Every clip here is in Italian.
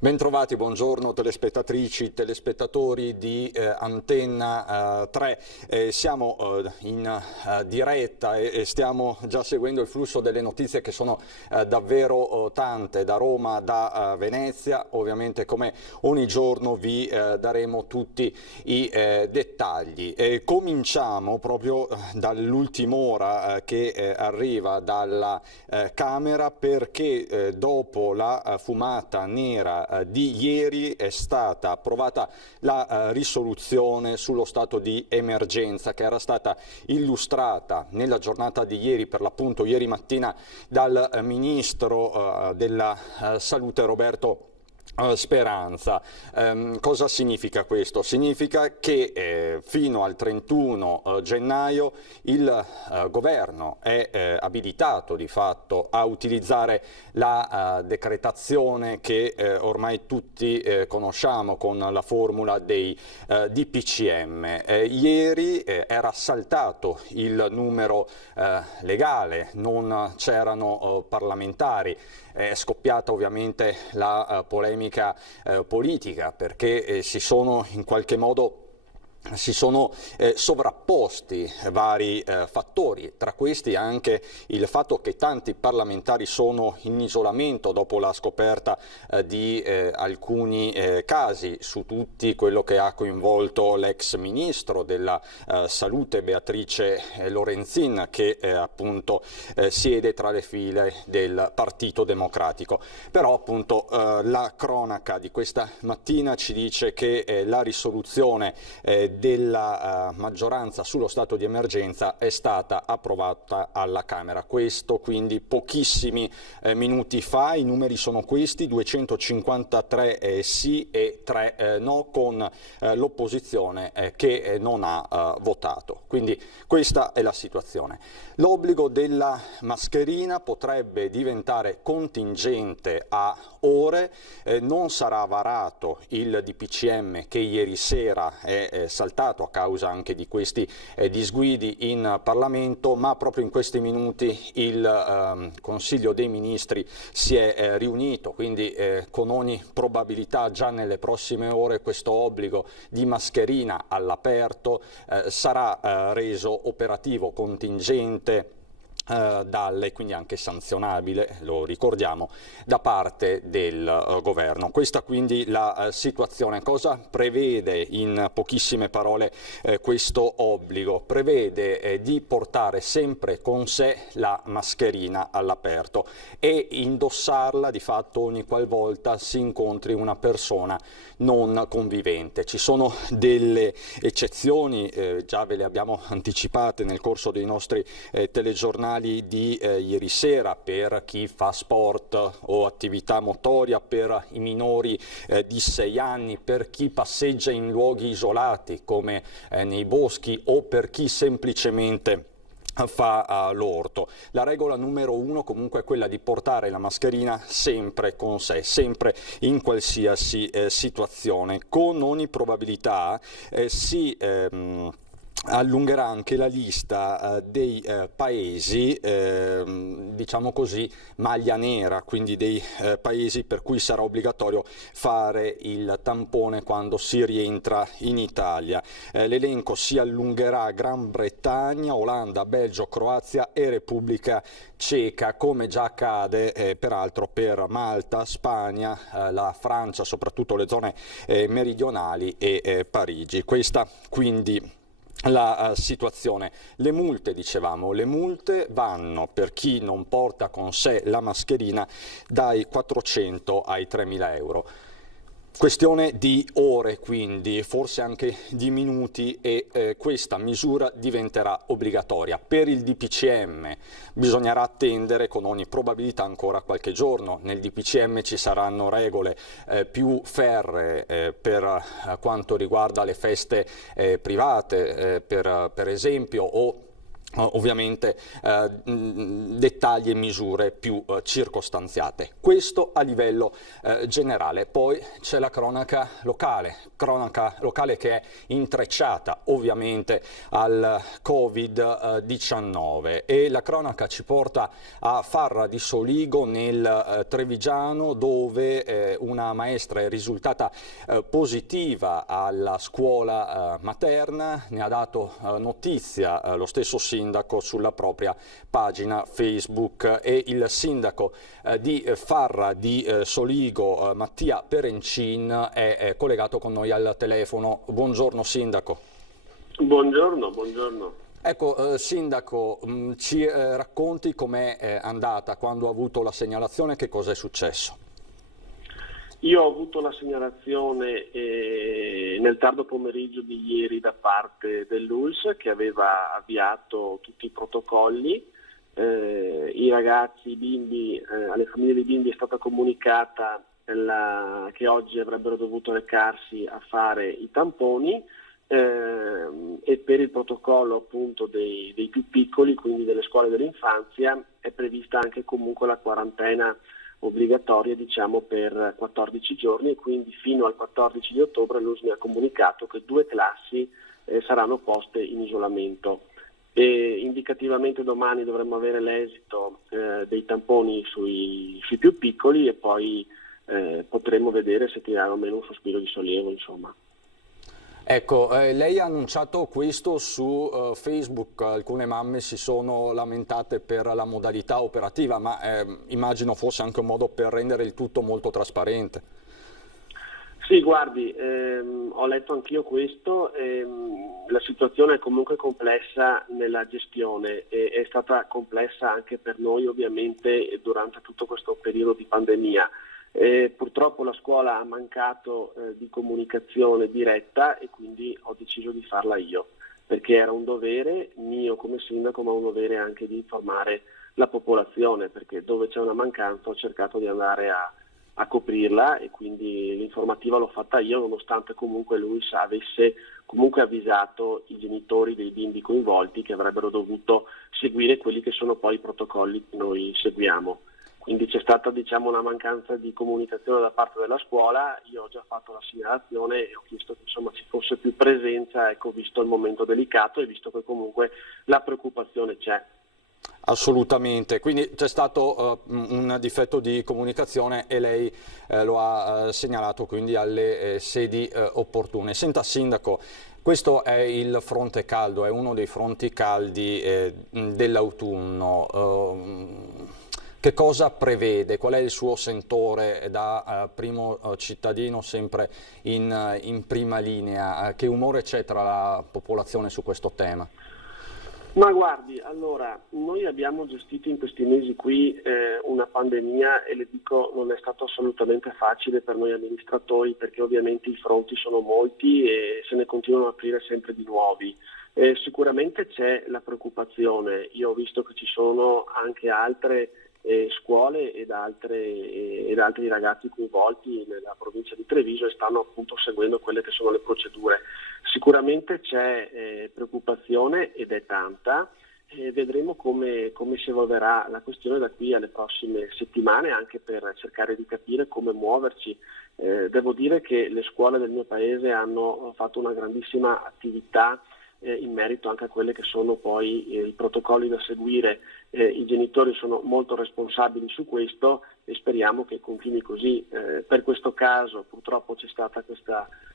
Bentrovati, buongiorno telespettatrici, telespettatori di Antenna 3. Siamo in diretta e stiamo già seguendo il flusso delle notizie che sono davvero tante, da Roma, da Venezia. Ovviamente come ogni giorno vi daremo tutti i dettagli. Cominciamo proprio dall'ultima ora che arriva dalla Camera, perché dopo la fumata nera di ieri è stata approvata la risoluzione sullo stato di emergenza, che era stata illustrata nella giornata di ieri, per l'appunto ieri mattina, dal Ministro della Salute Roberto Speranza. Cosa significa questo? Significa che fino al 31 gennaio il governo è abilitato di fatto a utilizzare la decretazione che ormai tutti conosciamo con la formula dei DPCM. Ieri era saltato il numero legale, non c'erano parlamentari. È scoppiata ovviamente la polemica politica, perché si sono in qualche modo sovrapposti vari fattori, tra questi anche il fatto che tanti parlamentari sono in isolamento dopo la scoperta di alcuni casi, su tutti quello che ha coinvolto l'ex ministro della Salute Beatrice Lorenzin, che appunto siede tra le file del Partito Democratico. Però appunto la cronaca di questa mattina ci dice che la risoluzione della maggioranza sullo stato di emergenza è stata approvata alla Camera. Questo quindi pochissimi minuti fa. I numeri sono questi: 253 sì e 3 no, con l'opposizione che non ha votato. Quindi questa è la situazione. L'obbligo della mascherina potrebbe diventare contingente a ore, non sarà varato il DPCM che ieri sera è saltato a causa anche di questi disguidi in Parlamento, ma proprio in questi minuti il Consiglio dei Ministri si è riunito, quindi con ogni probabilità già nelle prossime ore questo obbligo di mascherina all'aperto sarà reso operativo, contingente e quindi anche sanzionabile, lo ricordiamo, da parte del governo. Questa quindi la situazione. Cosa prevede in pochissime parole questo obbligo? Prevede di portare sempre con sé la mascherina all'aperto e indossarla di fatto ogni qualvolta si incontri una persona non convivente. Ci sono delle eccezioni, già ve le abbiamo anticipate nel corso dei nostri telegiornali di ieri sera, per chi fa sport o attività motoria, per i minori di 6 anni, per chi passeggia in luoghi isolati come nei boschi, o per chi semplicemente fa l'orto. La regola numero 1 comunque è quella di portare la mascherina sempre con sé, sempre in qualsiasi situazione. Con ogni probabilità si allungherà anche la lista dei paesi, diciamo così, maglia nera, quindi dei paesi per cui sarà obbligatorio fare il tampone quando si rientra in Italia. L'elenco si allungherà: Gran Bretagna, Olanda, Belgio, Croazia e Repubblica Ceca, come già accade peraltro per Malta, Spagna, la Francia, soprattutto le zone meridionali, e Parigi. Questa quindi la situazione. Le multe, dicevamo, le multe vanno, per chi non porta con sé la mascherina, dai 400 ai 3.000 euro. Questione di ore, quindi, forse anche di minuti, e questa misura diventerà obbligatoria. Per il DPCM bisognerà attendere con ogni probabilità ancora qualche giorno. Nel DPCM ci saranno regole più ferree per quanto riguarda le feste private, per esempio, o ovviamente dettagli e misure più circostanziate. Questo a livello generale. Poi c'è la cronaca locale che è intrecciata ovviamente al Covid-19, e la cronaca ci porta a Farra di Soligo nel Trevigiano, dove una maestra è risultata positiva alla scuola materna. Ne ha dato notizia lo stesso sindaco sulla propria pagina Facebook, e il sindaco di Farra di Soligo, Mattia Perencin, è collegato con noi al telefono. Buongiorno sindaco. Buongiorno, buongiorno. Ecco, sindaco, ci racconti com'è andata quando ha avuto la segnalazione, che cosa è successo? Io ho avuto la segnalazione nel tardo pomeriggio di ieri da parte dell'ULSS, che aveva avviato tutti i protocolli. I ragazzi, i bimbi, alle famiglie dei bimbi è stata comunicata che oggi avrebbero dovuto recarsi a fare i tamponi, e per il protocollo appunto dei più piccoli, quindi delle scuole dell'infanzia, è prevista anche comunque la quarantena obbligatoria, diciamo, per 14 giorni, e quindi fino al 14 di ottobre l'ULSS mi ha comunicato che 2 classi saranno poste in isolamento. E indicativamente domani dovremmo avere l'esito dei tamponi sui più piccoli, e poi potremo vedere se tirare o meno un sospiro di sollievo, insomma. Ecco, lei ha annunciato questo su Facebook. Alcune mamme si sono lamentate per la modalità operativa, ma immagino fosse anche un modo per rendere il tutto molto trasparente. Sì, guardi, ho letto anch'io questo. La situazione è comunque complessa nella gestione, e è stata complessa anche per noi ovviamente durante tutto questo periodo di pandemia. Purtroppo la scuola ha mancato di comunicazione diretta, e quindi ho deciso di farla io, perché era un dovere mio come sindaco, ma un dovere anche di informare la popolazione, perché dove c'è una mancanza ho cercato di andare a coprirla, e quindi l'informativa l'ho fatta io, nonostante comunque lui avesse comunque avvisato i genitori dei bimbi coinvolti che avrebbero dovuto seguire quelli che sono poi i protocolli che noi seguiamo. Quindi c'è stata, diciamo, una mancanza di comunicazione da parte della scuola. Io ho già fatto la segnalazione e ho chiesto che insomma ci fosse più presenza, ecco, visto il momento delicato e visto che comunque la preoccupazione c'è. Assolutamente, quindi c'è stato un difetto di comunicazione, e lei lo ha segnalato quindi alle sedi opportune. Senta sindaco, questo è il fronte caldo, è uno dei fronti caldi dell'autunno. Che cosa prevede? Qual è il suo sentore da primo cittadino sempre in prima linea? Che umore c'è tra la popolazione su questo tema? Ma guardi, allora, noi abbiamo gestito in questi mesi qui una pandemia, e le dico non è stato assolutamente facile per noi amministratori, perché ovviamente i fronti sono molti e se ne continuano a aprire sempre di nuovi. Sicuramente c'è la preoccupazione. Io ho visto che ci sono anche altre scuole ed altri ragazzi coinvolti nella provincia di Treviso, e stanno appunto seguendo quelle che sono le procedure. Sicuramente c'è preoccupazione, ed è tanta. Vedremo come si evolverà la questione da qui alle prossime settimane, anche per cercare di capire come muoverci. Devo dire che le scuole del mio paese hanno fatto una grandissima attività in merito anche a quelle che sono poi i protocolli da seguire. I genitori sono molto responsabili su questo, e speriamo che continui così. Per questo caso purtroppo c'è stato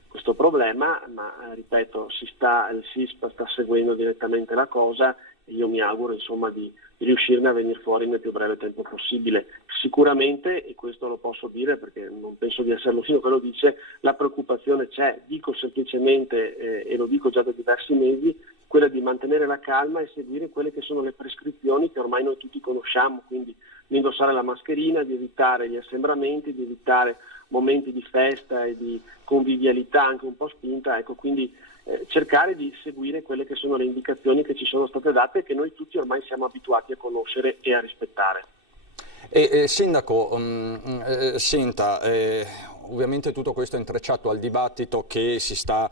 questo problema, ma ripeto, il SISP sta seguendo direttamente la cosa, e io mi auguro insomma di riuscirne a venire fuori nel più breve tempo possibile. Sicuramente, e questo lo posso dire perché non penso di essere l'unico che lo dice, la preoccupazione c'è. Dico semplicemente, e lo dico già da diversi mesi, quella di mantenere la calma e seguire quelle che sono le prescrizioni che ormai noi tutti conosciamo, quindi di indossare la mascherina, di evitare gli assembramenti, di evitare momenti di festa e di convivialità anche un po' spinta, ecco, quindi cercare di seguire quelle che sono le indicazioni che ci sono state date e che noi tutti ormai siamo abituati a conoscere e a rispettare. Sindaco, senta, ovviamente tutto questo è intrecciato al dibattito che si sta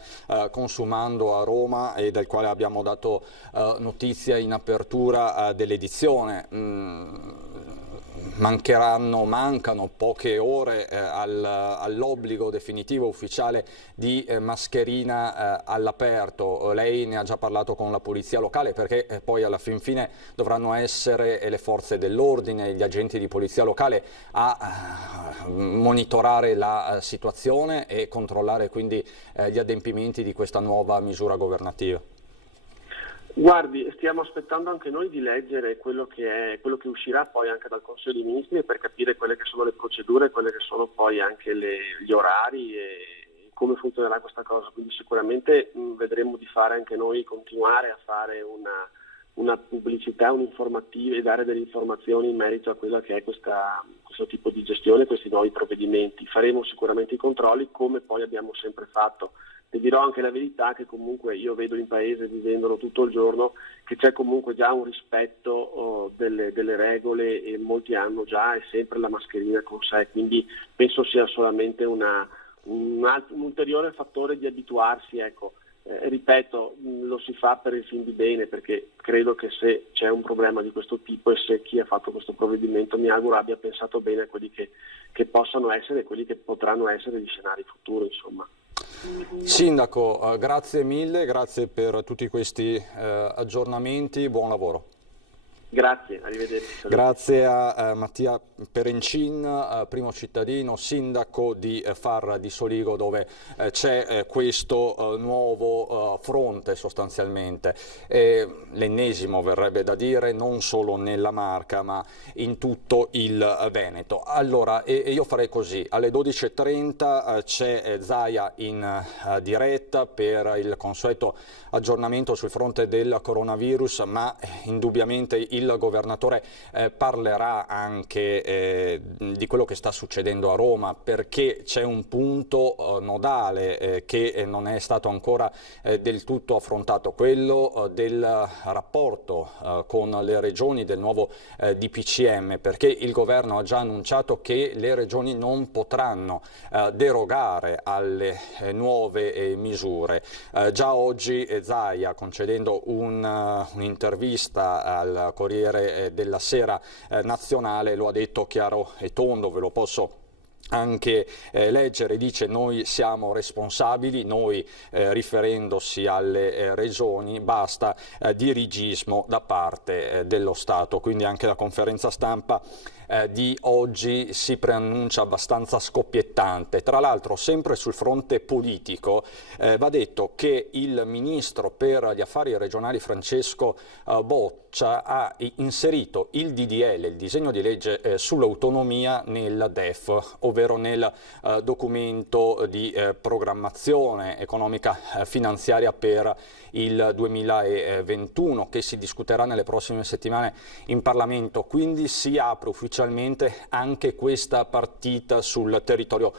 consumando a Roma e del quale abbiamo dato notizia in apertura dell'edizione. Mancano poche ore all'obbligo definitivo ufficiale di mascherina all'aperto. Lei ne ha già parlato con la polizia locale, perché poi alla fin fine dovranno essere le forze dell'ordine, gli agenti di polizia locale a monitorare la situazione e controllare quindi gli adempimenti di questa nuova misura governativa. Guardi, stiamo aspettando anche noi di leggere quello che uscirà poi anche dal Consiglio dei Ministri per capire quelle che sono le procedure, quelle che sono poi anche gli orari e come funzionerà questa cosa. Quindi sicuramente vedremo di fare anche noi, continuare a fare una pubblicità, un'informativa e dare delle informazioni in merito a quella che è questo tipo di gestione, questi nuovi provvedimenti. Faremo sicuramente i controlli come poi abbiamo sempre fatto. Ti dirò anche la verità che comunque io vedo in paese, vivendolo tutto il giorno, che c'è comunque già un rispetto delle regole e molti hanno già e sempre la mascherina con sé, quindi penso sia solamente un ulteriore fattore di abituarsi, ecco. Ripeto, lo si fa per il fin di bene, perché credo che se c'è un problema di questo tipo e se chi ha fatto questo provvedimento, mi auguro abbia pensato bene a quelli che possano essere e quelli che potranno essere gli scenari futuri, insomma. Sindaco, grazie mille, grazie per tutti questi aggiornamenti, buon lavoro. Grazie, arrivederci. Grazie a Mattia Perencin, primo cittadino, sindaco di Farra di Soligo, dove c'è questo nuovo fronte sostanzialmente, l'ennesimo verrebbe da dire, non solo nella Marca ma in tutto il Veneto. Allora, io farei così, alle 12:30 c'è Zaia in diretta per il consueto aggiornamento sul fronte del coronavirus, ma indubbiamente il governatore parlerà anche di quello che sta succedendo a Roma, perché c'è un punto nodale che non è stato ancora del tutto affrontato, quello del rapporto con le regioni, del nuovo DPCM, perché il governo ha già annunciato che le regioni non potranno derogare alle nuove misure. Già oggi Zaia, concedendo un'intervista al Corriere della Sera nazionale, lo ha detto chiaro e tondo, ve lo posso anche leggere, dice: noi siamo responsabili, noi riferendosi alle regioni, basta dirigismo da parte dello Stato. Quindi anche la conferenza stampa di oggi si preannuncia abbastanza scoppiettante. Tra l'altro, sempre sul fronte politico, va detto che il ministro per gli affari regionali Francesco Boccia ha inserito il DDL, il disegno di legge sull'autonomia, nel DEF, ovvero nel documento di programmazione economica finanziaria per il 2021, che si discuterà nelle prossime settimane in Parlamento. Quindi si apre ufficialmente anche questa partita sul territorio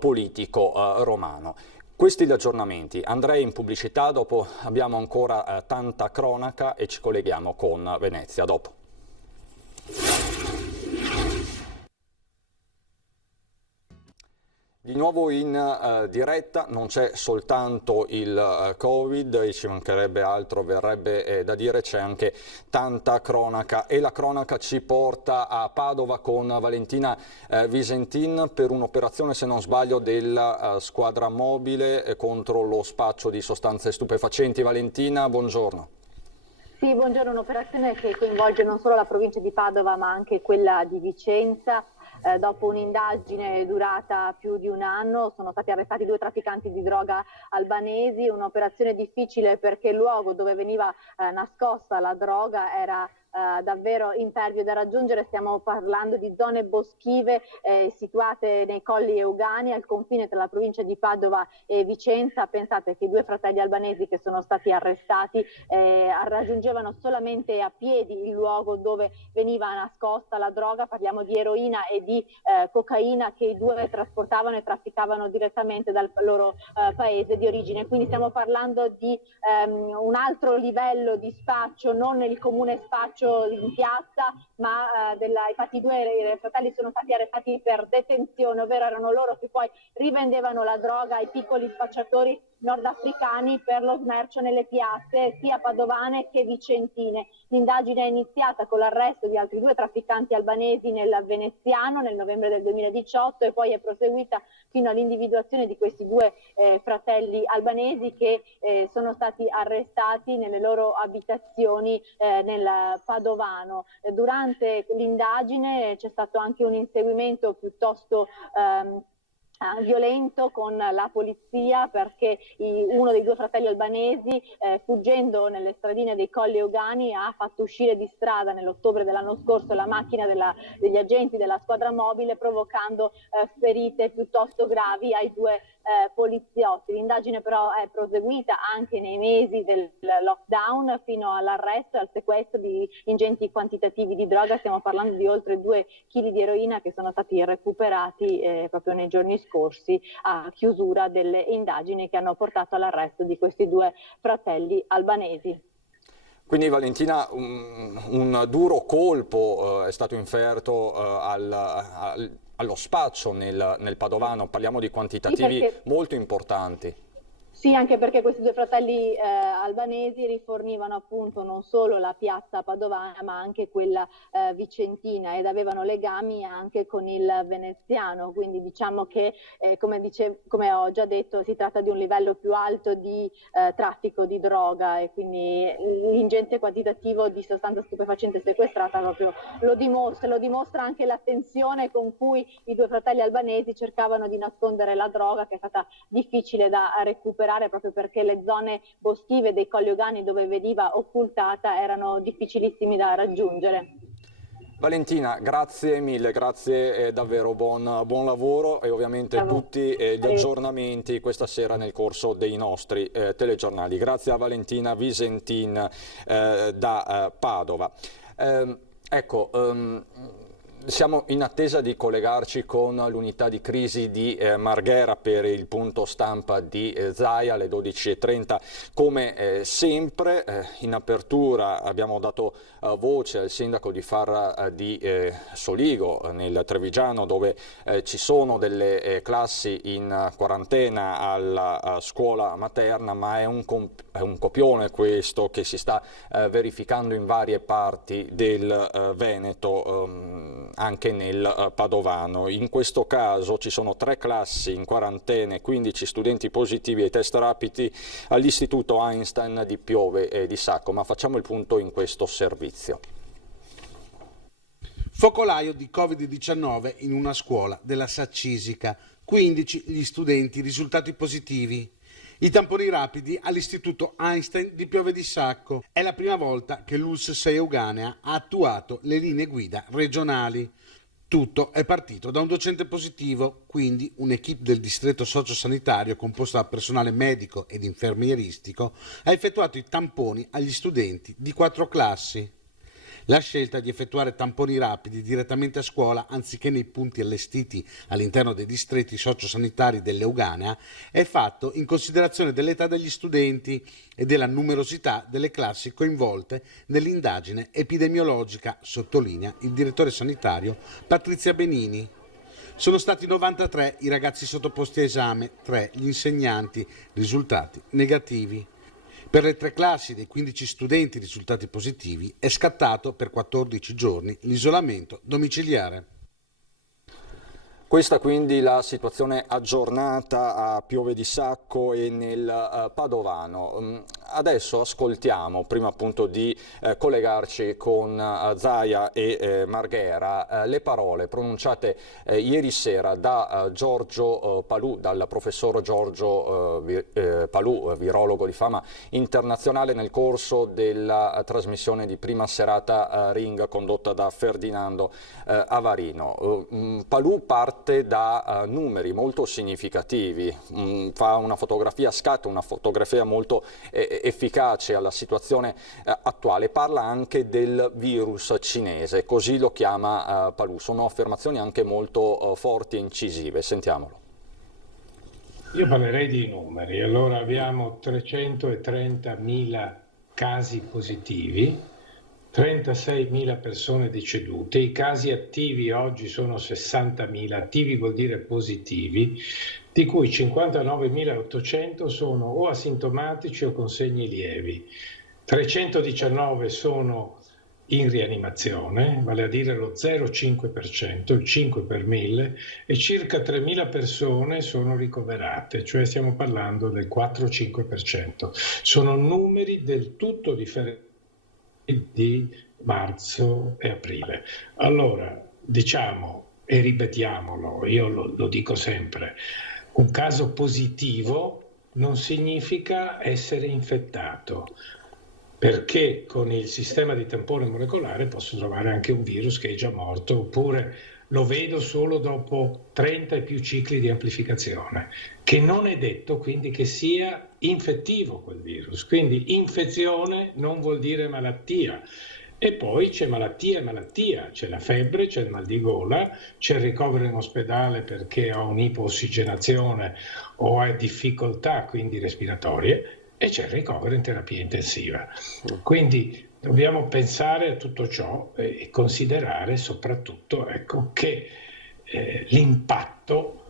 politico romano. Questi gli aggiornamenti. Andrei in pubblicità, dopo abbiamo ancora tanta cronaca e ci colleghiamo con Venezia. Dopo. Di nuovo in diretta, non c'è soltanto il Covid, e ci mancherebbe altro, verrebbe da dire, c'è anche tanta cronaca, e la cronaca ci porta a Padova con Valentina Visentin per un'operazione, se non sbaglio, della squadra mobile contro lo spaccio di sostanze stupefacenti. Valentina, buongiorno. Sì, buongiorno, un'operazione che coinvolge non solo la provincia di Padova ma anche quella di Vicenza. Dopo un'indagine durata più di un anno sono stati arrestati 2 trafficanti di droga albanesi, un'operazione difficile perché il luogo dove veniva nascosta la droga era davvero impervio da raggiungere. Stiamo parlando di zone boschive situate nei colli Eugani, al confine tra la provincia di Padova e Vicenza. Pensate che i 2 fratelli albanesi che sono stati arrestati raggiungevano solamente a piedi il luogo dove veniva nascosta la droga. Parliamo di eroina e di cocaina che i 2 trasportavano e trafficavano direttamente dal loro paese di origine. Quindi stiamo parlando di un altro livello di spaccio, non il comune spaccio smercio in piazza, ma infatti i due fratelli sono stati arrestati per detenzione, ovvero erano loro che poi rivendevano la droga ai piccoli spacciatori nordafricani per lo smercio nelle piazze sia padovane che vicentine. L'indagine è iniziata con l'arresto di altri 2 trafficanti albanesi nel Veneziano nel novembre del 2018 e poi è proseguita fino all'individuazione di questi 2 fratelli albanesi che sono stati arrestati nelle loro abitazioni nel Padovano. Durante l'indagine c'è stato anche un inseguimento piuttosto violento con la polizia, perché uno dei 2 fratelli albanesi fuggendo nelle stradine dei Colli Euganei ha fatto uscire di strada nell'ottobre dell'anno scorso la macchina degli agenti della squadra mobile, provocando ferite piuttosto gravi ai 2 poliziotti. L'indagine però è proseguita anche nei mesi del lockdown fino all'arresto e al sequestro di ingenti quantitativi di droga. Stiamo parlando di oltre 2 kg di eroina che sono stati recuperati proprio nei giorni scorsi a chiusura delle indagini che hanno portato all'arresto di questi 2 fratelli albanesi. Quindi Valentina, un duro colpo è stato inferto allo spaccio nel Padovano, parliamo di quantitativi molto importanti. Sì, anche perché questi 2 fratelli albanesi rifornivano appunto non solo la piazza padovana ma anche quella vicentina, ed avevano legami anche con il veneziano, quindi diciamo che come ho già detto si tratta di un livello più alto di traffico di droga, e quindi l'ingente quantitativo di sostanza stupefacente sequestrata proprio lo dimostra anche l'attenzione con cui i 2 fratelli albanesi cercavano di nascondere la droga, che è stata difficile da recuperare proprio perché le zone boschive dei Colli Euganei dove veniva occultata erano difficilissimi da raggiungere. Valentina, grazie mille, grazie, davvero buon lavoro e ovviamente tutti gli aggiornamenti questa sera nel corso dei nostri telegiornali. Grazie a Valentina Visentin da Padova. Siamo in attesa di collegarci con l'unità di crisi di Marghera per il punto stampa di Zaia alle 12:30. Come sempre in apertura abbiamo dato voce al sindaco di Farra di Soligo nel Trevigiano, dove ci sono delle classi in quarantena alla scuola materna, ma è un copione questo che si sta verificando in varie parti del Veneto, anche nel Padovano. In questo caso ci sono 3 classi in quarantena, 15 studenti positivi ai test rapidi all'Istituto Einstein di Piove e di Sacco, ma facciamo il punto in questo servizio. Focolaio di Covid-19 in una scuola della Saccisica, 15 gli studenti risultati positivi. I tamponi rapidi all'Istituto Einstein di Piove di Sacco. È la prima volta che l'ULSS 6 Euganea ha attuato le linee guida regionali. Tutto è partito da un docente positivo, quindi un'equipe del distretto sociosanitario composta da personale medico ed infermieristico ha effettuato i tamponi agli studenti di 4 classi. La scelta di effettuare tamponi rapidi direttamente a scuola anziché nei punti allestiti all'interno dei distretti sociosanitari dell'Euganea è fatto in considerazione dell'età degli studenti e della numerosità delle classi coinvolte nell'indagine epidemiologica, sottolinea il direttore sanitario Patrizia Benini. Sono stati 93 i ragazzi sottoposti a esame, 3 gli insegnanti, risultati negativi. Per le 3 classi dei 15 studenti risultati positivi è scattato per 14 giorni l'isolamento domiciliare. Questa quindi la situazione aggiornata a Piove di Sacco e nel Padovano. Adesso ascoltiamo, prima appunto di collegarci con Zaia e Marghera, le parole pronunciate ieri sera da Giorgio Palù, dal professor Giorgio Palù, virologo di fama internazionale, nel corso della trasmissione di Prima Serata Ring condotta da Ferdinando Avarino. Palù parte da numeri molto significativi, fa una fotografia, scatta una fotografia molto efficace alla situazione attuale, parla anche del virus cinese, così lo chiama Palù. Sono affermazioni anche molto forti e incisive, sentiamolo. Io parlerei di numeri. Allora abbiamo 330.000 casi positivi, 36.000 persone decedute, i casi attivi oggi sono 60.000, attivi vuol dire positivi, di cui 59.800 sono o asintomatici o con segni lievi, 319 sono in rianimazione, vale a dire lo 0,5%, il 5 per 1000, e circa 3.000 persone sono ricoverate, cioè stiamo parlando del 4-5%. Sono numeri del tutto differenti di marzo e aprile. Allora, diciamo e ripetiamolo, io lo dico sempre, un caso positivo non significa essere infettato, perché con il sistema di tampone molecolare posso trovare anche un virus che è già morto, oppure lo vedo solo dopo 30 e più cicli di amplificazione, che non è detto quindi che sia infettivo quel virus. Quindi infezione non vuol dire malattia. E poi c'è malattia e malattia, c'è la febbre, c'è il mal di gola, c'è il ricovero in ospedale perché ho un'ipossigenazione o ha difficoltà quindi respiratorie, e c'è il ricovero in terapia intensiva. Quindi dobbiamo pensare a tutto ciò e considerare soprattutto, ecco, che l'impatto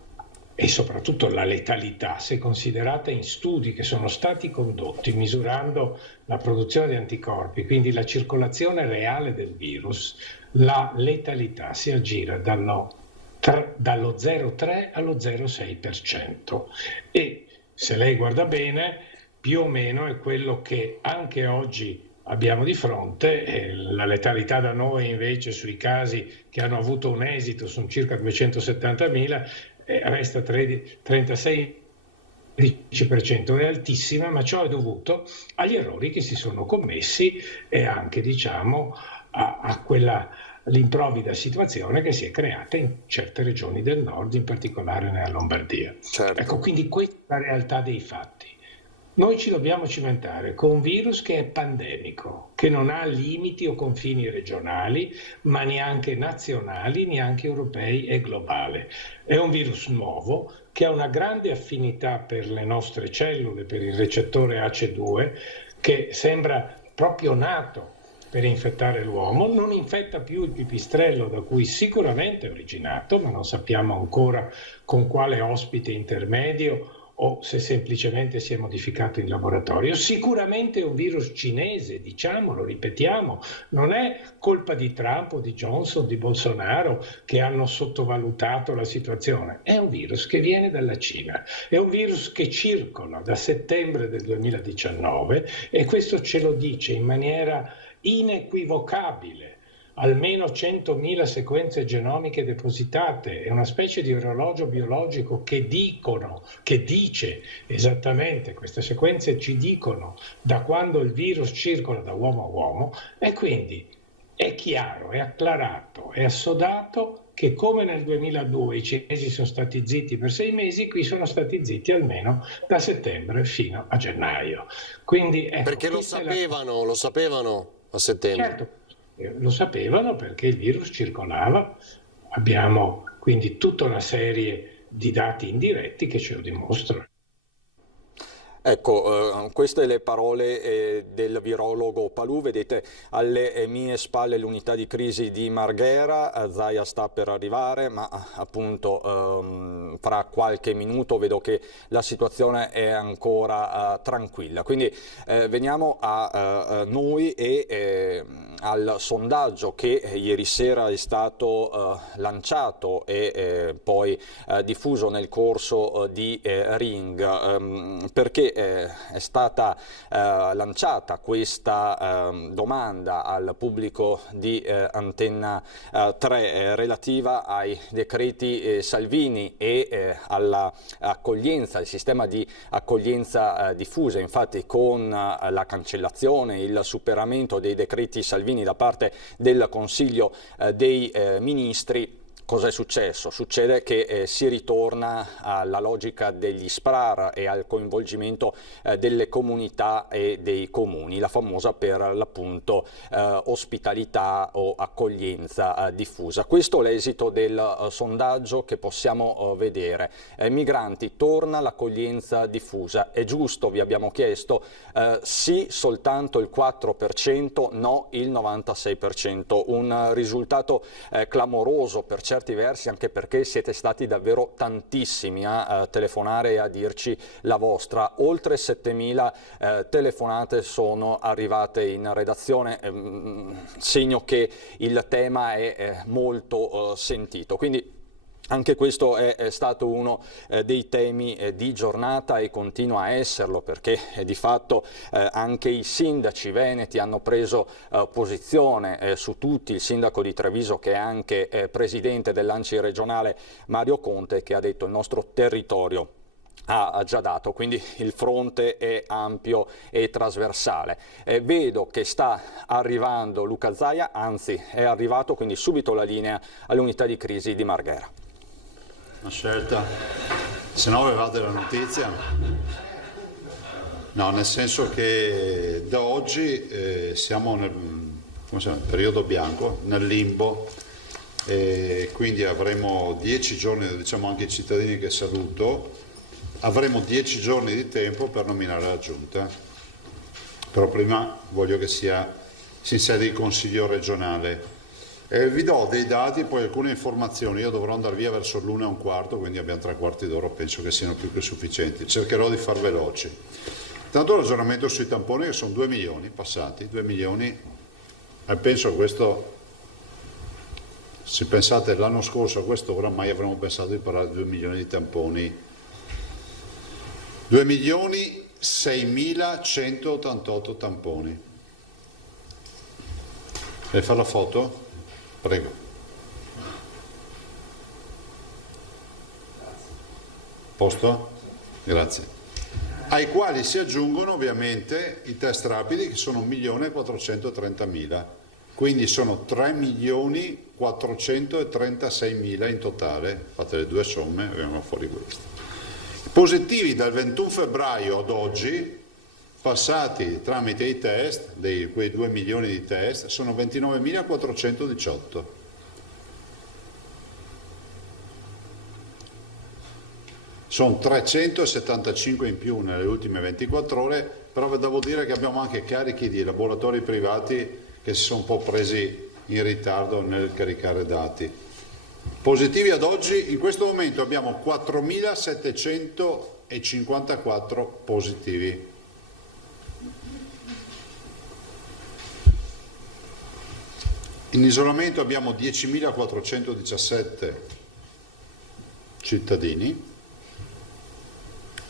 e soprattutto la letalità, se considerata in studi che sono stati condotti misurando la produzione di anticorpi, quindi la circolazione reale del virus, la letalità si aggira dallo 0,3 allo 0,6%. E se lei guarda bene, più o meno è quello che anche oggi abbiamo di fronte. La letalità da noi invece sui casi che hanno avuto un esito sono circa 270.000, resta 36%, è altissima, ma ciò è dovuto agli errori che si sono commessi e anche, diciamo, a quella l'improvvida situazione che si è creata in certe regioni del nord, in particolare nella Lombardia. Certo. Ecco, quindi questa è la realtà dei fatti. Noi ci dobbiamo cimentare con un virus che è pandemico, che non ha limiti o confini regionali, ma neanche nazionali, neanche europei e globale. È un virus nuovo che ha una grande affinità per le nostre cellule, per il recettore ACE2, che sembra proprio nato per infettare l'uomo. Non infetta più il pipistrello, da cui sicuramente è originato, ma non sappiamo ancora con quale ospite intermedio o se semplicemente si è modificato in laboratorio. Sicuramente è un virus cinese, diciamolo, ripetiamo, non è colpa di Trump o di Johnson o di Bolsonaro che hanno sottovalutato la situazione, è un virus che viene dalla Cina, è un virus che circola da settembre del 2019 e questo ce lo dice in maniera inequivocabile. Almeno 100.000 sequenze genomiche depositate, è una specie di orologio biologico che dice esattamente, queste sequenze ci dicono da quando il virus circola da uomo a uomo, e quindi è chiaro, è acclarato, è assodato che come nel 2002 i cinesi sono stati zitti per 6 mesi, qui sono stati zitti almeno da settembre fino a gennaio. Quindi, ecco, perché lo sapevano a settembre. Certo. Lo sapevano perché il virus circolava, abbiamo quindi tutta una serie di dati indiretti che ce lo dimostrano. Ecco, queste le parole del virologo Palù. Vedete alle mie spalle l'unità di crisi di Marghera, Zaia sta per arrivare, ma appunto fra qualche minuto vedo che la situazione è ancora tranquilla. Quindi veniamo a noi e al sondaggio che ieri sera è stato lanciato e poi diffuso nel corso di Ring, perché è stata lanciata questa domanda al pubblico di Antenna 3 relativa ai decreti Salvini e alla accoglienza, il sistema di accoglienza diffusa. Infatti con la cancellazione, il superamento dei decreti Salvini da parte del Consiglio dei Ministri, Cos'è successo? Succede che si ritorna alla logica degli SPRAR e al coinvolgimento delle comunità e dei comuni, la famosa per l'appunto ospitalità o accoglienza diffusa. Questo è l'esito del sondaggio che possiamo vedere. Migranti, torna l'accoglienza diffusa. È giusto, vi abbiamo chiesto, sì soltanto il 4%, no il 96%. Un risultato clamoroso per certi versi, anche perché siete stati davvero tantissimi a telefonare e a dirci la vostra. Oltre 7.000 telefonate sono arrivate in redazione, segno che il tema è molto sentito. Quindi anche questo è stato uno dei temi di giornata e continua a esserlo, perché di fatto anche i sindaci veneti hanno preso posizione su tutti. Il sindaco di Treviso, che è anche presidente dell'ANCI regionale, Mario Conte, che ha detto: il nostro territorio ha già dato, quindi il fronte è ampio e trasversale. Vedo che sta arrivando Luca Zaia, anzi è arrivato, quindi subito la linea all'unità di crisi di Marghera. Una scelta, se no avevate la notizia. No, nel senso che da oggi siamo nel periodo bianco, nel limbo, e quindi avremo 10 giorni, diciamo anche i cittadini che saluto, avremo 10 giorni di tempo per nominare la giunta, però prima voglio che si insedi il Consiglio regionale. Vi do dei dati e poi alcune informazioni. Io dovrò andare via verso l'1:15, quindi abbiamo 3/4 d'ora, penso che siano più che sufficienti. Cercherò di far veloci. Tanto ragionamento sui tamponi, che sono 2 milioni passati, 2 milioni, e penso a questo, se pensate l'anno scorso a quest'ora, mai avremmo pensato di parlare di 2 milioni di tamponi. 2.6.188 tamponi. Vuoi fare la foto? Prego. Posto? Grazie. Ai quali si aggiungono ovviamente i test rapidi, che sono 1.430.000, quindi sono 3.436.000 in totale. Fate le due somme e vengono fuori questi. Positivi dal 21 febbraio ad oggi, passati tramite i test, quei 2 milioni di test, sono 29.418. Sono 375 in più nelle ultime 24 ore, però devo dire che abbiamo anche carichi di laboratori privati che si sono un po' presi in ritardo nel caricare dati. Positivi ad oggi, in questo momento abbiamo 4.754 positivi. In isolamento abbiamo 10.417 cittadini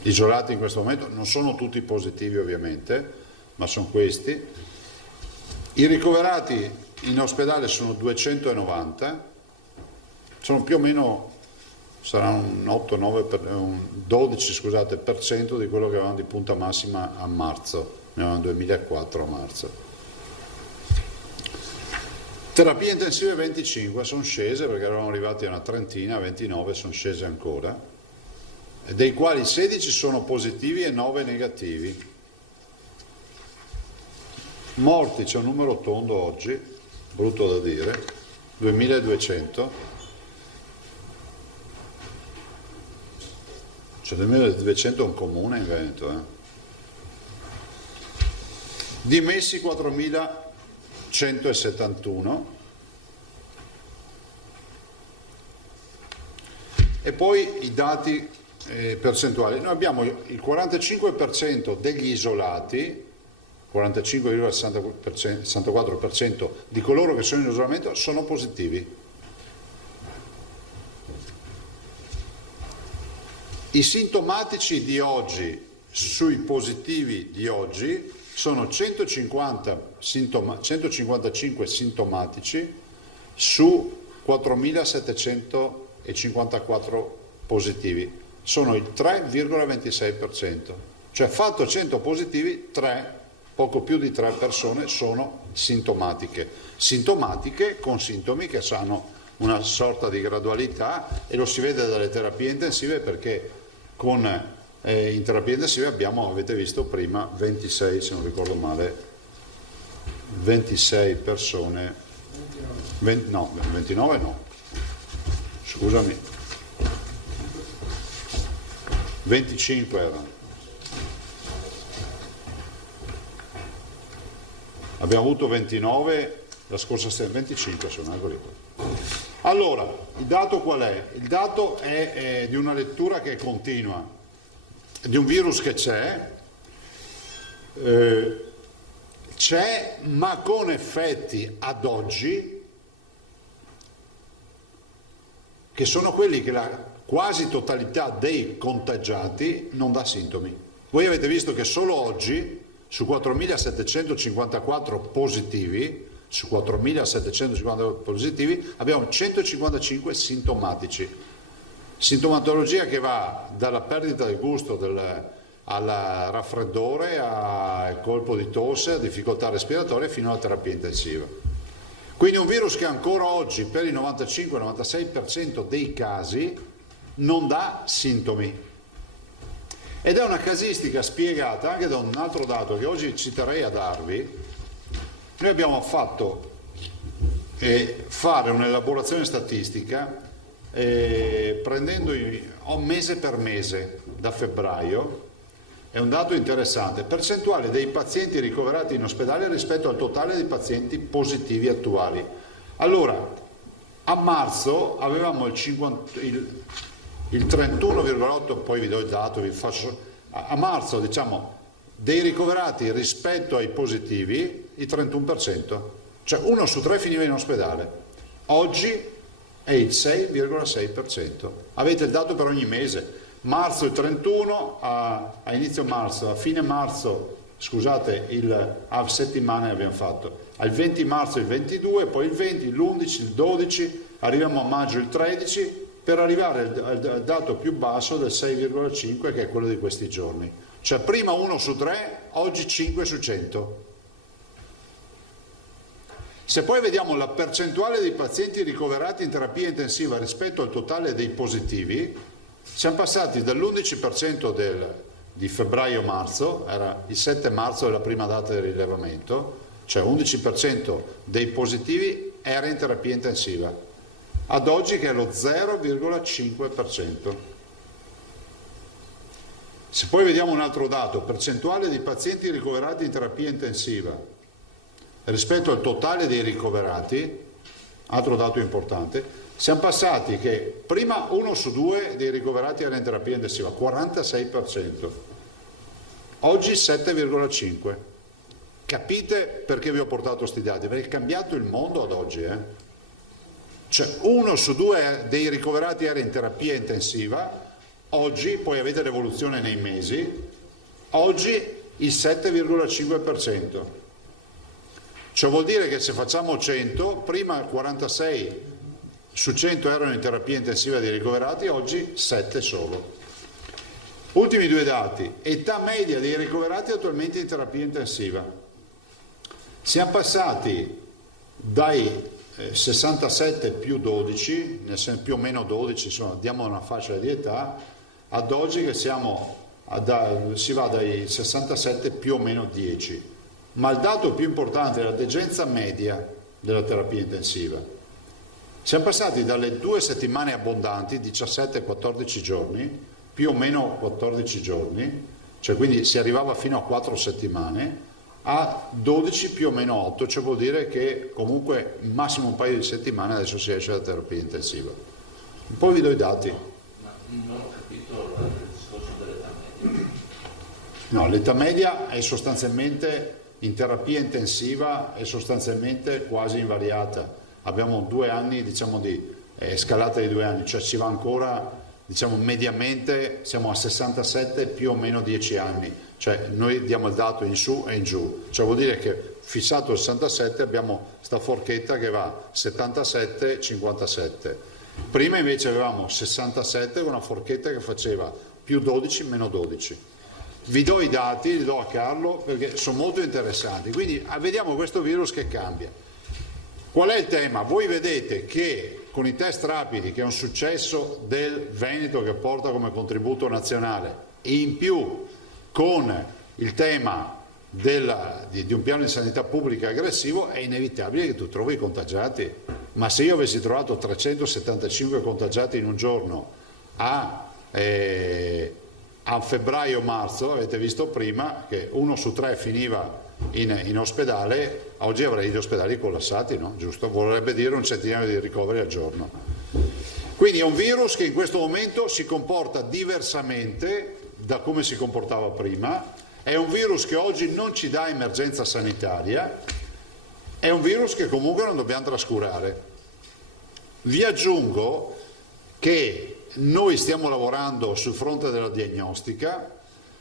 isolati in questo momento, non sono tutti positivi ovviamente, ma sono questi. I ricoverati in ospedale sono 290, sono più o meno, sarà un 12% di quello che avevamo di punta massima a marzo, ne avevamo 2.004 a marzo. Terapie intensive 25 sono scese, perché eravamo arrivati a una trentina, 29 sono scese ancora, dei quali 16 sono positivi e 9 negativi. Morti, c'è un numero tondo oggi, brutto da dire, 2.200, cioè 2.200 è un comune in Veneto. Dimessi 4.171, e poi i dati percentuali. Noi abbiamo il 45% degli isolati, 45,64% di coloro che sono in isolamento sono positivi. I sintomatici di oggi, sui positivi di oggi, sono 155 sintomatici su 4.754 positivi. Sono il 3,26%, cioè fatto 100 positivi, poco più di 3 persone sono sintomatiche con sintomi che hanno una sorta di gradualità, e lo si vede dalle terapie intensive, perché in terapia intensiva abbiamo, avete visto prima, 26, se non ricordo male, 26 persone, 29 no, scusami, 25 erano. Abbiamo avuto 29 la scorsa settimana, 25 sono, eccoli qua. Allora, il dato qual è? Il dato è di una lettura che è continua, di un virus che c'è, ma con effetti ad oggi che sono quelli che la quasi totalità dei contagiati non dà sintomi. Voi avete visto che solo oggi su 4.754 positivi, abbiamo 155 sintomatici. Sintomatologia che va dalla perdita del gusto al raffreddore, al colpo di tosse, a difficoltà respiratorie, fino alla terapia intensiva. Quindi un virus che ancora oggi per il 95-96% dei casi non dà sintomi. Ed è una casistica spiegata anche da un altro dato che oggi ci terrei a darvi. Noi abbiamo fatto fare un'elaborazione statistica prendendo mese per mese da febbraio. È un dato interessante, percentuale dei pazienti ricoverati in ospedale rispetto al totale dei pazienti positivi attuali. Allora, a marzo avevamo il 31,8, poi vi do il dato, a marzo diciamo dei ricoverati rispetto ai positivi il 31%, cioè 1 su 3 finiva in ospedale. Oggi è il 6,6%. Avete il dato per ogni mese. Marzo il 31, a inizio marzo, a fine marzo, scusate, a settimane abbiamo fatto. Al 20 marzo il 22, poi il 20, l'11, il 12, arriviamo a maggio il 13, per arrivare al dato più basso del 6,5, che è quello di questi giorni. Cioè prima 1 su 3, oggi 5 su 100. Se poi vediamo la percentuale dei pazienti ricoverati in terapia intensiva rispetto al totale dei positivi, siamo passati dall'11% di febbraio-marzo, era il 7 marzo la prima data del rilevamento, cioè 11% dei positivi era in terapia intensiva, ad oggi che è lo 0,5%. Se poi vediamo un altro dato, percentuale di pazienti ricoverati in terapia intensiva rispetto al totale dei ricoverati, altro dato importante, siamo passati che prima 1 su 2 dei ricoverati era in terapia intensiva, 46%, oggi 7,5%. Capite perché vi ho portato questi dati? Perché è cambiato il mondo ad oggi. Cioè 1 su 2 dei ricoverati era in terapia intensiva, oggi, poi avete l'evoluzione nei mesi, oggi il 7,5%. Cioè vuol dire che se facciamo 100, prima 46 su 100 erano in terapia intensiva dei ricoverati, oggi 7 solo. Ultimi due dati, età media dei ricoverati attualmente in terapia intensiva. Siamo passati dai 67 più 12, nel senso più o meno 12, insomma diamo una fascia di età, ad oggi che si va dai 67 più o meno 10. Ma il dato più importante è la degenza media della terapia intensiva. Siamo passati dalle 2 settimane abbondanti, 17-14 giorni, più o meno 14 giorni, cioè quindi si arrivava fino a 4 settimane, a 12 più o meno 8, cioè vuol dire che comunque massimo un paio di settimane adesso si esce dalla terapia intensiva. Poi vi do i dati. Ma non ho capito il discorso dell'età media. No, l'età media è sostanzialmente in terapia intensiva, è sostanzialmente quasi invariata. Abbiamo 2 anni, diciamo, di scalata di 2 anni, cioè ci va ancora, diciamo, mediamente siamo a 67 più o meno 10 anni, cioè noi diamo il dato in su e in giù, cioè vuol dire che fissato il 67 abbiamo sta forchetta che va 77-57. Prima invece avevamo 67 con una forchetta che faceva più 12 meno 12. Vi do i dati, li do a Carlo perché sono molto interessanti. Quindi vediamo questo virus che cambia. Qual è il tema? Voi vedete che con i test rapidi, che è un successo del Veneto che porta come contributo nazionale, e in più con il tema di un piano di sanità pubblica aggressivo, è inevitabile che tu trovi i contagiati. Ma se io avessi trovato 375 contagiati in un giorno a febbraio-marzo, avete visto prima che 1 su 3 finiva in ospedale, oggi avrei gli ospedali collassati, no? Giusto? Vorrebbe dire un centinaio di ricoveri al giorno. Quindi è un virus che in questo momento si comporta diversamente da come si comportava prima, è un virus che oggi non ci dà emergenza sanitaria, è un virus che comunque non dobbiamo trascurare. Vi aggiungo che noi stiamo lavorando sul fronte della diagnostica,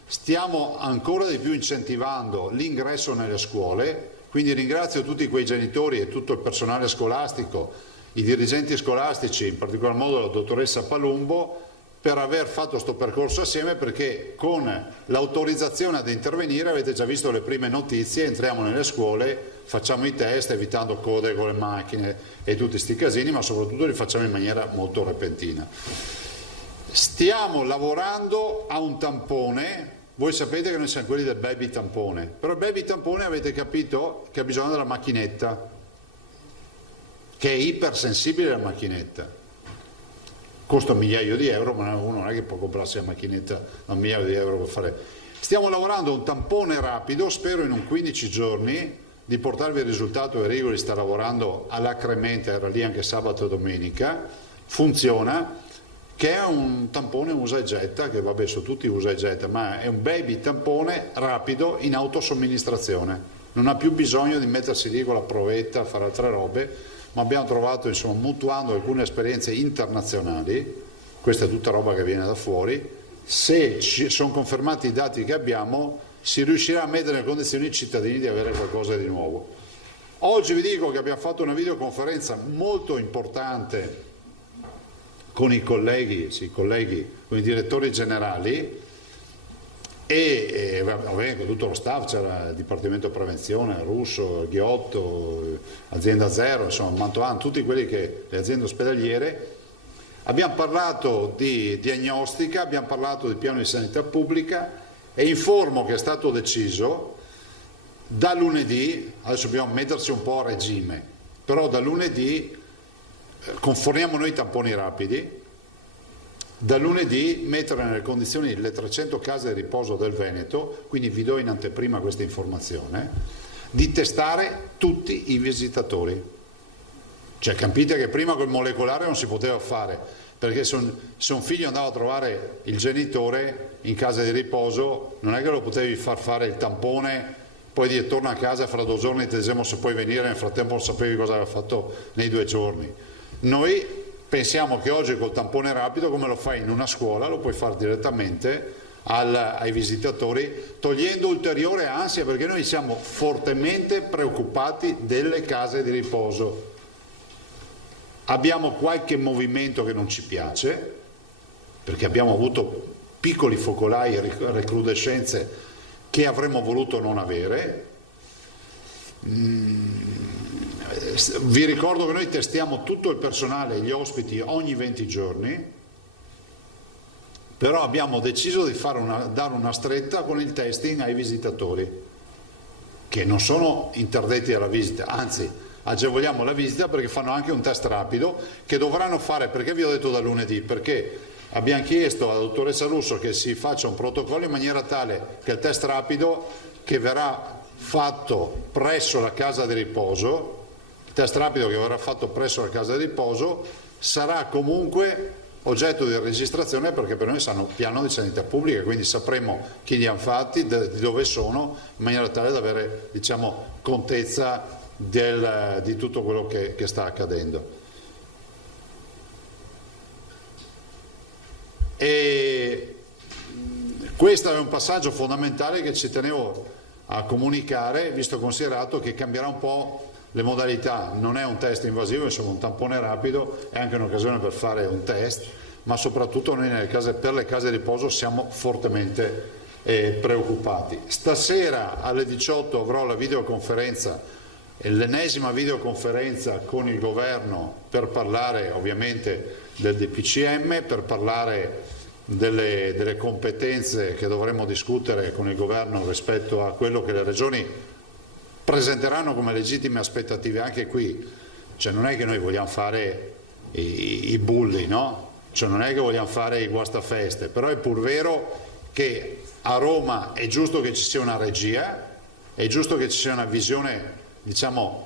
stiamo ancora di più incentivando l'ingresso nelle scuole, quindi ringrazio tutti quei genitori e tutto il personale scolastico, i dirigenti scolastici, in particolar modo la dottoressa Palumbo, per aver fatto questo percorso assieme, perché con l'autorizzazione ad intervenire, avete già visto le prime notizie, entriamo nelle scuole, facciamo i test evitando code con le macchine e tutti sti casini, ma soprattutto li facciamo in maniera molto repentina. Stiamo lavorando a un tampone, voi sapete che noi siamo quelli del baby tampone, però il baby tampone avete capito che ha bisogno della macchinetta, che è ipersensibile alla macchinetta. Costa un migliaio di euro, ma uno non è che può comprarsi la macchinetta a un migliaio di euro per fare. Stiamo lavorando a un tampone rapido, spero in un 15 giorni di portarvi il risultato. Erigoli sta lavorando alacremente, era lì anche sabato e domenica, funziona, che è un tampone usa e getta, che vabbè sono tutti usa e getta, ma è un baby tampone rapido in autosomministrazione, non ha più bisogno di mettersi lì con la provetta a fare altre robe, ma abbiamo trovato, insomma, mutuando alcune esperienze internazionali, questa è tutta roba che viene da fuori, se sono confermati i dati che abbiamo, si riuscirà a mettere nelle condizioni i cittadini di avere qualcosa di nuovo. Oggi vi dico che abbiamo fatto una videoconferenza molto importante con i colleghi, con i direttori generali e con tutto lo staff, c'era il Dipartimento Prevenzione, Russo, Ghiotto, Azienda Zero, insomma Mantoan, tutti quelli che, le aziende ospedaliere. Abbiamo parlato di diagnostica, abbiamo parlato di piano di sanità pubblica e informo che è stato deciso da lunedì, adesso dobbiamo metterci un po' a regime, però da lunedì conforniamo noi i tamponi rapidi, da lunedì mettere nelle condizioni le 300 case di riposo del Veneto, quindi vi do in anteprima questa informazione, di testare tutti i visitatori. Cioè capite che prima col molecolare non si poteva fare, perché se un figlio andava a trovare il genitore in casa di riposo non è che lo potevi far fare il tampone, poi dire torna a casa fra 2 giorni ti diciamo se puoi venire, nel frattempo non sapevi cosa aveva fatto nei 2 giorni. Noi pensiamo che oggi col tampone rapido, come lo fai in una scuola, lo puoi fare direttamente ai visitatori, togliendo ulteriore ansia, perché noi siamo fortemente preoccupati delle case di riposo. Abbiamo qualche movimento che non ci piace, perché abbiamo avuto piccoli focolai e recrudescenze che avremmo voluto non avere. Vi ricordo che noi testiamo tutto il personale e gli ospiti ogni 20 giorni, però abbiamo deciso di dare una stretta con il testing ai visitatori, che non sono interdetti alla visita, anzi agevoliamo la visita perché fanno anche un test rapido che dovranno fare. Perché vi ho detto da lunedì? Perché abbiamo chiesto alla dottoressa Russo che si faccia un protocollo in maniera tale che il test rapido che verrà fatto presso la casa di riposo, il test rapido che verrà fatto presso la casa di riposo sarà comunque oggetto di registrazione, perché per noi sarà un piano di sanità pubblica, quindi sapremo chi li hanno fatti, di dove sono, in maniera tale da avere, diciamo, contezza di tutto quello che sta accadendo. E questo è un passaggio fondamentale che ci tenevo a comunicare, visto e considerato che cambierà un po' le modalità. Non è un test invasivo, insomma un tampone rapido, è anche un'occasione per fare un test, ma soprattutto noi per le case di riposo siamo fortemente preoccupati. Stasera alle 18 avrò la videoconferenza l'ennesima videoconferenza con il governo per parlare ovviamente del DPCM, per parlare delle competenze che dovremo discutere con il governo rispetto a quello che le regioni presenteranno come legittime aspettative. Anche qui, cioè, non è che noi vogliamo fare i bulli, no? Cioè, non è che vogliamo fare i guastafeste, però è pur vero che a Roma è giusto che ci sia una regia, è giusto che ci sia una visione, diciamo,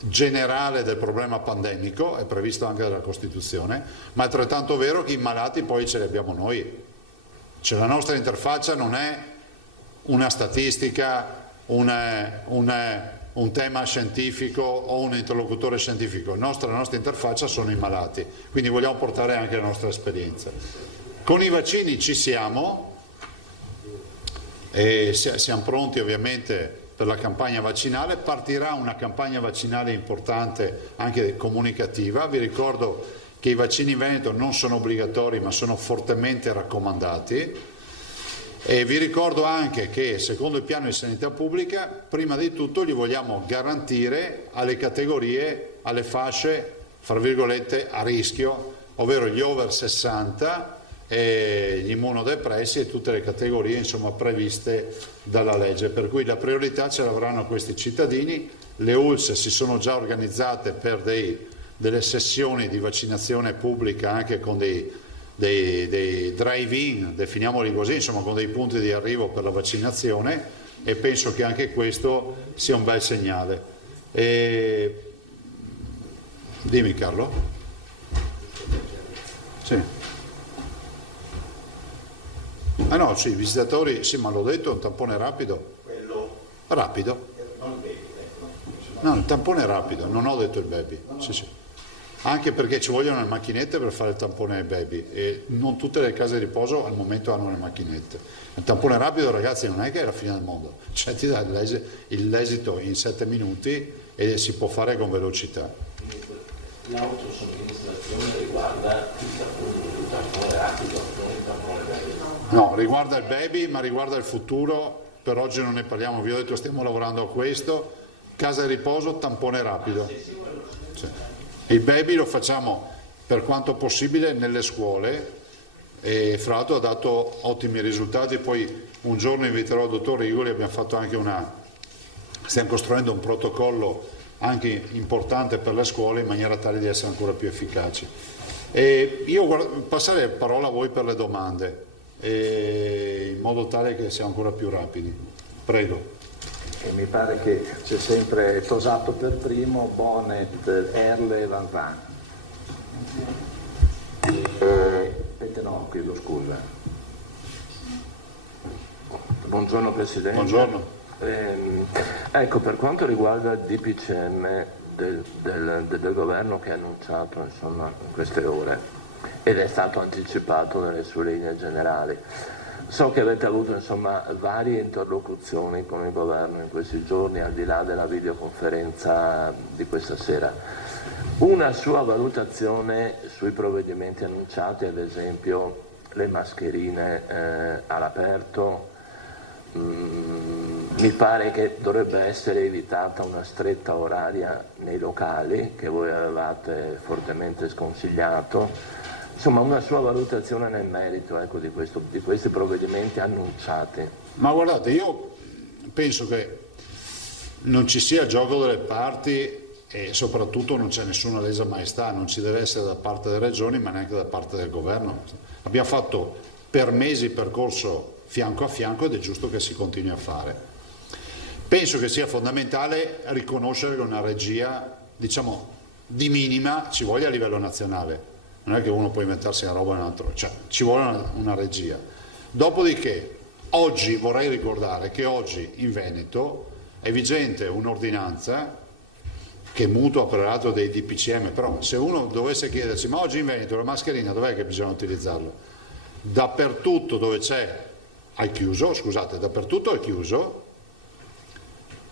generale del problema pandemico, è previsto anche dalla Costituzione, ma è altrettanto vero che i malati poi ce li abbiamo noi. Cioè, la nostra interfaccia non è una statistica, un tema scientifico o un interlocutore scientifico. La nostra interfaccia sono i malati, quindi vogliamo portare anche la nostra esperienza. Con i vaccini ci siamo e siamo pronti ovviamente per la campagna vaccinale. Partirà una campagna vaccinale importante anche comunicativa. Vi ricordo che i vaccini in Veneto non sono obbligatori ma sono fortemente raccomandati. E vi ricordo anche che secondo il piano di sanità pubblica, prima di tutto gli vogliamo garantire alle categorie, alle fasce, fra virgolette, a rischio, ovvero gli over 60, e gli immunodepressi e tutte le categorie, insomma, previste dalla legge. Per cui la priorità ce l'avranno questi cittadini. Le ULSS si sono già organizzate per delle sessioni di vaccinazione pubblica anche con dei drive-in, definiamoli così, insomma, con dei punti di arrivo per la vaccinazione, e penso che anche questo sia un bel segnale. Dimmi Carlo. Sì. Ah no, sì, i visitatori, sì, ma l'ho detto, un tampone rapido. Rapido? No, il tampone rapido, non ho detto il baby. Sì, sì. Anche perché ci vogliono le macchinette per fare il tampone ai baby e non tutte le case di riposo al momento hanno le macchinette. Il tampone rapido, ragazzi, non è che è la fine del mondo, cioè ti dà l'esito in 7 minuti e si può fare con velocità. L'autosomministrazione riguarda il tampone rapido, non il tampone baby. No, riguarda il baby, ma riguarda il futuro. Per oggi non ne parliamo, vi ho detto stiamo lavorando a questo. Casa di riposo, tampone rapido. Sì. Il baby lo facciamo per quanto possibile nelle scuole e fra l'altro ha dato ottimi risultati. Poi un giorno inviterò il dottor Rigoli, abbiamo fatto anche stiamo costruendo un protocollo anche importante per le scuole in maniera tale di essere ancora più efficaci. E io passerei la parola a voi per le domande, in modo tale che siamo ancora più rapidi. Prego. E mi pare che c'è sempre Tosato per primo, Bonnet, Erle e Van Van. No, chiedo scusa. Buongiorno Presidente. Buongiorno. Ecco, per quanto riguarda il DPCM del governo che ha annunciato, insomma, in queste ore ed è stato anticipato nelle sue linee generali, so che avete avuto, insomma, varie interlocuzioni con il governo in questi giorni, al di là della videoconferenza di questa sera. Una sua valutazione sui provvedimenti annunciati, ad esempio le mascherine all'aperto. Mi pare che dovrebbe essere evitata una stretta oraria nei locali che voi avevate fortemente sconsigliato. Insomma, una sua valutazione nel merito, ecco, di questi provvedimenti annunciati. Ma guardate, io penso che non ci sia gioco delle parti e soprattutto non c'è nessuna lesa maestà, non ci deve essere da parte delle regioni ma neanche da parte del governo. Abbiamo fatto per mesi percorso fianco a fianco ed è giusto che si continui a fare. Penso che sia fondamentale riconoscere che una regia, diciamo, di minima ci voglia a livello nazionale. Non è che uno può inventarsi una roba o un altro, cioè ci vuole una regia. Dopodiché, oggi vorrei ricordare che oggi in Veneto è vigente un'ordinanza che mutua per l'altro dei DPCM, però se uno dovesse chiedersi ma oggi in Veneto la mascherina dov'è che bisogna utilizzarla? Dappertutto dove c'è al chiuso, scusate, dappertutto al chiuso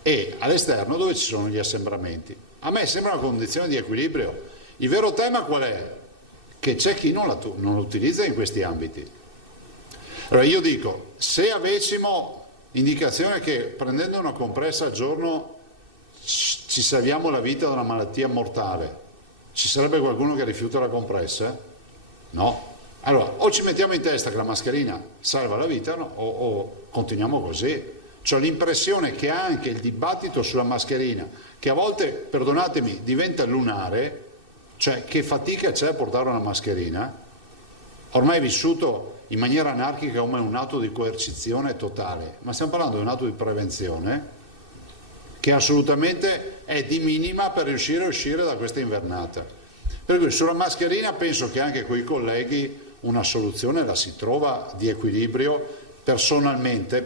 e all'esterno dove ci sono gli assembramenti. A me sembra una condizione di equilibrio. Il vero tema qual è? Che c'è chi non la utilizza in questi ambiti. Allora io dico, se avessimo indicazione che prendendo una compressa al giorno ci salviamo la vita da una malattia mortale, ci sarebbe qualcuno che rifiuta la compressa? No. Allora, o ci mettiamo in testa che la mascherina salva la vita, no? o continuiamo così. C'ho l'impressione che anche il dibattito sulla mascherina, che a volte, perdonatemi, diventa lunare, cioè che fatica c'è a portare una mascherina, ormai è vissuto in maniera anarchica come un atto di coercizione totale, ma stiamo parlando di un atto di prevenzione che assolutamente è di minima per riuscire a uscire da questa invernata. Per cui sulla mascherina penso che anche con i colleghi una soluzione la si trova di equilibrio. Personalmente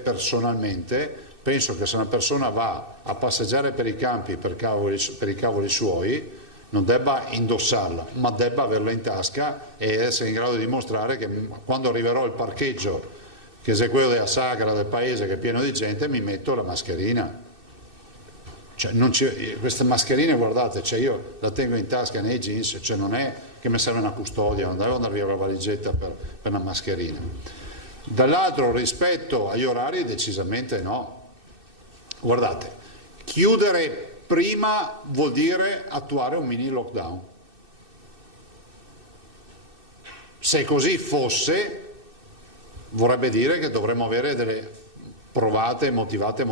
penso che se una persona va a passeggiare per i campi per i cavoli suoi non debba indossarla, ma debba averla in tasca e essere in grado di dimostrare che quando arriverò al parcheggio, che è quello della sagra del paese che è pieno di gente, mi metto la mascherina. Cioè, queste mascherine, guardate, cioè io la tengo in tasca nei jeans, cioè non è che mi serve una custodia, non devo andare via con la valigetta per una mascherina. Dall'altro, rispetto agli orari, decisamente no. Guardate, chiudere prima vuol dire attuare un mini lockdown. Se così fosse, vorrebbe dire che dovremmo avere delle provate motivazioni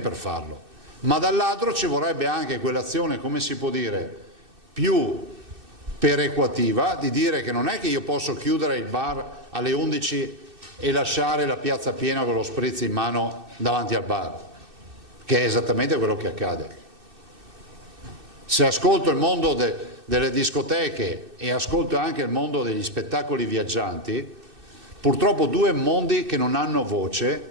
per farlo. Ma dall'altro ci vorrebbe anche quell'azione, come si può dire, più perequativa, di dire che non è che io posso chiudere il bar alle 11 e lasciare la piazza piena con lo spritz in mano davanti al bar, che è esattamente quello che accade. Se ascolto il mondo delle discoteche e ascolto anche il mondo degli spettacoli viaggianti, purtroppo due mondi che non hanno voce,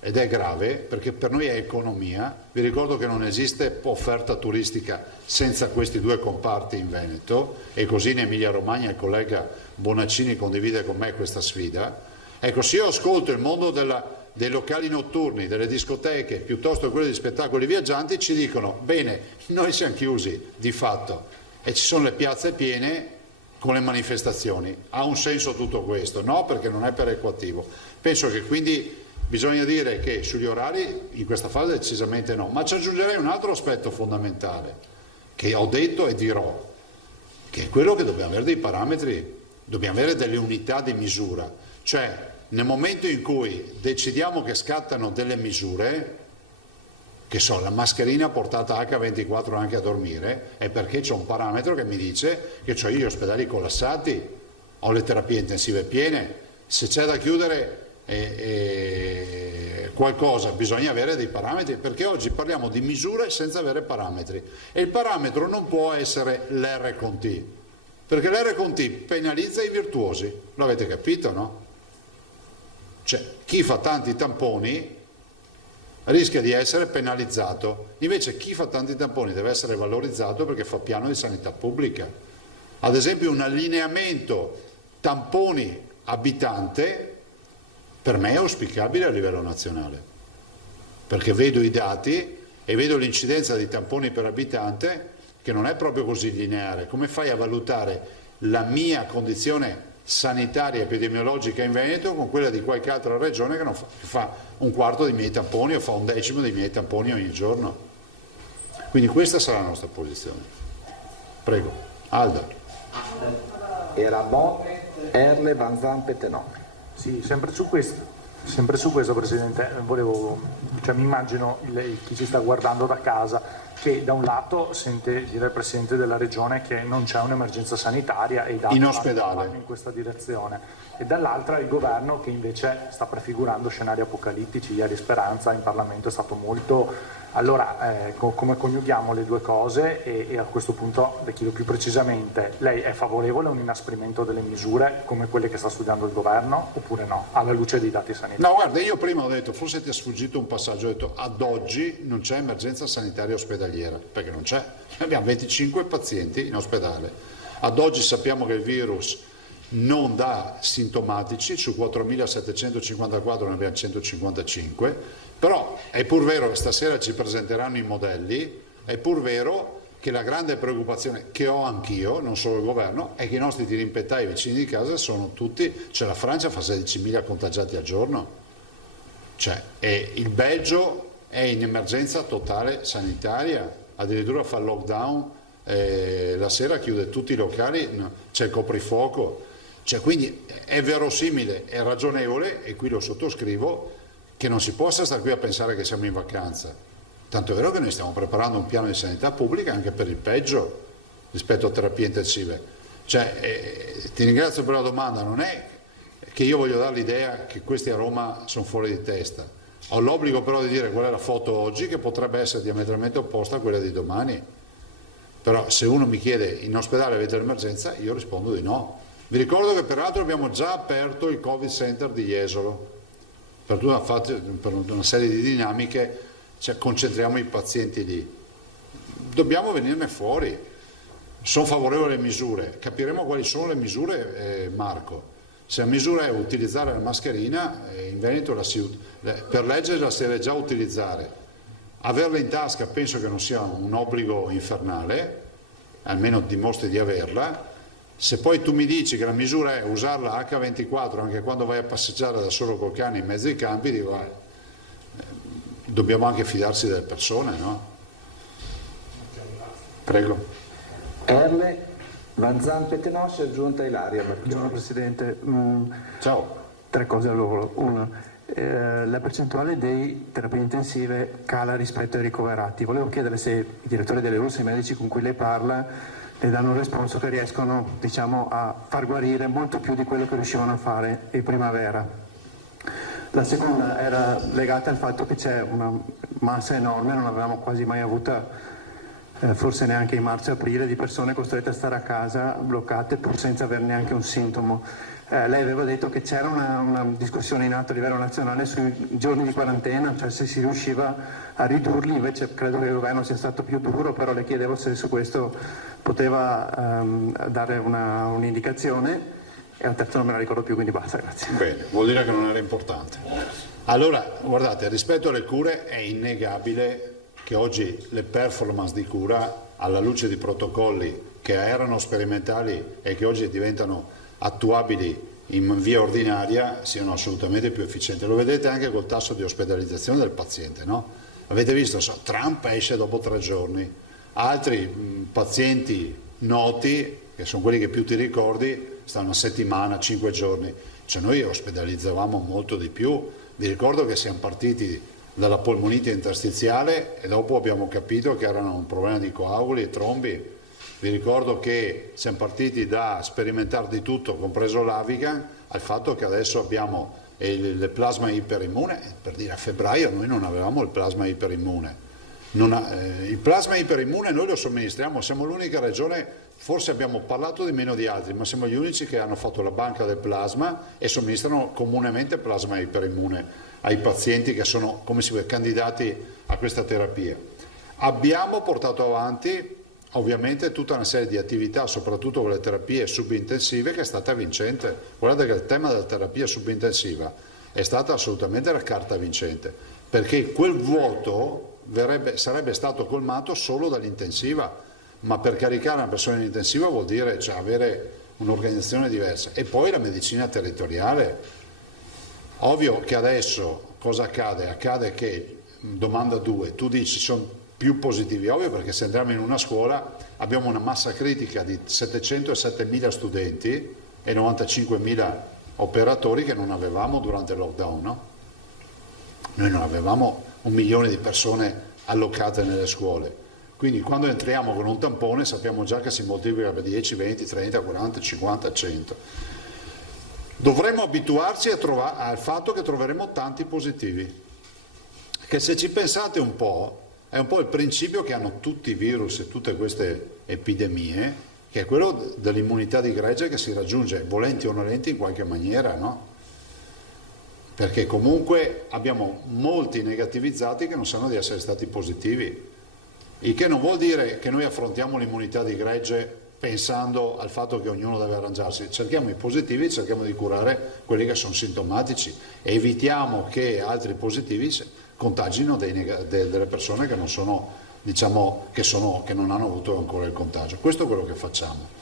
ed è grave perché per noi è economia. Vi ricordo che non esiste offerta turistica senza questi due comparti in Veneto, e così in Emilia Romagna il collega Bonaccini condivide con me questa sfida. Ecco, se io ascolto il mondo dei locali notturni, delle discoteche, piuttosto che quelli di spettacoli viaggianti, ci dicono bene, noi siamo chiusi di fatto e ci sono le piazze piene con le manifestazioni. Ha un senso tutto questo? No, perché non è perequativo. Penso che quindi bisogna dire che sugli orari in questa fase decisamente no, ma ci aggiungerei un altro aspetto fondamentale che ho detto e dirò, che è quello che dobbiamo avere dei parametri, dobbiamo avere delle unità di misura, cioè nel momento in cui decidiamo che scattano delle misure, che so, la mascherina portata H24 anche a dormire, è perché c'è un parametro che mi dice che ho gli ospedali collassati, ho le terapie intensive piene, se c'è da chiudere qualcosa bisogna avere dei parametri, perché oggi parliamo di misure senza avere parametri, e il parametro non può essere l'R con T, perché l'R con T penalizza i virtuosi, l'avete capito, no? Cioè chi fa tanti tamponi rischia di essere penalizzato, invece chi fa tanti tamponi deve essere valorizzato perché fa piano di sanità pubblica. Ad esempio un allineamento tamponi abitante per me è auspicabile a livello nazionale, perché vedo i dati e vedo l'incidenza di tamponi per abitante che non è proprio così lineare. Come fai a valutare la mia condizione sanitaria epidemiologica in Veneto con quella di qualche altra regione che fa un quarto dei miei tamponi o fa un decimo dei miei tamponi ogni giorno? Quindi questa sarà la nostra posizione. Prego. Alda. Era Bot, Erle, Van Zampe, Tenome. Sì, sempre su questo Presidente, mi immagino chi ci sta guardando da casa che da un lato sente dire il Presidente della Regione che non c'è un'emergenza sanitaria e i dati vanno in questa direzione, e dall'altra il Governo che invece sta prefigurando scenari apocalittici. Ieri Speranza in Parlamento è stato molto... Allora, come coniughiamo le due cose e a questo punto le chiedo più precisamente, lei è favorevole a un inasprimento delle misure come quelle che sta studiando il Governo oppure no, alla luce dei dati sanitari? No, guarda, io prima ho detto, forse ti è sfuggito un passaggio, ho detto ad oggi non c'è emergenza sanitaria ospedaliera, perché non c'è, abbiamo 25 pazienti in ospedale. Ad oggi sappiamo che il virus non dà sintomatici, su 4.754 ne abbiamo 155, però è pur vero che stasera ci presenteranno i modelli, è pur vero che la grande preoccupazione che ho anch'io, non solo il governo, è che i nostri dirimpettai vicini di casa sono tutti, la Francia fa 16.000 contagiati al giorno, e il Belgio è in emergenza totale sanitaria, addirittura fa il lockdown, la sera chiude tutti i locali, c'è il coprifuoco, cioè, quindi è verosimile, è ragionevole, e qui lo sottoscrivo, che non si possa stare qui a pensare che siamo in vacanza. Tanto è vero che noi stiamo preparando un piano di sanità pubblica anche per il peggio rispetto a terapie intensive. Cioè, ti ringrazio per la domanda, non è che io voglio dare l'idea che questi a Roma sono fuori di testa. Ho l'obbligo però di dire qual è la foto oggi, che potrebbe essere diametralmente opposta a quella di domani. Però se uno mi chiede in ospedale avete l'emergenza, io rispondo di no. Vi ricordo che peraltro abbiamo già aperto il Covid Center di Jesolo, per una serie di dinamiche, cioè concentriamo i pazienti lì. Dobbiamo venirne fuori. Sono favorevoli alle misure, capiremo quali sono le misure, Marco. Se la misura è utilizzare la mascherina, in Veneto per legge la si deve già utilizzare. Averla in tasca penso che non sia un obbligo infernale, almeno dimostri di averla. Se poi tu mi dici che la misura è usarla H24 anche quando vai a passeggiare da solo col cane in mezzo ai campi, dico, dobbiamo anche fidarsi delle persone, no? Prego. Erle, Vanzan Petenosce, aggiunta Ilaria. Buongiorno Presidente. Ciao. 3 cose al volo. Una, la percentuale dei terapie intensive cala rispetto ai ricoverati. Volevo chiedere se i direttori delle URSS, i medici con cui lei parla, le danno un responso che riescono, diciamo, a far guarire molto più di quello che riuscivano a fare in primavera. La seconda era legata al fatto che c'è una massa enorme, non avevamo quasi mai avuta, forse neanche in marzo-aprile, di persone costrette a stare a casa, bloccate, pur senza avere neanche un sintomo. Lei aveva detto che c'era una discussione in atto a livello nazionale sui giorni di quarantena, cioè se si riusciva a ridurli, invece credo che il governo sia stato più duro, però le chiedevo se su questo poteva dare un'indicazione, e al terzo non me la ricordo più, quindi basta, grazie. Bene, vuol dire che non era importante. Allora, guardate, rispetto alle cure è innegabile che oggi le performance di cura, alla luce di protocolli che erano sperimentali e che oggi diventano attuabili in via ordinaria, siano assolutamente più efficienti. Lo vedete anche col tasso di ospedalizzazione del paziente, no? Avete visto, Trump esce dopo 3 giorni, altri pazienti noti, che sono quelli che più ti ricordi, stanno 1 settimana, 5 giorni. Cioè noi ospedalizzavamo molto di più. Vi ricordo che siamo partiti dalla polmonite interstiziale e dopo abbiamo capito che erano un problema di coaguli e trombi. Vi ricordo che siamo partiti da sperimentare di tutto, compreso l'Avigan, al fatto che adesso abbiamo il plasma iperimmune. Per dire, a febbraio noi non avevamo il plasma iperimmune. Il plasma iperimmune noi lo somministriamo, siamo l'unica regione, forse abbiamo parlato di meno di altri, ma siamo gli unici che hanno fatto la banca del plasma e somministrano comunemente plasma iperimmune ai pazienti che sono, come si vede, candidati a questa terapia. Abbiamo portato avanti ovviamente tutta una serie di attività, soprattutto con le terapie subintensive, che è stata vincente. Guardate che il tema della terapia subintensiva è stata assolutamente la carta vincente, perché quel vuoto sarebbe stato colmato solo dall'intensiva, ma per caricare una persona in intensiva vuol dire, cioè, avere un'organizzazione diversa. E poi la medicina territoriale. Ovvio che adesso cosa accade? Accade che, domanda 2, tu dici sono più positivi, ovvio, perché se andiamo in una scuola abbiamo una massa critica di 707.000 studenti e 95.000 operatori che non avevamo durante il lockdown, no? Noi non avevamo 1 milione di persone allocate nelle scuole, quindi quando entriamo con un tampone sappiamo già che si moltiplica per 10, 20, 30, 40, 50, 100. Dovremmo abituarci al fatto che troveremo tanti positivi, che se ci pensate un po', è un po' il principio che hanno tutti i virus e tutte queste epidemie, che è quello dell'immunità di gregge che si raggiunge, volenti o nolenti, in qualche maniera, no? Perché comunque abbiamo molti negativizzati che non sanno di essere stati positivi, il che non vuol dire che noi affrontiamo l'immunità di gregge pensando al fatto che ognuno deve arrangiarsi. Cerchiamo i positivi, cerchiamo di curare quelli che sono sintomatici e evitiamo che altri positivi contagino delle persone che non sono, diciamo, che non hanno avuto ancora il contagio. Questo è quello che facciamo.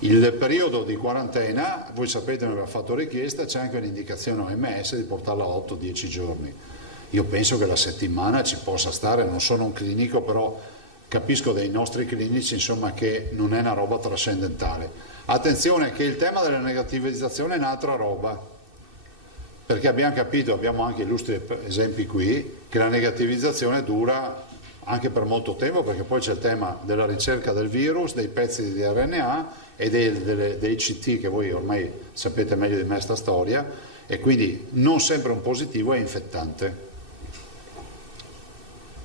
Il periodo di quarantena, voi sapete, noi abbiamo fatto richiesta, c'è anche un'indicazione OMS di portarla a 8-10 giorni. io penso che la settimana ci possa stare, non sono un clinico, però capisco dei nostri clinici insomma che non è una roba trascendentale. Attenzione che il tema della negativizzazione è un'altra roba, perché abbiamo capito, abbiamo anche illustri esempi qui, che la negativizzazione dura anche per molto tempo, perché poi c'è il tema della ricerca del virus, dei pezzi di RNA e dei CT, che voi ormai sapete meglio di me sta storia, e quindi non sempre un positivo è infettante.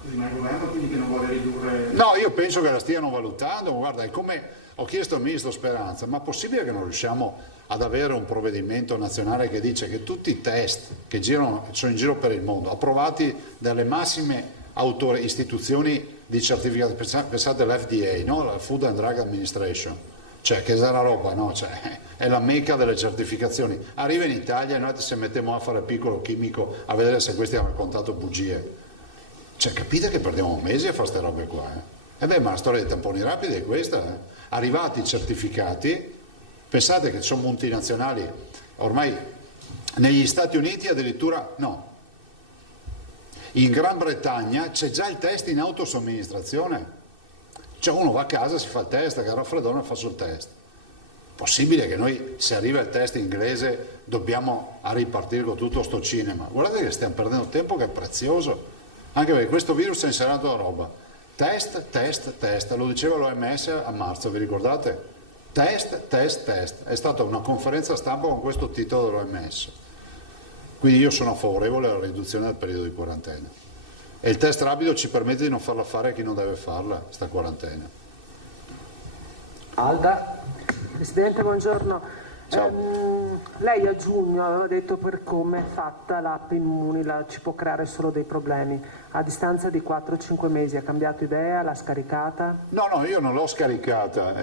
Ma il governo quindi che non vuole ridurre... No, io penso che la stiano valutando. Guarda, è come ho chiesto al Ministro Speranza, ma è possibile che non riusciamo ad avere un provvedimento nazionale che dice che tutti i test che sono in giro per il mondo, approvati dalle massime istituzioni di certificazione, pensate all'FDA, no? La Food and Drug Administration, cioè che è una roba, no? Cioè, è la mecca delle certificazioni. Arriva in Italia e noi se mettiamo a fare piccolo chimico a vedere se questi hanno raccontato bugie. Cioè, capite che perdiamo mesi a fare queste robe qua? E beh, ma la storia dei tamponi rapidi è questa. Arrivati certificati, pensate che sono multinazionali, ormai negli Stati Uniti addirittura no. In Gran Bretagna c'è già il test in autosomministrazione. Cioè uno va a casa, si fa il test, che è raffreddore, faccio il test. Possibile che noi, se arriva il test inglese, dobbiamo ripartire con tutto sto cinema? Guardate che stiamo perdendo tempo che è prezioso. Anche perché questo virus ha inserato la roba. Test, test, test, lo diceva l'OMS a marzo, vi ricordate? Test, test, test. È stata una conferenza stampa con questo titolo dell'OMS. Quindi io sono favorevole alla riduzione del periodo di quarantena. E il test rapido ci permette di non farla fare a chi non deve farla, sta quarantena. Alda. Presidente, buongiorno. Lei a giugno aveva detto per come è fatta l'app Immuni ci può creare solo dei problemi. A distanza di 4-5 mesi ha cambiato idea, l'ha scaricata? No, io non l'ho scaricata,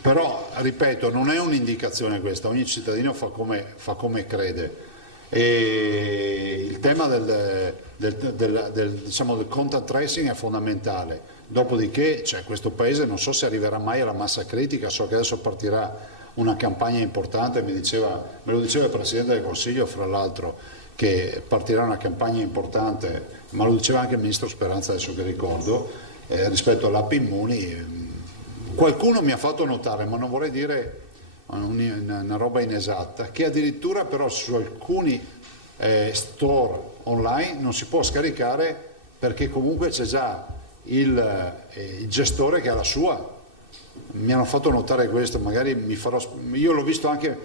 però ripeto, non è un'indicazione questa, ogni cittadino fa come crede. E il tema del contact tracing è fondamentale. Dopodiché questo paese non so se arriverà mai alla massa critica, so che adesso partirà una campagna importante, me lo diceva il Presidente del Consiglio fra l'altro, che partirà una campagna importante, ma lo diceva anche il Ministro Speranza adesso che ricordo, rispetto all'app Immuni. Qualcuno mi ha fatto notare, ma non vorrei dire una roba inesatta, che addirittura però su alcuni store online non si può scaricare perché comunque c'è già il gestore che ha la sua. Mi hanno fatto notare questo, magari io l'ho visto anche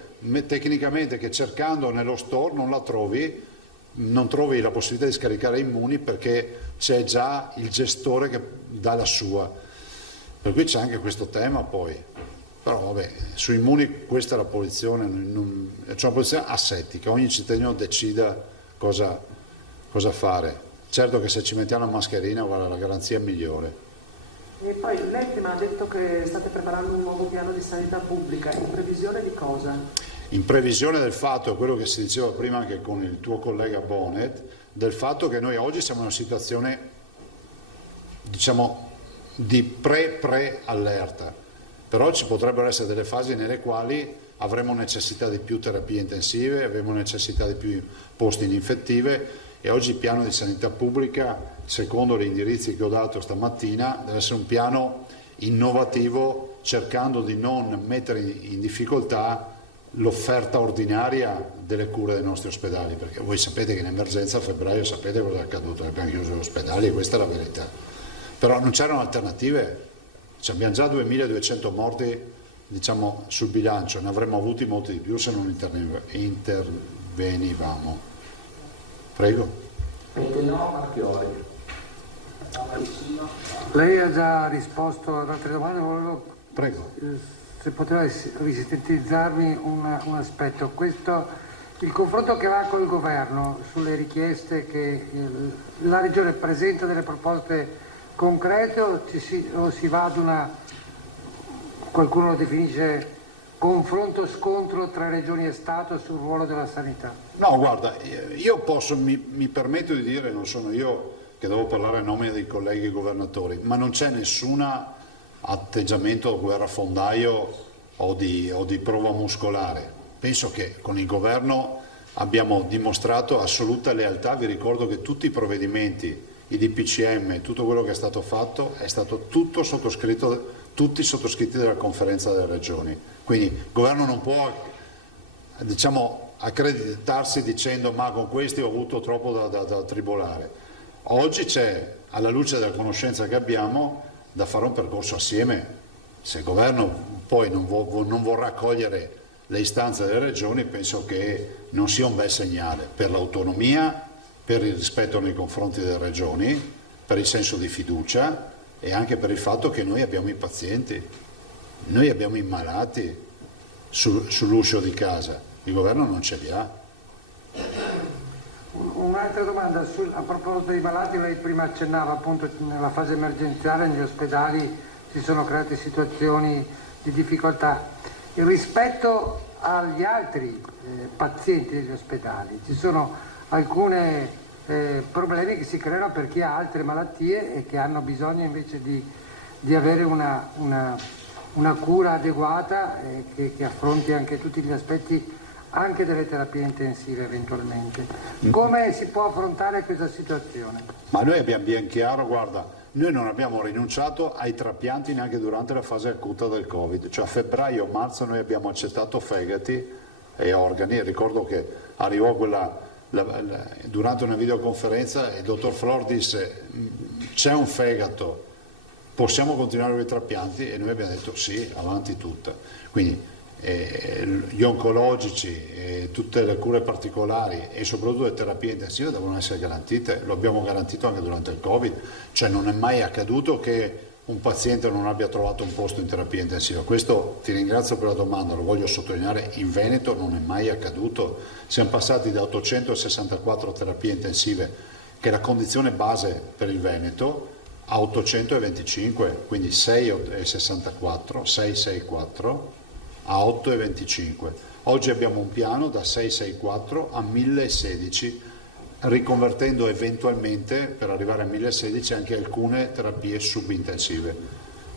tecnicamente che cercando nello store non trovi la possibilità di scaricare Immuni perché c'è già il gestore che dà la sua, per cui c'è anche questo tema poi. Però vabbè, su Immuni questa è la posizione, c'è una posizione asettica, ogni cittadino decida cosa fare. Certo che se ci mettiamo la mascherina, guarda, la garanzia è migliore. E poi lei prima ha detto che state preparando un nuovo piano di sanità pubblica, in previsione di cosa? In previsione del fatto, quello che si diceva prima anche con il tuo collega Bonet, del fatto che noi oggi siamo in una situazione, diciamo, di pre-allerta, però ci potrebbero essere delle fasi nelle quali avremo necessità di più terapie intensive, avremo necessità di più posti in infettive, e oggi il piano di sanità pubblica, secondo gli indirizzi che ho dato stamattina, deve essere un piano innovativo, cercando di non mettere in difficoltà l'offerta ordinaria delle cure dei nostri ospedali, perché voi sapete che in emergenza a febbraio sapete cosa è accaduto, abbiamo chiuso gli ospedali e questa è la verità. Però non c'erano alternative, abbiamo già 2200 morti, diciamo, sul bilancio, ne avremmo avuti molti di più se non intervenivamo. Prego. Lei ha già risposto ad altre domande, volevo, prego, se poteva risintetizzarmi un aspetto. Il confronto che va col governo sulle richieste che la Regione presenta delle proposte concrete o si va ad qualcuno lo definisce confronto scontro tra regioni e Stato sul ruolo della sanità? No, guarda, io mi permetto di dire, non sono io che devo parlare a nome dei colleghi governatori, ma non c'è nessun atteggiamento guerrafondaio o di prova muscolare. Penso che con il governo abbiamo dimostrato assoluta lealtà. Vi ricordo che tutti i provvedimenti, i DPCM, tutto quello che è stato fatto è stato tutto sottoscritto, tutti sottoscritti dalla conferenza delle regioni. Quindi il governo non può, diciamo, accreditarsi dicendo ma con questi ho avuto troppo da tribolare. Oggi c'è, alla luce della conoscenza che abbiamo, da fare un percorso assieme. Se il governo poi non vorrà accogliere le istanze delle regioni, penso che non sia un bel segnale per l'autonomia, per il rispetto nei confronti delle regioni, per il senso di fiducia e anche per il fatto che noi abbiamo i pazienti, noi abbiamo i malati sull'uscio di casa, il governo non ce li ha. Un'altra domanda, a proposito dei malati, lei prima accennava appunto nella fase emergenziale negli ospedali si sono create situazioni di difficoltà. Rispetto agli altri pazienti degli ospedali ci sono alcuni problemi che si creano per chi ha altre malattie e che hanno bisogno invece di avere una cura adeguata che affronti anche tutti gli aspetti anche delle terapie intensive eventualmente. Come si può affrontare questa situazione? Ma noi abbiamo ben chiaro, guarda, noi non abbiamo rinunciato ai trapianti neanche durante la fase acuta del Covid, cioè a febbraio-marzo noi abbiamo accettato fegati e organi. Ricordo che arrivò durante una videoconferenza il dottor Flor disse c'è un fegato, possiamo continuare con i trapianti? E noi abbiamo detto sì, avanti tutta. Quindi gli oncologici, tutte le cure particolari e soprattutto le terapie intensive devono essere garantite, lo abbiamo garantito anche durante il Covid, cioè non è mai accaduto che un paziente non abbia trovato un posto in terapia intensiva. Questo ti ringrazio per la domanda, lo voglio sottolineare, in Veneto non è mai accaduto, siamo passati da 864 terapie intensive, che è la condizione base per il Veneto, a 825, quindi 664 a 8,25. Oggi abbiamo un piano da 664 a 1016, riconvertendo eventualmente per arrivare a 1016 anche alcune terapie subintensive.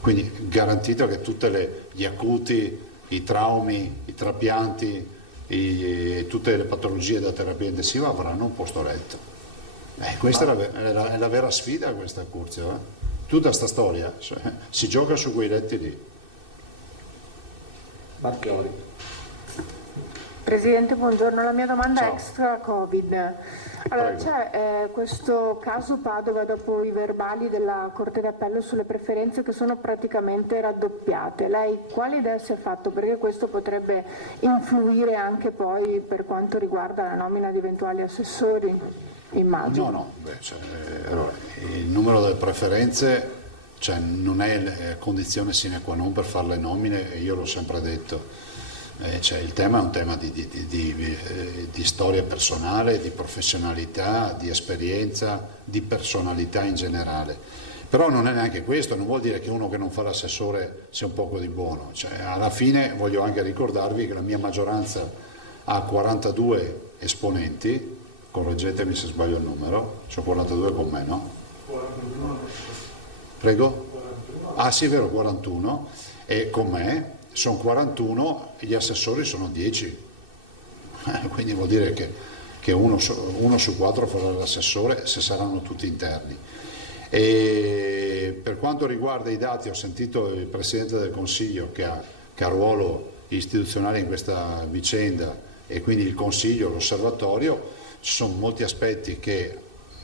Quindi garantito che tutte gli acuti, i traumi, i trapianti, tutte le patologie da terapia intensiva avranno un posto letto. Questa è la vera sfida, questa Curzio. Tutta sta storia, cioè, si gioca su quei letti lì. Marchiori. Presidente, buongiorno. La mia domanda Ciao. è extra Covid. Allora, c'è questo caso Padova dopo i verbali della Corte d'Appello sulle preferenze che sono praticamente raddoppiate. Lei quale idea si è fatto? Perché questo potrebbe influire anche poi per quanto riguarda la nomina di eventuali assessori, immagino. Allora, il numero delle preferenze non è condizione sine qua non per fare le nomine, e io l'ho sempre detto. Il tema è un tema di storia personale, di professionalità, di esperienza, di personalità in generale. Però non è neanche questo, non vuol dire che uno che non fa l'assessore sia un poco di buono. Alla fine voglio anche ricordarvi che la mia maggioranza ha 42 esponenti, correggetemi se sbaglio il numero, c'ho 42 con me, no? 41. Prego? 41. Ah sì, è vero, 41, e con me sono 41 e gli assessori sono 10, quindi vuol dire che uno su 4 farà l'assessore se saranno tutti interni. E per quanto riguarda i dati, ho sentito il Presidente del Consiglio che ha ruolo istituzionale in questa vicenda, e quindi il Consiglio, l'Osservatorio. Ci sono molti aspetti che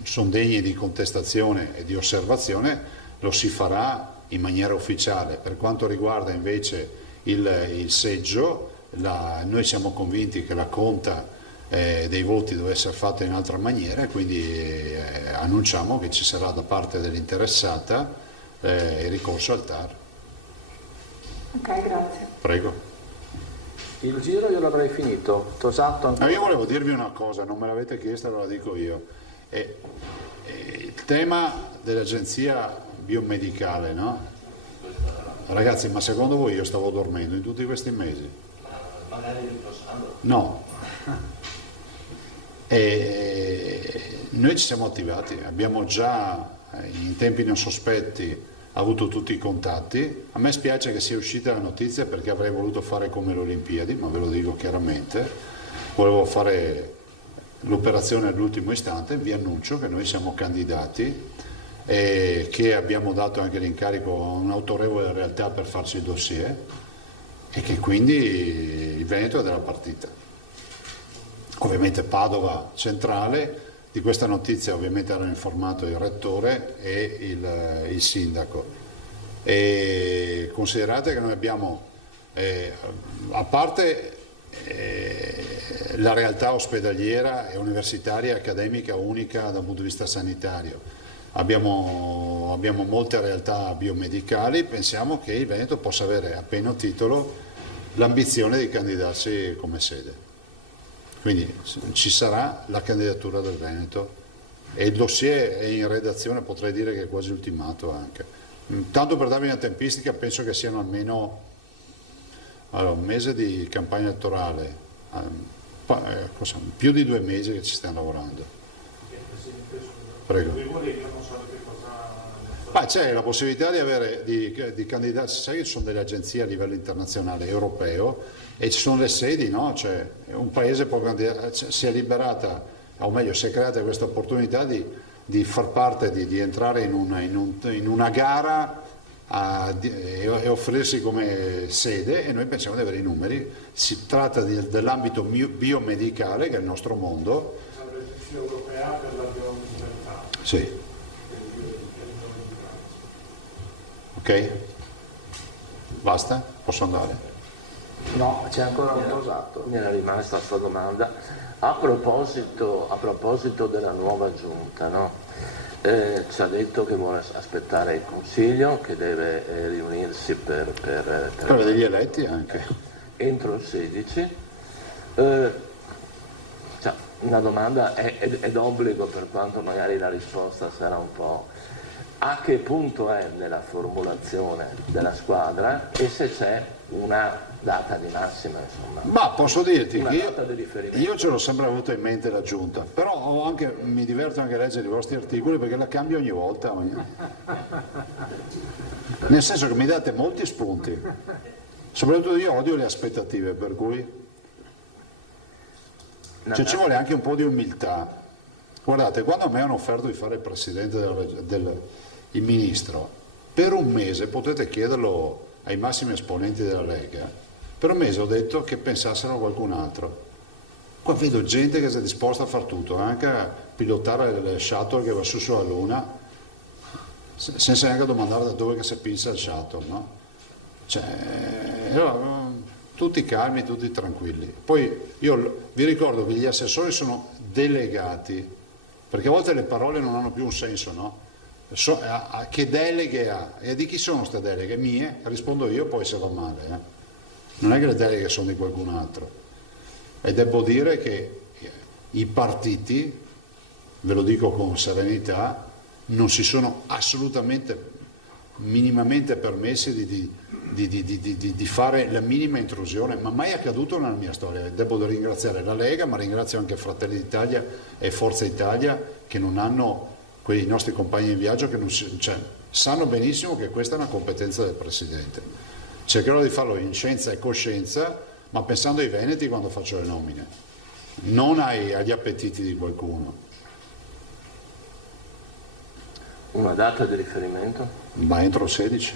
sono degni di contestazione e di osservazione, lo si farà in maniera ufficiale. Per quanto riguarda invece il seggio, noi siamo convinti che la conta dei voti deve essere fatta in altra maniera, quindi annunciamo che ci sarà da parte dell'interessata il ricorso al TAR. Ok, grazie. Prego. Il giro io l'avrei finito. Tosato ancora. Io volevo dirvi una cosa, non me l'avete chiesta, ve la dico io. Il tema dell'agenzia biomedicale, no? Ragazzi, ma secondo voi io stavo dormendo in tutti questi mesi? Magari riposando. No. Noi ci siamo attivati, abbiamo già in tempi non sospetti avuto tutti i contatti. A me spiace che sia uscita la notizia, perché avrei voluto fare come le Olimpiadi, ma ve lo dico chiaramente, volevo fare l'operazione all'ultimo istante, vi annuncio che noi siamo candidati e che abbiamo dato anche l'incarico a un'autorevole realtà per farci il dossier e che quindi il Veneto è della partita. Ovviamente Padova centrale, di questa notizia ovviamente hanno informato il rettore e il sindaco. E considerate che noi abbiamo, a parte la realtà ospedaliera e universitaria e accademica unica dal punto di vista sanitario, abbiamo molte realtà biomedicali, pensiamo che il Veneto possa avere a pieno titolo l'ambizione di candidarsi come sede. Quindi ci sarà la candidatura del Veneto e il dossier è in redazione, potrei dire che è quasi ultimato anche. Tanto per darvi una tempistica, penso che siano almeno un mese di campagna elettorale, più di 2 mesi che ci stiamo lavorando. Prego. C'è la possibilità di candidarsi, sai che ci sono delle agenzie a livello internazionale, europeo, e ci sono le sedi, no? Cioè, un paese può si è liberata, o meglio si è creata questa opportunità di far parte, di entrare in una gara e offrirsi come sede, e noi pensiamo di avere i numeri. Si tratta dell'ambito biomedicale, che è il nostro mondo. L'agenzia europea per la biomedicalità. Sì. Ok? Basta? Posso andare? No, c'è ancora un Tosato. Mi era rimasta questa domanda. A proposito della nuova giunta, no? Ci ha detto che vuole aspettare il Consiglio, che deve riunirsi per degli eletti anche. Entro il 16. Una domanda è d'obbligo, per quanto magari la risposta sarà un po': a che punto è nella formulazione della squadra e se c'è una data di massima, insomma. Ma posso dirti che io ce l'ho sempre avuto in mente la giunta, però mi diverto anche a leggere i vostri articoli, perché la cambio ogni volta. Nel senso che mi date molti spunti, soprattutto io odio le aspettative, per cui ci vuole anche un po' di umiltà. Guardate, quando a me hanno offerto di fare il presidente il ministro, per un mese, potete chiederlo ai massimi esponenti della Lega, per un mese ho detto che pensassero a qualcun altro. Qua vedo gente che si è disposta a far tutto, anche a pilotare il shuttle che va su sulla Luna, senza neanche domandare da dove che si pinza il shuttle, no? Cioè, tutti calmi, tutti tranquilli. Poi io vi ricordo che gli assessori sono delegati, perché a volte le parole non hanno più un senso, no? Che deleghe ha? E di chi sono queste deleghe? Mie? Rispondo io, poi se va male. Non è che le deleghe sono di qualcun altro. E devo dire che i partiti, ve lo dico con serenità, non si sono assolutamente, minimamente permessi di fare la minima intrusione, ma mai accaduto nella mia storia. Devo ringraziare la Lega, ma ringrazio anche Fratelli d'Italia e Forza Italia, che non hanno quei nostri compagni in viaggio che sanno benissimo che questa è una competenza del Presidente. Cercherò di farlo in scienza e coscienza, ma pensando ai veneti quando faccio le nomine, non agli appetiti di qualcuno. Una data di riferimento? Ma entro il 16.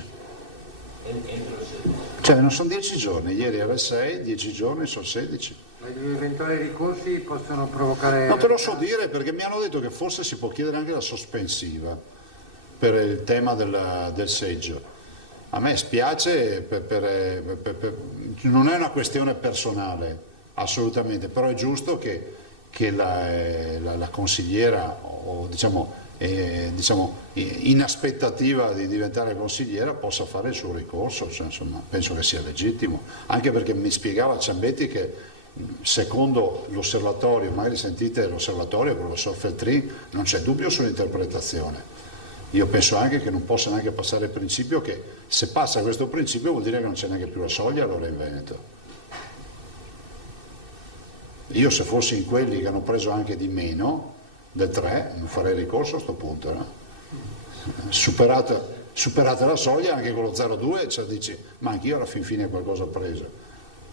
Cioè non sono 10 giorni, ieri era 6, 10 giorni sono 16. Ma gli eventuali ricorsi possono provocare... Non te lo so dire, perché mi hanno detto che forse si può chiedere anche la sospensiva per il tema del seggio. A me spiace, non è una questione personale, assolutamente, però è giusto che la consigliera, o diciamo in aspettativa di diventare consigliera, possa fare il suo ricorso. Cioè, insomma, penso che sia legittimo, anche perché mi spiegava Ciambetti che secondo l'osservatorio, magari sentite l'osservatorio, il professor Feltrin, non c'è dubbio sull'interpretazione. Io penso anche che non possa neanche passare il principio che, se passa questo principio, vuol dire che non c'è neanche più la soglia allora in Veneto. Io, se fossi in quelli che hanno preso anche di meno del 3, non farei ricorso a questo punto, no? Superata la soglia, anche con lo 0,2, cioè dici, ma anch'io alla fin fine qualcosa ho preso,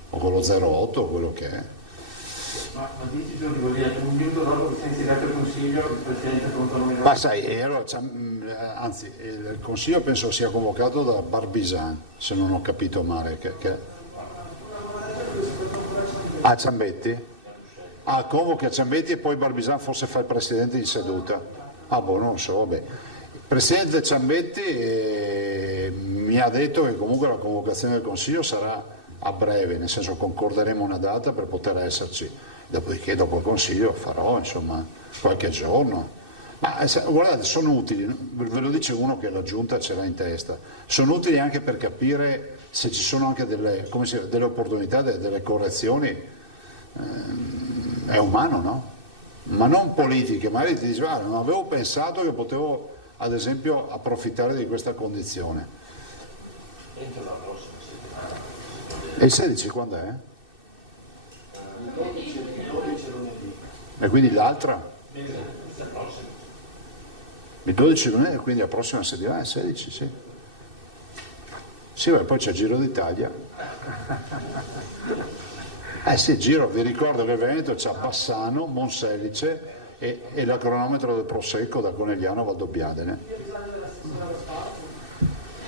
o con lo 0,8 o quello che è. Ma 10 giorni vuol dire un minuto dopo che si è insediato il Consiglio, il Presidente pronto non Ma sai, allora, anzi, il Consiglio penso sia convocato da Barbisan, se non ho capito male. Ciambetti? Convoca Ciambetti e poi Barbisan forse fa il Presidente in seduta. Non lo so, vabbè. Il Presidente Ciambetti mi ha detto che comunque la convocazione del Consiglio sarà a breve, nel senso concorderemo una data per poter esserci. Dopodiché dopo il Consiglio farò insomma qualche giorno. Ma guardate, sono utili, ve lo dice uno che la Giunta ce l'ha in testa, sono utili anche per capire se ci sono anche delle opportunità, delle correzioni. È umano, no? Ma non politiche, magari ti dici, non avevo pensato che potevo ad esempio approfittare di questa condizione. Entro la prossima settimana. E il 16 quando è? E quindi l'altra? Il 12 lunedì, quindi la prossima settimana, il 16, sì. Sì, ma poi c'è il Giro d'Italia. Sì, Giro, vi ricordo che il Veneto c'ha Bassano, Monselice e la cronometro del Prosecco da Conegliano a Valdobbiadene.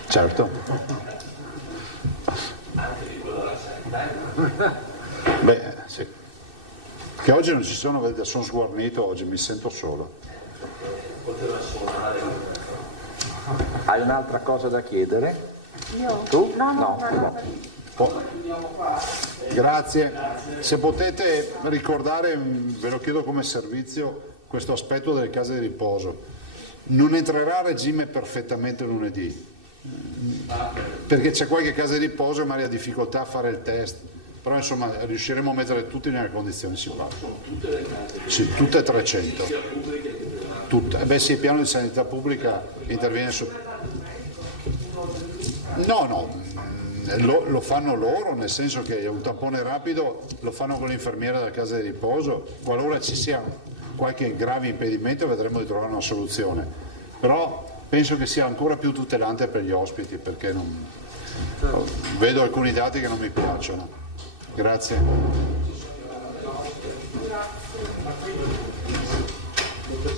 Certo. Beh, sì. Che oggi non ci sono, vedete, sono sguarnito oggi, mi sento solo. Hai un'altra cosa da chiedere? Io? Tu? No. Grazie. Se potete ricordare, ve lo chiedo come servizio, questo aspetto delle case di riposo. Non entrerà a regime perfettamente lunedì, perché c'è qualche casa di riposo e magari ha difficoltà a fare il test, però insomma riusciremo a mettere tutti nelle condizioni, si parla. Sì, tutte 300. Tutte. Sì, il piano di sanità pubblica interviene su... No, lo fanno loro, nel senso che un tampone rapido lo fanno con l'infermiera della casa di riposo, qualora ci sia qualche grave impedimento vedremo di trovare una soluzione, però penso che sia ancora più tutelante per gli ospiti, perché vedo alcuni dati che non mi piacciono. Grazie.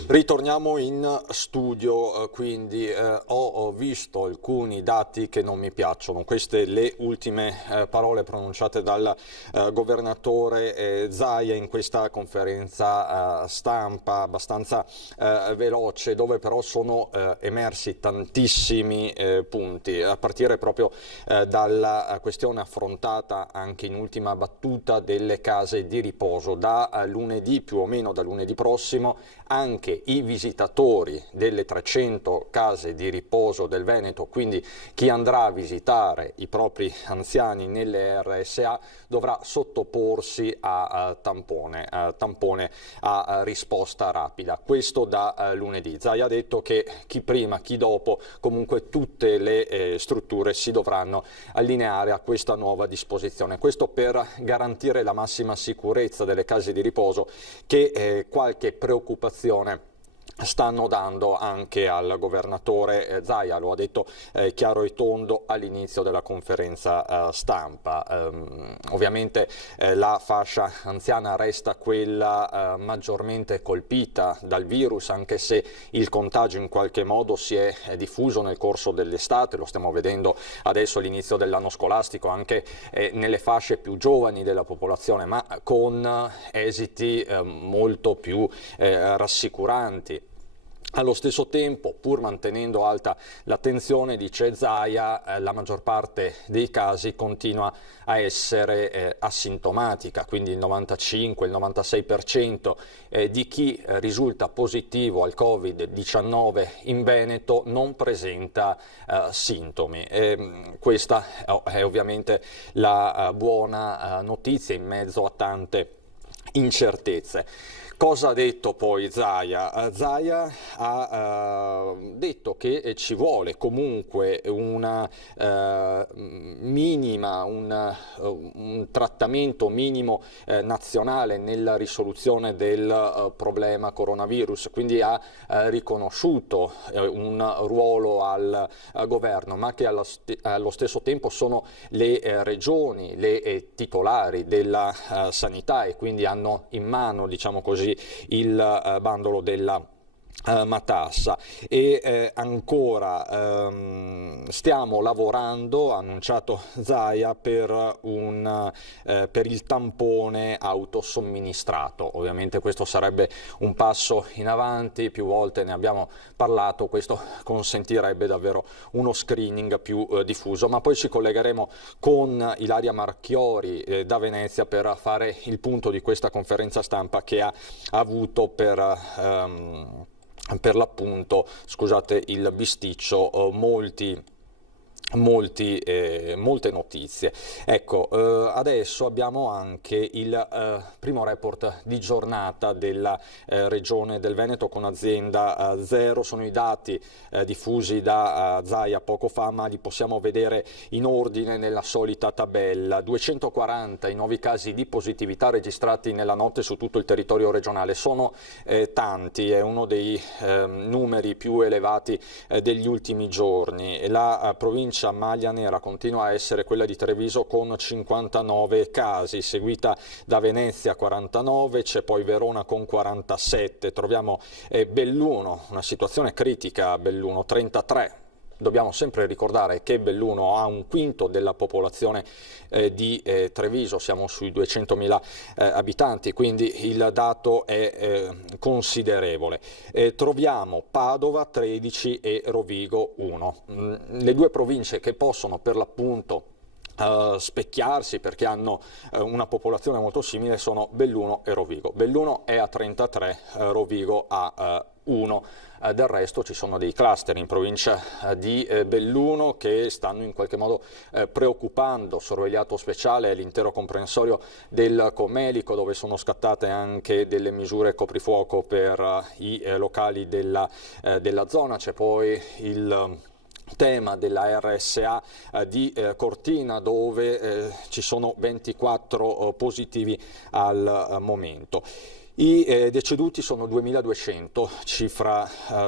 Ritorniamo in studio, quindi ho visto alcuni dati che non mi piacciono. Queste le ultime parole pronunciate dal governatore Zaia in questa conferenza stampa abbastanza veloce, dove però sono emersi tantissimi punti, a partire proprio dalla questione affrontata anche in ultima battuta delle case di riposo. Da lunedì, più o meno da lunedì prossimo, anche i visitatori delle 300 case di riposo del Veneto, quindi chi andrà a visitare i propri anziani nelle RSA, dovrà sottoporsi a tampone a risposta rapida. Questo da lunedì. Zaia ha detto che chi prima, chi dopo, comunque tutte le strutture si dovranno allineare a questa nuova disposizione. Questo per garantire la massima sicurezza delle case di riposo che qualche preoccupazione stanno dando anche al governatore Zaia, lo ha detto chiaro e tondo all'inizio della conferenza stampa. Ovviamente la fascia anziana resta quella maggiormente colpita dal virus, anche se il contagio in qualche modo si è diffuso nel corso dell'estate, lo stiamo vedendo adesso all'inizio dell'anno scolastico anche nelle fasce più giovani della popolazione, ma con esiti molto più rassicuranti. Allo stesso tempo, pur mantenendo alta l'attenzione, dice Zaia, la maggior parte dei casi continua a essere asintomatica, quindi il 95, il 96% di chi risulta positivo al Covid-19 in Veneto non presenta sintomi. Questa è ovviamente la buona notizia in mezzo a tante incertezze. Cosa ha detto poi Zaia? Zaia ha detto che ci vuole comunque una minima, un trattamento minimo nazionale nella risoluzione del problema coronavirus, quindi ha riconosciuto un ruolo al governo, ma che allo stesso tempo sono le regioni le titolari della sanità e quindi hanno in mano, diciamo così, il bandolo della matassa. E ancora stiamo lavorando, ha annunciato Zaia, per il tampone autosomministrato. Ovviamente questo sarebbe un passo in avanti, più volte ne abbiamo parlato, questo consentirebbe davvero uno screening più diffuso, ma poi ci collegheremo con Ilaria Marchiori da Venezia per fare il punto di questa conferenza stampa che ha avuto per l'appunto, scusate il bisticcio, molte notizie. Ecco, adesso abbiamo anche il primo report di giornata della Regione del Veneto con azienda zero. Sono i dati diffusi da Zaia poco fa, ma li possiamo vedere in ordine nella solita tabella. 240 i nuovi casi di positività registrati nella notte su tutto il territorio regionale. Sono tanti, è uno dei numeri più elevati degli ultimi giorni. La provincia maglia nera continua a essere quella di Treviso con 59 casi, seguita da Venezia 49, c'è poi Verona con 47, troviamo Belluno, una situazione critica a Belluno, 33. Dobbiamo sempre ricordare che Belluno ha un quinto della popolazione di Treviso, siamo sui 200.000 abitanti, quindi il dato è considerevole. Troviamo Padova 13 e Rovigo 1. Le due province che possono per l'appunto specchiarsi perché hanno una popolazione molto simile sono Belluno e Rovigo. Belluno è a 33, Rovigo a 1. Del resto ci sono dei cluster in provincia di Belluno che stanno in qualche modo preoccupando. Sorvegliato speciale l'intero comprensorio del Comelico, dove sono scattate anche delle misure coprifuoco per i locali della zona. C'è poi il tema della RSA di Cortina, dove ci sono 24 positivi al momento. I deceduti sono 2.200, cifra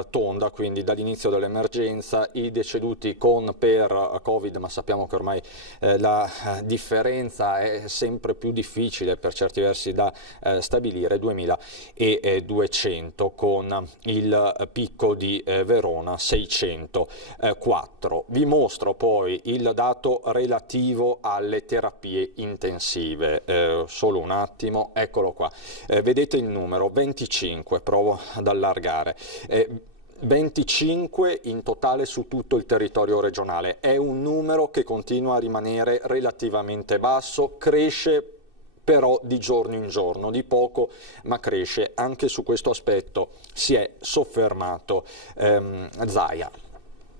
tonda, quindi dall'inizio dell'emergenza. I deceduti per Covid, ma sappiamo che ormai la differenza è sempre più difficile per certi versi da stabilire, 2.200, con il picco di Verona 604. Vi mostro poi il dato relativo alle terapie intensive, solo un attimo, eccolo qua. Vedete il numero 25, provo ad allargare, 25 in totale su tutto il territorio regionale. È un numero che continua a rimanere relativamente basso, cresce però di giorno in giorno, di poco ma cresce. Anche su questo aspetto si è soffermato Zaia.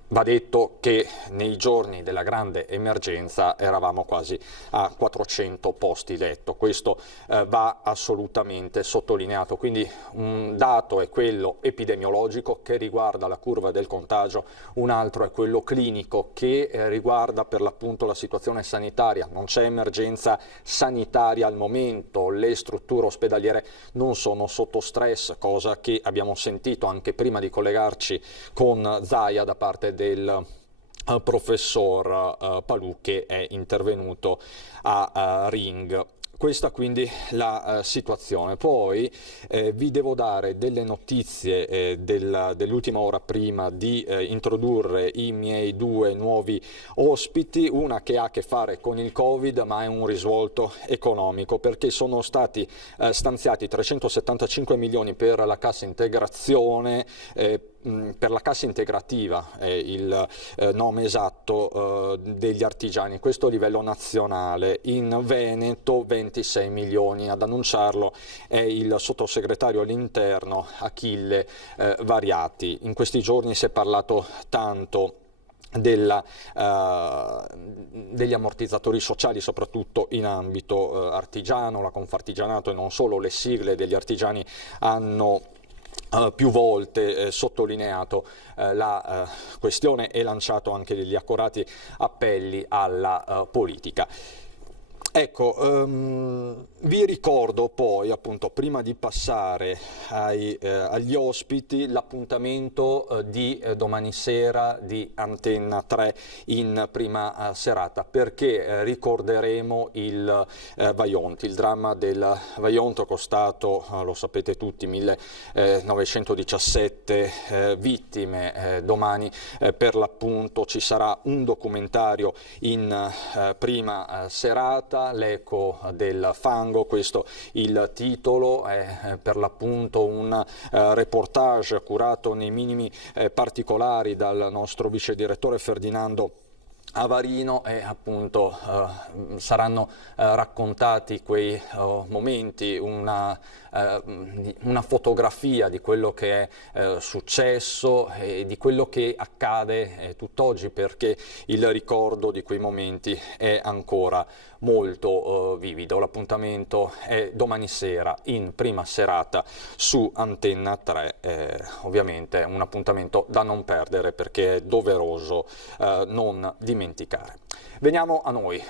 Va detto che nei giorni della grande emergenza eravamo quasi a 400 posti letto, questo va assolutamente sottolineato, quindi un dato è quello epidemiologico che riguarda la curva del contagio, un altro è quello clinico che riguarda per l'appunto la situazione sanitaria. Non c'è emergenza sanitaria al momento, le strutture ospedaliere non sono sotto stress, cosa che abbiamo sentito anche prima di collegarci con Zaia da parte del professor Palù, che è intervenuto a Ring. Questa quindi la situazione. Poi vi devo dare delle notizie dell'ultima ora prima di introdurre i miei due nuovi ospiti, una che ha a che fare con il Covid ma è un risvolto economico, perché sono stati stanziati 375 milioni per la cassa integrazione, per la cassa integrativa è il nome esatto degli artigiani, questo a livello nazionale. In Veneto 26 milioni, ad annunciarlo è il sottosegretario all'interno Achille Variati. In questi giorni si è parlato tanto degli ammortizzatori sociali, soprattutto in ambito artigiano, la Confartigianato e non solo, le sigle degli artigiani hanno più volte sottolineato la questione e lanciato anche degli accorati appelli alla politica. Ecco, vi ricordo poi, appunto, prima di passare agli ospiti, l'appuntamento di domani sera di Antenna 3 in prima serata, perché ricorderemo il Vajont, il dramma del Vajont, costato, lo sapete tutti, 1917 vittime. Domani per l'appunto ci sarà un documentario in prima serata, L'eco del fango, questo il titolo, è per l'appunto un reportage curato nei minimi particolari dal nostro vice direttore Ferdinando Avarino, e appunto saranno raccontati quei momenti, una fotografia di quello che è successo e di quello che accade tutt'oggi, perché il ricordo di quei momenti è ancora molto vivido. L'appuntamento è domani sera in prima serata su Antenna 3, ovviamente un appuntamento da non perdere, perché è doveroso non dimenticare. Veniamo a noi,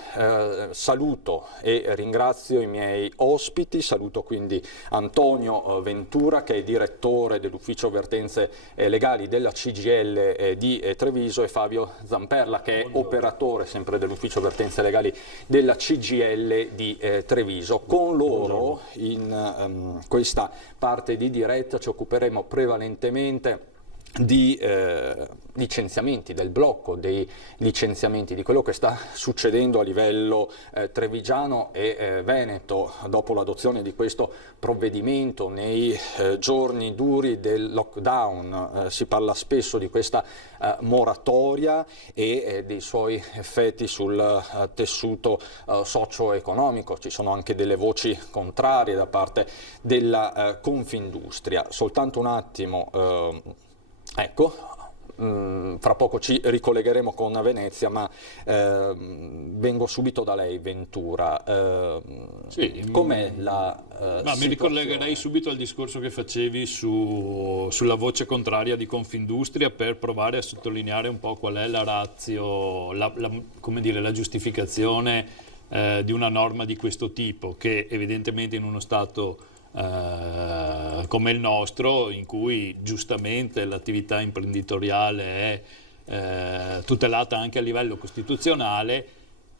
saluto e ringrazio i miei ospiti, saluto quindi Antonio Ventura, che è direttore dell'ufficio vertenze legali della CGIL di Treviso, e Fabio Zamperla, che è operatore sempre dell'ufficio vertenze legali della CGIL di Treviso. Con loro in questa parte di diretta ci occuperemo prevalentemente di licenziamenti, del blocco dei licenziamenti, di quello che sta succedendo a livello trevigiano e veneto dopo l'adozione di questo provvedimento nei giorni duri del lockdown. Si parla spesso di questa moratoria e dei suoi effetti sul tessuto socio-economico. Ci sono anche delle voci contrarie da parte della Confindustria. Soltanto un attimo, ecco, fra poco ci ricollegheremo con Venezia, ma vengo subito da lei, Ventura. Sì, com'è la mi ricollegherei subito al discorso che facevi sulla voce contraria di Confindustria, per provare a sottolineare un po' qual è la ratio, come dire, la giustificazione di una norma di questo tipo, che evidentemente in uno Stato come il nostro, in cui giustamente l'attività imprenditoriale è tutelata anche a livello costituzionale,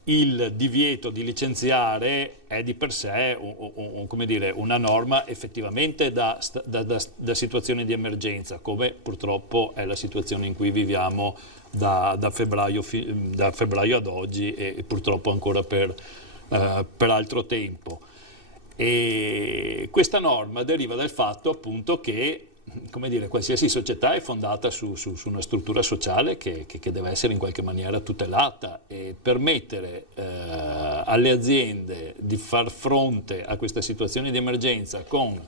il divieto di licenziare è di per sé come dire, una norma effettivamente da situazione di emergenza, come purtroppo è la situazione in cui viviamo da febbraio ad oggi, e purtroppo ancora per altro tempo. E questa norma deriva dal fatto appunto che, come dire, qualsiasi società è fondata su una struttura sociale che deve essere in qualche maniera tutelata, e permettere alle aziende di far fronte a questa situazione di emergenza con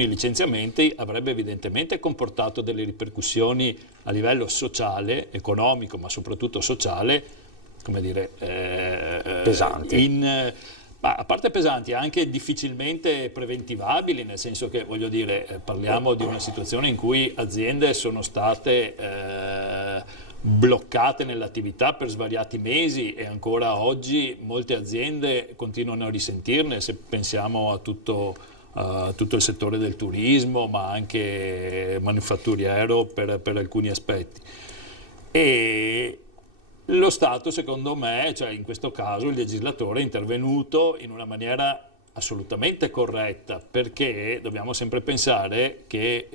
i licenziamenti avrebbe evidentemente comportato delle ripercussioni a livello sociale, economico, ma soprattutto sociale, come dire, pesanti. Ma a parte pesanti, anche difficilmente preventivabili, nel senso che, voglio dire, parliamo di una situazione in cui aziende sono state bloccate nell'attività per svariati mesi, e ancora oggi molte aziende continuano a risentirne, se pensiamo a tutto il settore del turismo, ma anche manifatturiero per alcuni aspetti. E lo Stato, secondo me, cioè in questo caso il legislatore è intervenuto in una maniera assolutamente corretta, perché dobbiamo sempre pensare che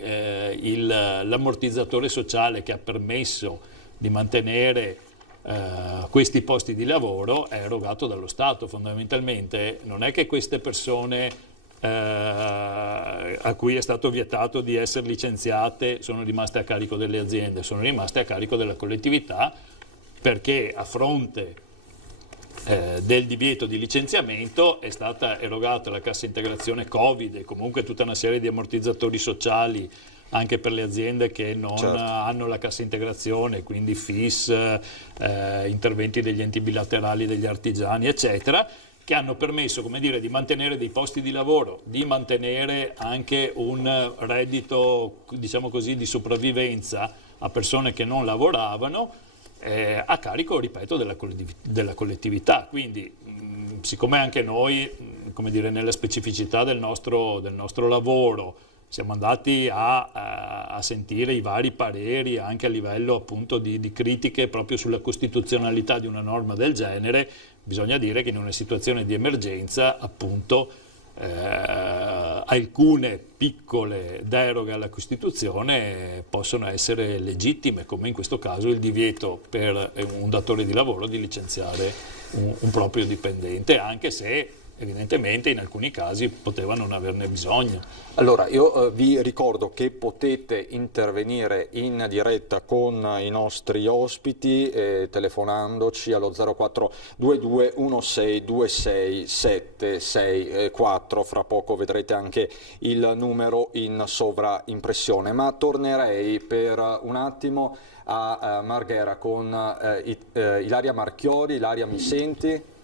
l'ammortizzatore sociale che ha permesso di mantenere questi posti di lavoro è erogato dallo Stato. Fondamentalmente non è che queste persone a cui è stato vietato di essere licenziate sono rimaste a carico delle aziende, sono rimaste a carico della collettività, perché a fronte del divieto di licenziamento è stata erogata la cassa integrazione Covid e comunque tutta una serie di ammortizzatori sociali anche per le aziende che non hanno la cassa integrazione, quindi FIS, interventi degli enti bilaterali degli artigiani, eccetera, che hanno permesso, come dire, di mantenere dei posti di lavoro, di mantenere anche un reddito, diciamo così, di sopravvivenza a persone che non lavoravano, a carico, ripeto, della collettività. Quindi, siccome anche noi, come dire, nelle specificità del nostro lavoro, siamo andati a sentire i vari pareri anche a livello appunto di critiche proprio sulla costituzionalità di una norma del genere, bisogna dire che in una situazione di emergenza appunto alcune piccole deroghe alla Costituzione possono essere legittime, come in questo caso il divieto per un datore di lavoro di licenziare un proprio dipendente, anche se evidentemente in alcuni casi poteva non averne bisogno. Allora, io vi ricordo che potete intervenire in diretta con i nostri ospiti telefonandoci allo 0422 16 26 764, fra poco vedrete anche il numero in sovraimpressione, ma tornerei per un attimo a Marghera con Ilaria Marchiori. Ilaria, mi senti?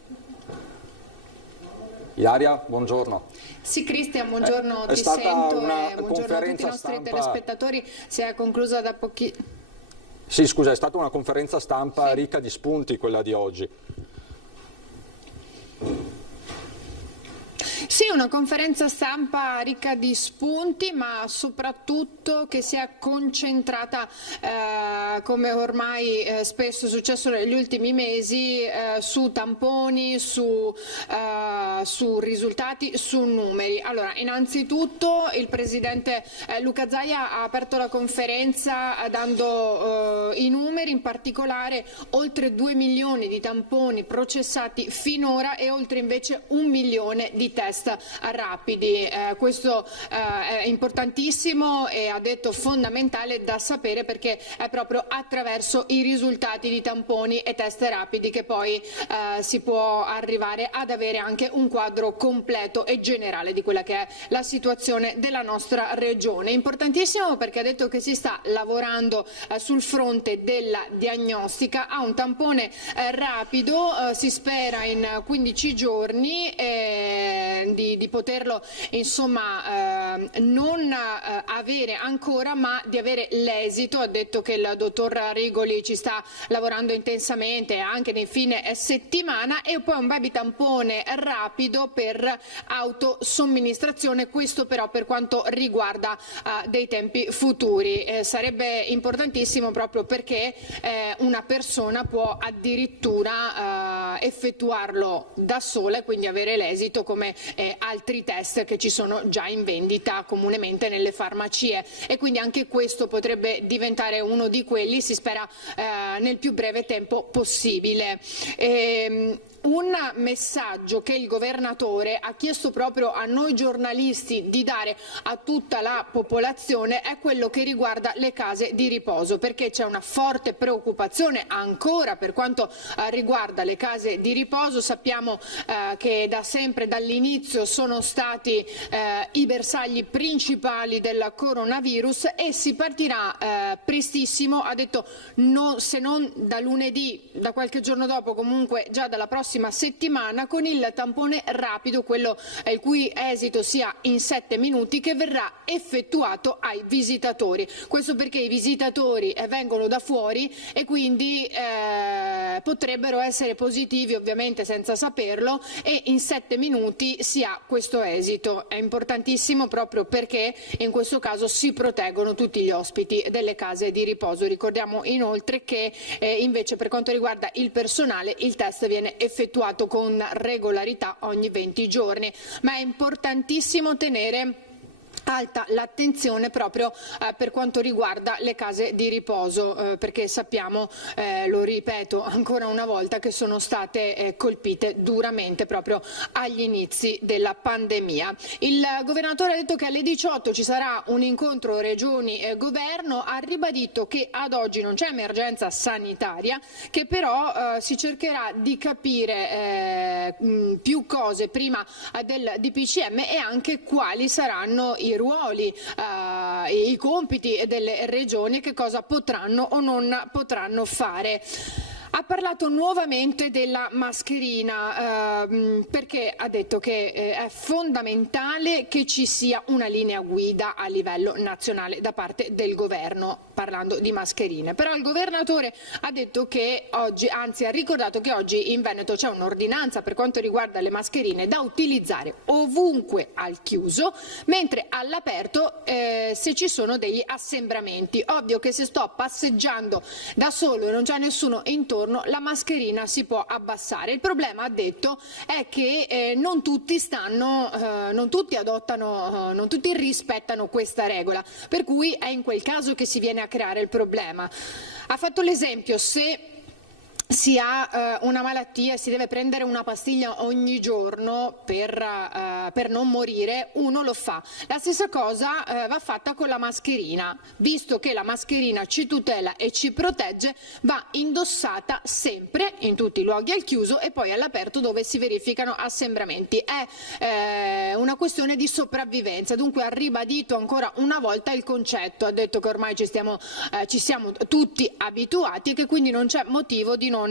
Ilaria, buongiorno. Sì, Cristian, buongiorno, ti stata sento una e buongiorno a tutti i nostri stampa... telespettatori. Si è conclusa da pochi... Sì, scusa, è stata una conferenza stampa ricca di spunti quella di oggi. Sì, una conferenza stampa ricca di spunti, ma soprattutto che si è concentrata, come ormai spesso è successo negli ultimi mesi, su tamponi, su risultati, su numeri. Allora, innanzitutto il presidente Luca Zaia ha aperto la conferenza dando i numeri, in particolare oltre 2 milioni di tamponi processati finora e oltre invece 1 milione di test rapidi. Questo è importantissimo e ha detto fondamentale da sapere, perché è proprio attraverso i risultati di tamponi e test rapidi che poi si può arrivare ad avere anche un quadro completo e generale di quella che è la situazione della nostra regione. Importantissimo perché ha detto che si sta lavorando sul fronte della diagnostica. A un tampone rapido si spera in 15 giorni di poterlo insomma non avere ancora, ma di avere l'esito. Ha detto che il dottor Rigoli ci sta lavorando intensamente anche nel fine settimana, e poi un baby tampone rapido per autosomministrazione, questo però per quanto riguarda dei tempi futuri. Sarebbe importantissimo proprio perché una persona può addirittura effettuarlo da sola e quindi avere l'esito come altri test che ci sono già in vendita comunemente nelle farmacie, e quindi anche questo potrebbe diventare uno di quelli, si spera nel più breve tempo possibile. Un messaggio che il governatore ha chiesto proprio a noi giornalisti di dare a tutta la popolazione è quello che riguarda le case di riposo, perché c'è una forte preoccupazione ancora per quanto riguarda le case di riposo. Sappiamo che da sempre, dall'inizio, sono stati i bersagli principali del coronavirus, e si partirà prestissimo, ha detto, se non da lunedì, da qualche giorno dopo, comunque già dalla prossima settimana, con il tampone rapido, quello il cui esito sia in 7 minuti, che verrà effettuato ai visitatori. Questo perché i visitatori vengono da fuori e quindi potrebbero essere positivi, ovviamente senza saperlo, e in 7 minuti si ha questo esito. È importantissimo proprio perché in questo caso si proteggono tutti gli ospiti delle case di riposo. Ricordiamo inoltre che invece per quanto riguarda il personale il test viene effettuato con regolarità ogni 20 giorni, ma è importantissimo tenere alta l'attenzione proprio per quanto riguarda le case di riposo, perché sappiamo, lo ripeto ancora una volta, che sono state colpite duramente proprio agli inizi della pandemia. Il governatore ha detto che alle 18 ci sarà un incontro regioni-governo, ha ribadito che ad oggi non c'è emergenza sanitaria, che però si cercherà di capire più cose prima del DPCM e anche quali saranno i ruoli, i compiti delle regioni, che cosa potranno o non potranno fare. Ha parlato nuovamente della mascherina perché ha detto che è fondamentale che ci sia una linea guida a livello nazionale da parte del governo, parlando di mascherine. Però il governatore ha detto che oggi, anzi ha ricordato che oggi in Veneto c'è un'ordinanza per quanto riguarda le mascherine da utilizzare ovunque al chiuso, mentre all'aperto se ci sono degli assembramenti. Ovvio che se sto passeggiando da solo e non c'è nessuno intorno, la mascherina si può abbassare. Il problema, ha detto, è che non tutti adottano, non tutti rispettano questa regola, per cui è in quel caso che si viene a creare il problema. Ha fatto l'esempio: se si ha una malattia e si deve prendere una pastiglia ogni giorno per non morire, uno lo fa. La stessa cosa va fatta con la mascherina. Visto che la mascherina ci tutela e ci protegge, va indossata sempre in tutti i luoghi al chiuso e poi all'aperto dove si verificano assembramenti. È una questione di sopravvivenza. Dunque ha ribadito ancora una volta il concetto, ha detto che ormai ci siamo tutti abituati e che quindi non c'è motivo di non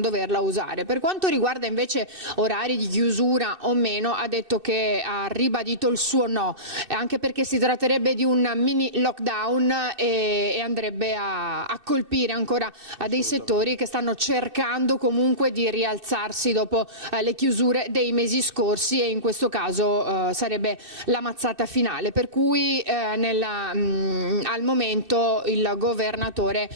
doverla usare. Per quanto riguarda invece orari di chiusura o meno, ha detto che ha ribadito il suo no, anche perché si tratterebbe di un mini lockdown e andrebbe a colpire ancora dei settori che stanno cercando comunque di rialzarsi dopo le chiusure dei mesi scorsi, e in questo caso sarebbe la mazzata finale. Per cui al momento il governatore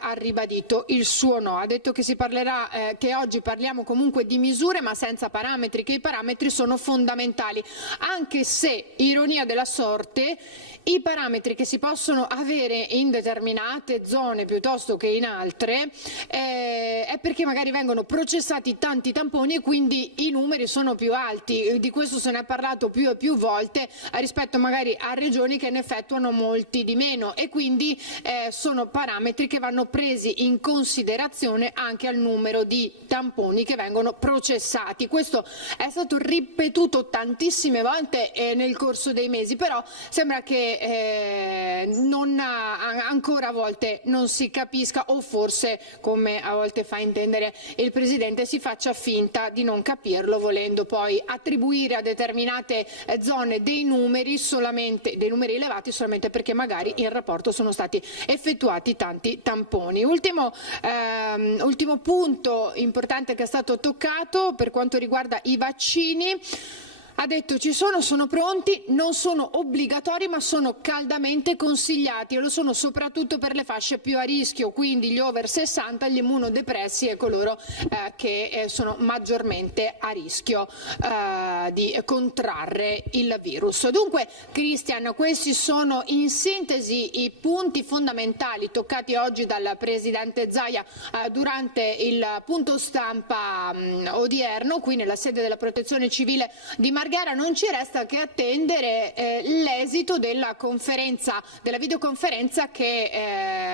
ha ribadito il suo no. Ha detto che si parlerà, che oggi parliamo comunque di misure ma senza parametri, che i parametri sono fondamentali, anche se, ironia della sorte, i parametri che si possono avere in determinate zone piuttosto che in altre è perché magari vengono processati tanti tamponi e quindi i numeri sono più alti. Di questo se ne è parlato più e più volte rispetto magari a regioni che ne effettuano molti di meno, e quindi sono parametri che vanno presi in considerazione anche al numero di tamponi che vengono processati. Questo è stato ripetuto tantissime volte nel corso dei mesi, però sembra che ancora a volte non si capisca, o forse, come a volte fa intendere il Presidente, si faccia finta di non capirlo, volendo poi attribuire a determinate zone dei numeri elevati solamente perché magari in rapporto sono stati effettuati tanti tamponi. Ultimo punto importante che è stato toccato per quanto riguarda i vaccini. Ha detto sono pronti, non sono obbligatori ma sono caldamente consigliati, e lo sono soprattutto per le fasce più a rischio, quindi gli over 60, gli immunodepressi e coloro che sono maggiormente a rischio di contrarre il virus. Dunque, Cristian, questi sono in sintesi i punti fondamentali toccati oggi dal Presidente Zaia durante il punto stampa odierno qui nella sede della Protezione Civile di Marghera. Non ci resta che attendere l'esito della videoconferenza che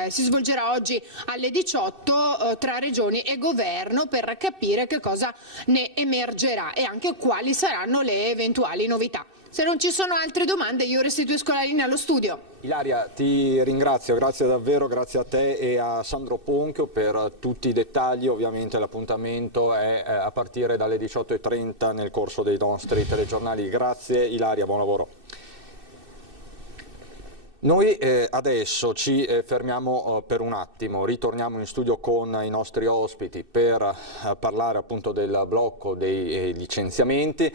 si svolgerà oggi alle 18 tra Regioni e Governo, per capire che cosa ne emergerà e anche quali saranno le eventuali novità. Se non ci sono altre domande, io restituisco la linea allo studio. Ilaria, ti ringrazio, grazie davvero, grazie a te e a Sandro Ponchio per tutti i dettagli. Ovviamente l'appuntamento è a partire dalle 18:30 nel corso dei nostri telegiornali. Grazie Ilaria, buon lavoro. Noi adesso ci fermiamo per un attimo, ritorniamo in studio con i nostri ospiti per parlare appunto del blocco dei licenziamenti.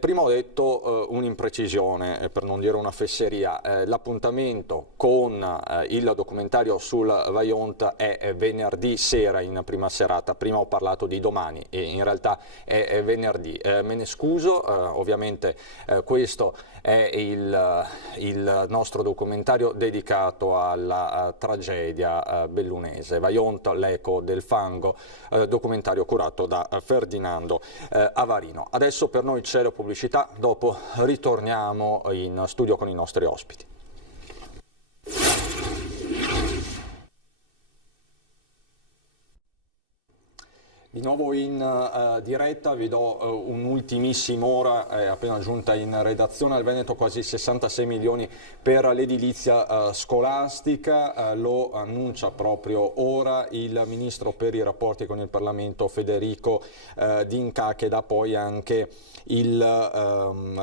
Prima ho detto un'imprecisione, per non dire una fesseria. L'appuntamento con il documentario sul Vajont è venerdì sera in prima serata. Prima ho parlato di domani e in realtà è venerdì. Me ne scuso, ovviamente questo è il nostro documentario dedicato alla tragedia bellunese, Vajont, l'eco del fango, documentario curato da Ferdinando Avarino. Adesso per noi c'è la pubblicità, dopo ritorniamo in studio con i nostri ospiti. Di nuovo in diretta, vi do un'ultimissima ora, appena giunta in redazione. Al Veneto quasi 66 milioni per l'edilizia scolastica, lo annuncia proprio ora il Ministro per i rapporti con il Parlamento Federico D'Incà, che dà poi anche il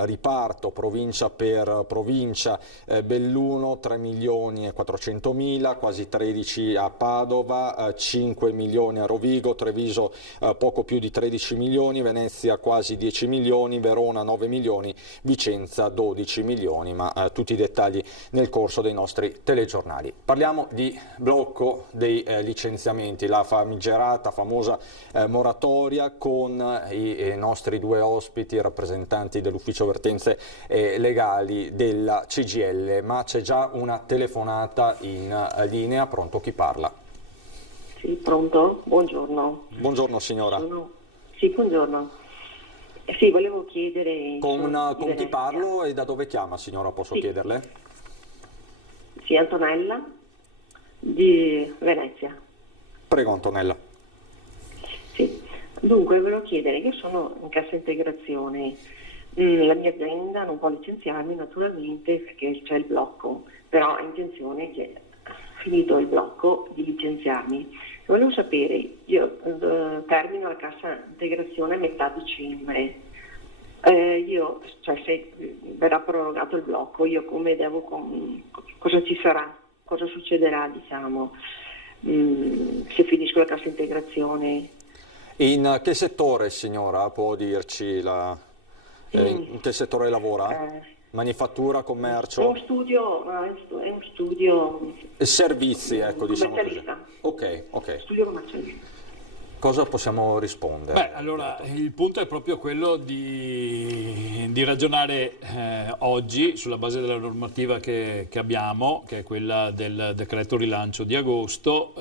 riparto provincia per provincia. Belluno 3 milioni e 400 mila, quasi 13 a Padova, 5 milioni a Rovigo, Treviso poco più di 13 milioni, Venezia quasi 10 milioni, Verona 9 milioni, Vicenza 12 milioni, ma tutti i dettagli nel corso dei nostri telegiornali. Parliamo di blocco dei licenziamenti, la famigerata, famosa moratoria, con i nostri due ospiti, rappresentanti dell'ufficio vertenze legali della CGIL, ma c'è già una telefonata in linea. Pronto, chi parla? Sì, pronto? Buongiorno. Buongiorno signora. Sì, buongiorno. Sì, volevo chiedere... Con chi parlo e da dove chiama, signora, posso chiederle? Sì, Antonella di Venezia. Prego, Antonella. Sì, dunque volevo chiedere, io sono in cassa integrazione, la mia azienda non può licenziarmi naturalmente perché c'è il blocco, però ha intenzione che, finito il blocco, di licenziarmi. Volevo sapere, io termino la cassa integrazione a metà dicembre, se verrà prorogato il blocco, io come cosa ci sarà, cosa succederà, diciamo, se finisco la cassa integrazione? In che settore, signora, può dirci in che settore lavora? Manifattura, commercio? È un studio servizi, ecco, diciamo così. Ok. Studio commercialista. Cosa possiamo rispondere? Beh, allora il punto è proprio quello di ragionare oggi sulla base della normativa che abbiamo, che è quella del decreto rilancio di agosto,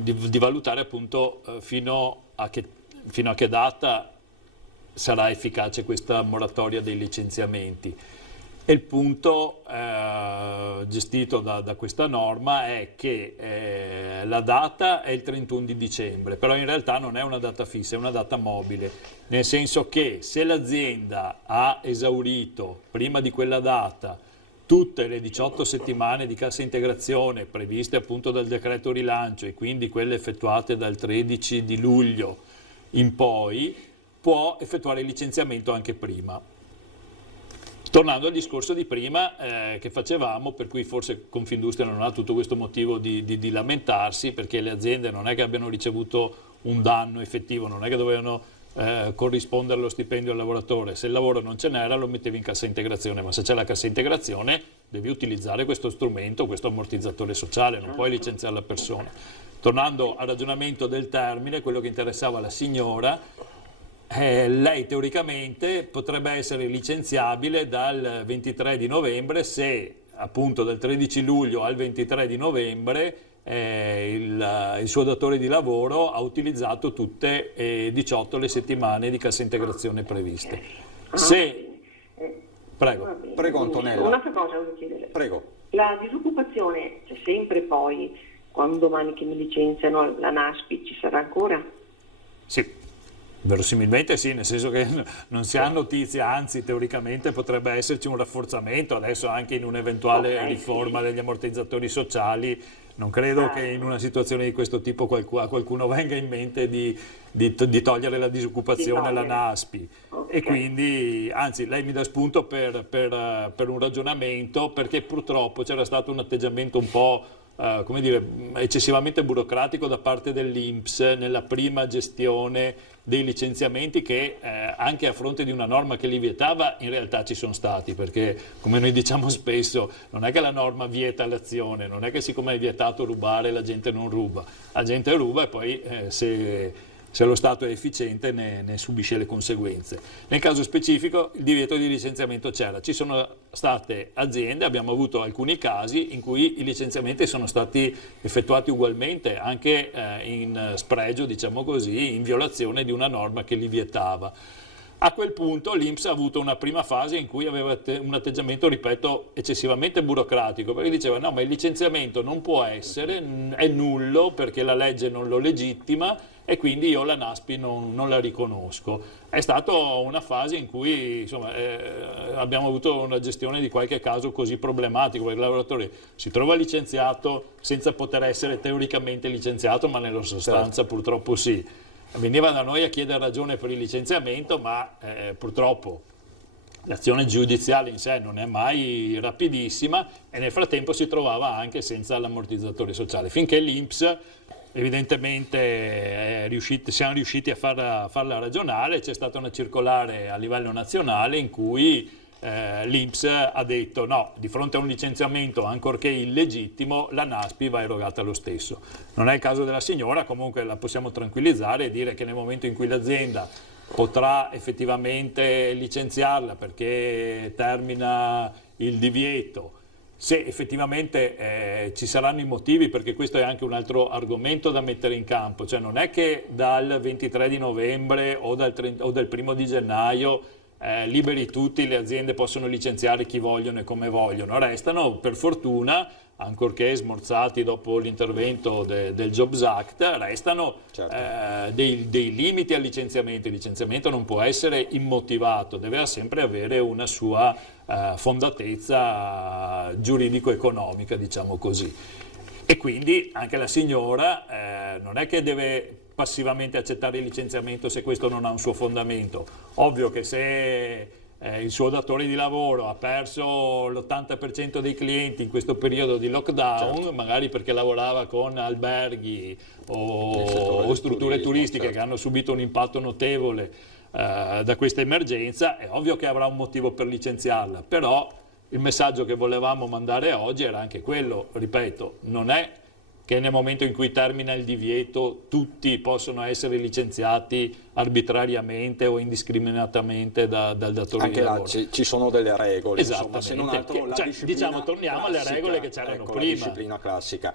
di valutare appunto fino a che data sarà efficace questa moratoria dei licenziamenti. E il punto gestito da questa norma è che la data è il 31 di dicembre, però in realtà non è una data fissa, è una data mobile, nel senso che se l'azienda ha esaurito prima di quella data tutte le 18 settimane di cassa integrazione previste appunto dal decreto rilancio e quindi quelle effettuate dal 13 di luglio in poi, può effettuare il licenziamento anche prima. Tornando al discorso di prima che facevamo, per cui forse Confindustria non ha tutto questo motivo di lamentarsi, perché le aziende non è che abbiano ricevuto un danno effettivo, non è che dovevano corrispondere lo stipendio al lavoratore. Se il lavoro non ce n'era lo mettevi in cassa integrazione, ma se c'è la cassa integrazione devi utilizzare questo strumento, questo ammortizzatore sociale, non puoi licenziare la persona. Tornando al ragionamento del termine, quello che interessava alla signora, lei teoricamente potrebbe essere licenziabile dal 23 di novembre se appunto dal 13 luglio al 23 di novembre il suo datore di lavoro ha utilizzato tutte e 18 le settimane di cassa integrazione previste. Prego Antonella. Un'altra cosa voglio chiedere. Prego. La disoccupazione c'è sempre poi, quando domani che mi licenziano la NASPI, ci sarà ancora? Sì. Verosimilmente sì, nel senso che non si ha notizia, anzi teoricamente potrebbe esserci un rafforzamento adesso anche in un'eventuale riforma degli ammortizzatori sociali. Non credo che in una situazione di questo tipo a qualcuno venga in mente di togliere la disoccupazione alla NASPI. E quindi, anzi, lei mi dà spunto per un ragionamento, perché purtroppo c'era stato un atteggiamento un po' come dire, eccessivamente burocratico da parte dell'INPS nella prima gestione dei licenziamenti, che anche a fronte di una norma che li vietava in realtà ci sono stati, perché come noi diciamo spesso non è che la norma vieta l'azione, non è che siccome è vietato rubare la gente non ruba, la gente ruba e poi se lo Stato è efficiente ne subisce le conseguenze. Nel caso specifico il divieto di licenziamento c'era, ci sono state aziende, abbiamo avuto alcuni casi in cui i licenziamenti sono stati effettuati ugualmente, anche in spregio, diciamo così, in violazione di una norma che li vietava. A quel punto l'INPS ha avuto una prima fase in cui aveva un atteggiamento, ripeto, eccessivamente burocratico, perché diceva no, ma il licenziamento non può essere, è nullo perché la legge non lo legittima e quindi io la NASPI non la riconosco. È stata una fase in cui insomma, abbiamo avuto una gestione di qualche caso così problematico, perché il lavoratore si trova licenziato senza poter essere teoricamente licenziato, ma nella sostanza purtroppo sì. Veniva da noi a chiedere ragione per il licenziamento, ma purtroppo l'azione giudiziale in sé non è mai rapidissima e nel frattempo si trovava anche senza l'ammortizzatore sociale, finché l'INPS evidentemente siamo riusciti a farla ragionare. C'è stata una circolare a livello nazionale in cui l'INPS ha detto no, di fronte a un licenziamento ancorché illegittimo la NASPI va erogata lo stesso. Non è il caso della signora, comunque la possiamo tranquillizzare e dire che nel momento in cui l'azienda potrà effettivamente licenziarla perché termina il divieto, se effettivamente ci saranno i motivi, perché questo è anche un altro argomento da mettere in campo, cioè non è che dal 23 di novembre o dal 1 di gennaio liberi tutti, le aziende possono licenziare chi vogliono e come vogliono, restano per fortuna, ancorché smorzati dopo l'intervento del Jobs Act, restano dei limiti al licenziamento. Il licenziamento non può essere immotivato, deve sempre avere una sua fondatezza giuridico-economica, diciamo così. E quindi anche la signora non è che deve passivamente accettare il licenziamento se questo non ha un suo fondamento. Ovvio che se il suo datore di lavoro ha perso l'80% dei clienti in questo periodo di lockdown, magari perché lavorava con alberghi o strutture turistiche che hanno subito un impatto notevole da questa emergenza, è ovvio che avrà un motivo per licenziarla, però il messaggio che volevamo mandare oggi era anche quello, ripeto, non è che nel momento in cui termina il divieto tutti possono essere licenziati arbitrariamente o indiscriminatamente dal datore di lavoro. Anche là ci sono delle regole, insomma, se non altro la disciplina diciamo, torniamo classica, alle regole che c'erano prima. La disciplina classica.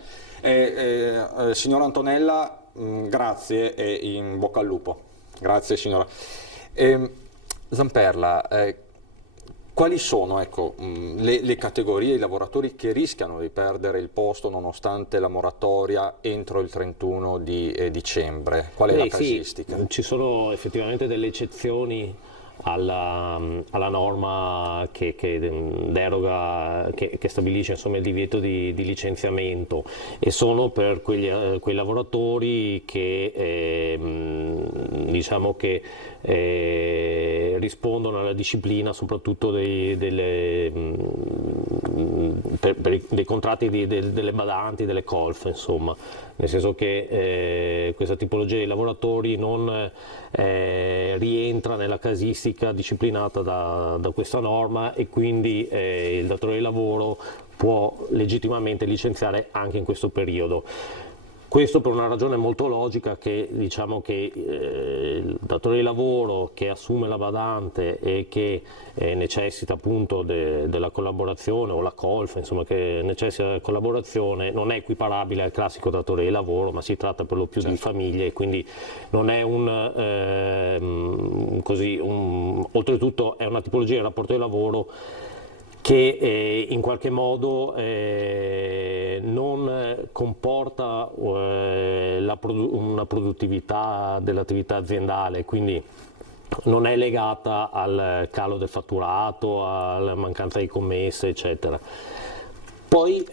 Signora Antonella, grazie e in bocca al lupo. Grazie signora. Zamperla, quali sono le categorie, i lavoratori che rischiano di perdere il posto nonostante la moratoria entro il 31 di dicembre? Qual è la casistica? Sì, ci sono effettivamente delle eccezioni alla norma che deroga, che stabilisce insomma, il divieto di licenziamento, e sono per quei lavoratori che diciamo che rispondono alla disciplina soprattutto dei contratti delle badanti, delle colf, insomma, nel senso che questa tipologia di lavoratori non rientra nella casistica disciplinata da questa norma, e quindi il datore di lavoro può legittimamente licenziare anche in questo periodo. Questo per una ragione molto logica, che diciamo che il datore di lavoro che assume la badante e che necessita appunto della collaborazione, o la colf, insomma, che necessita della collaborazione, non è equiparabile al classico datore di lavoro, ma si tratta per lo più di famiglie, e quindi non è oltretutto è una tipologia di rapporto di lavoro che in qualche modo non comporta una produttività dell'attività aziendale, quindi non è legata al calo del fatturato, alla mancanza di commesse, eccetera. Poi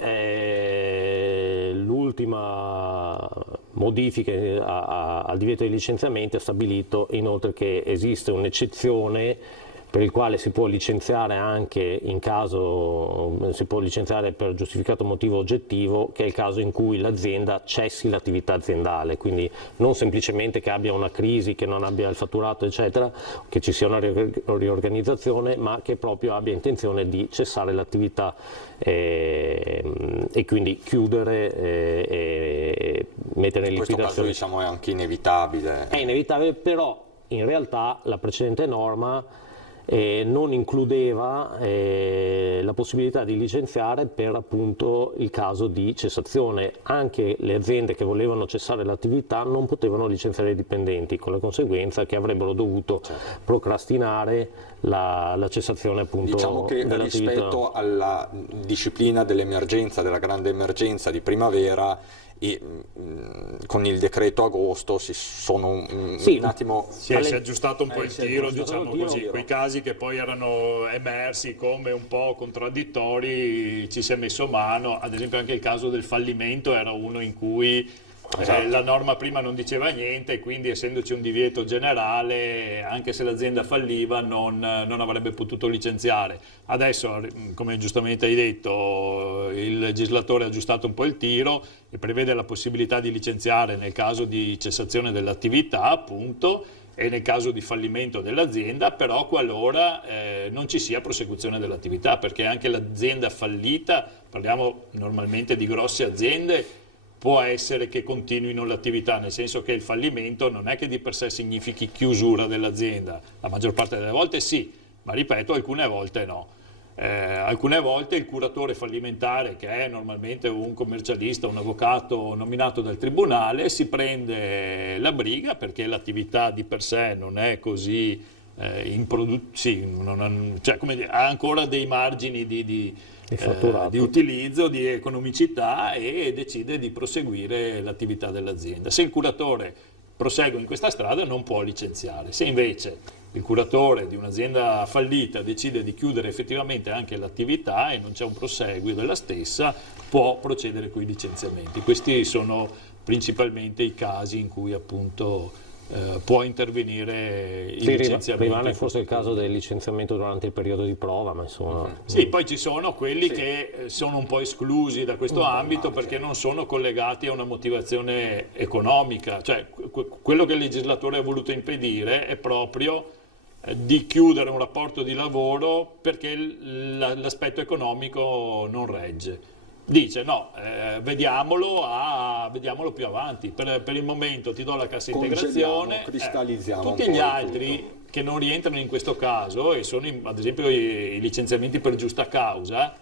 l'ultima modifica al divieto di licenziamento ha stabilito inoltre che esiste un'eccezione per il quale si può licenziare anche si può licenziare per giustificato motivo oggettivo, che è il caso in cui l'azienda cessi l'attività aziendale, quindi non semplicemente che abbia una crisi, che non abbia il fatturato, eccetera, che ci sia una riorganizzazione, ma che proprio abbia intenzione di cessare l'attività e quindi chiudere e mettere in liquidazione. In questo caso diciamo è anche inevitabile. È inevitabile, però in realtà la precedente norma non includeva la possibilità di licenziare per appunto il caso di cessazione. Anche le aziende che volevano cessare l'attività non potevano licenziare i dipendenti, con la conseguenza che avrebbero dovuto procrastinare la cessazione appunto diciamo che dell'attività. Rispetto alla disciplina dell'emergenza, della grande emergenza di primavera, con il decreto agosto si sono un attimo si è aggiustato un po' il tiro, diciamo così. Quei casi che poi erano emersi come un po' contraddittori ci si è messo mano. Ad esempio anche il caso del fallimento era uno in cui la norma prima non diceva niente e quindi, essendoci un divieto generale, anche se l'azienda falliva non avrebbe potuto licenziare. Adesso, come giustamente hai detto, il legislatore ha aggiustato un po' il tiro e prevede la possibilità di licenziare nel caso di cessazione dell'attività, appunto, e nel caso di fallimento dell'azienda, però qualora non ci sia prosecuzione dell'attività, perché anche l'azienda fallita, parliamo normalmente di grosse aziende, può essere che continuino l'attività, nel senso che il fallimento non è che di per sé significhi chiusura dell'azienda, la maggior parte delle volte sì, ma ripeto, alcune volte no. Alcune volte il curatore fallimentare, che è normalmente un commercialista, un avvocato nominato dal tribunale, si prende la briga perché l'attività di per sé non è così cioè, come dire, ha ancora dei margini di utilizzo, di economicità, e decide di proseguire l'attività dell'azienda. Se il curatore prosegue in questa strada non può licenziare. Se invece il curatore di un'azienda fallita decide di chiudere effettivamente anche l'attività e non c'è un proseguio della stessa, può procedere con i licenziamenti. Questi sono principalmente i casi in cui appunto può intervenire il licenziamento. Rimane forse il caso del licenziamento durante il periodo di prova, ma insomma... Sì, poi ci sono quelli che sono un po' esclusi da questo ambito perché non sono collegati a una motivazione economica, cioè quello che il legislatore ha voluto impedire è proprio di chiudere un rapporto di lavoro perché l'aspetto economico non regge. Dice no, vediamolo più avanti, per il momento ti do la cassa integrazione, cristallizziamo tutti gli altri che non rientrano in questo caso e sono ad esempio i licenziamenti per giusta causa.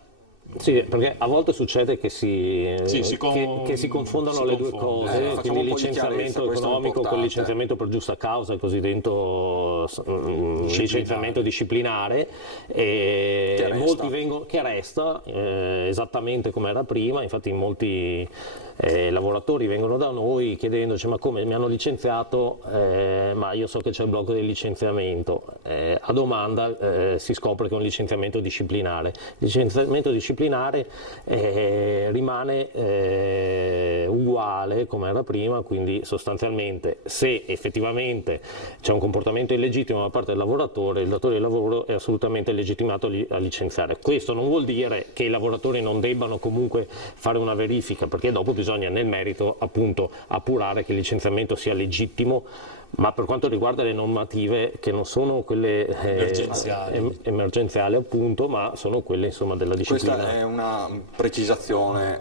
Sì, perché a volte succede che si confondano le due cose, quindi il licenziamento economico con il licenziamento per giusta causa, il cosiddetto licenziamento disciplinare, e molti che resta esattamente come era prima. Infatti molti lavoratori vengono da noi chiedendoci: ma come, mi hanno licenziato, ma io so che c'è il blocco del licenziamento. A domanda si scopre che è un licenziamento disciplinare. Il licenziamento disciplinare rimane uguale come era prima, quindi sostanzialmente se effettivamente c'è un comportamento illegittimo da parte del lavoratore, il datore di lavoro è assolutamente legittimato a licenziare. Questo non vuol dire che i lavoratori non debbano comunque fare una verifica, perché dopo bisogna nel merito appunto appurare che il licenziamento sia legittimo, ma per quanto riguarda le normative che non sono quelle emergenziali appunto, ma sono quelle insomma della disciplina. Questa è una precisazione.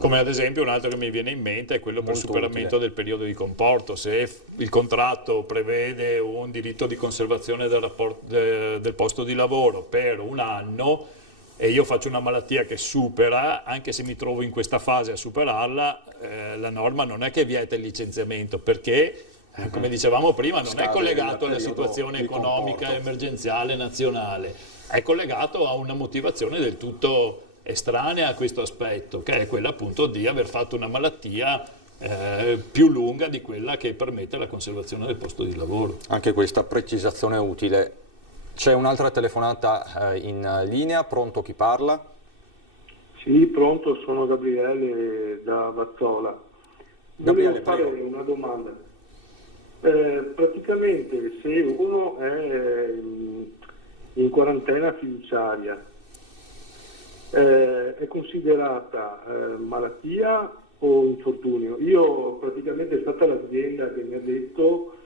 Come ad esempio un altro che mi viene in mente è quello per superamento del periodo di comporto. Se il contratto prevede un diritto di conservazione del posto di lavoro per un anno e io faccio una malattia che supera, anche se mi trovo in questa fase a superarla, la norma non è che vieta il licenziamento, perché come dicevamo prima, non è collegato alla situazione economica emergenziale nazionale, è collegato a una motivazione del tutto estranea a questo aspetto, che è quella appunto di aver fatto una malattia più lunga di quella che permette la conservazione del posto di lavoro. Anche questa precisazione è utile. C'è un'altra telefonata in linea, pronto, chi parla? Sì, pronto, sono Gabriele da Mazzola. Volevo fare una domanda. Praticamente se uno è in quarantena fiduciaria è considerata malattia o infortunio? Io praticamente è stata l'azienda che mi ha detto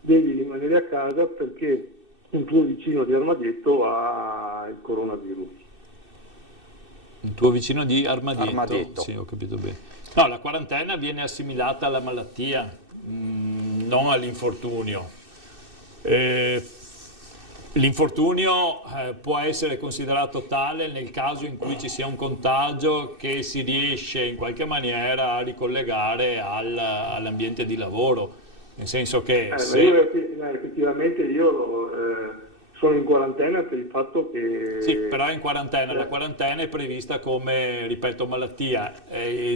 devi rimanere a casa perché un tuo vicino di Armadetto ha il coronavirus. Il tuo vicino di Armadetto? Sì, ho capito bene. No, la quarantena viene assimilata alla malattia, non all'infortunio. L'infortunio può essere considerato tale nel caso in cui ci sia un contagio che si riesce in qualche maniera a ricollegare all'ambiente di lavoro, nel senso che effettivamente io sono in quarantena per il fatto che... Sì, però è in quarantena, la quarantena è prevista come, ripeto, malattia.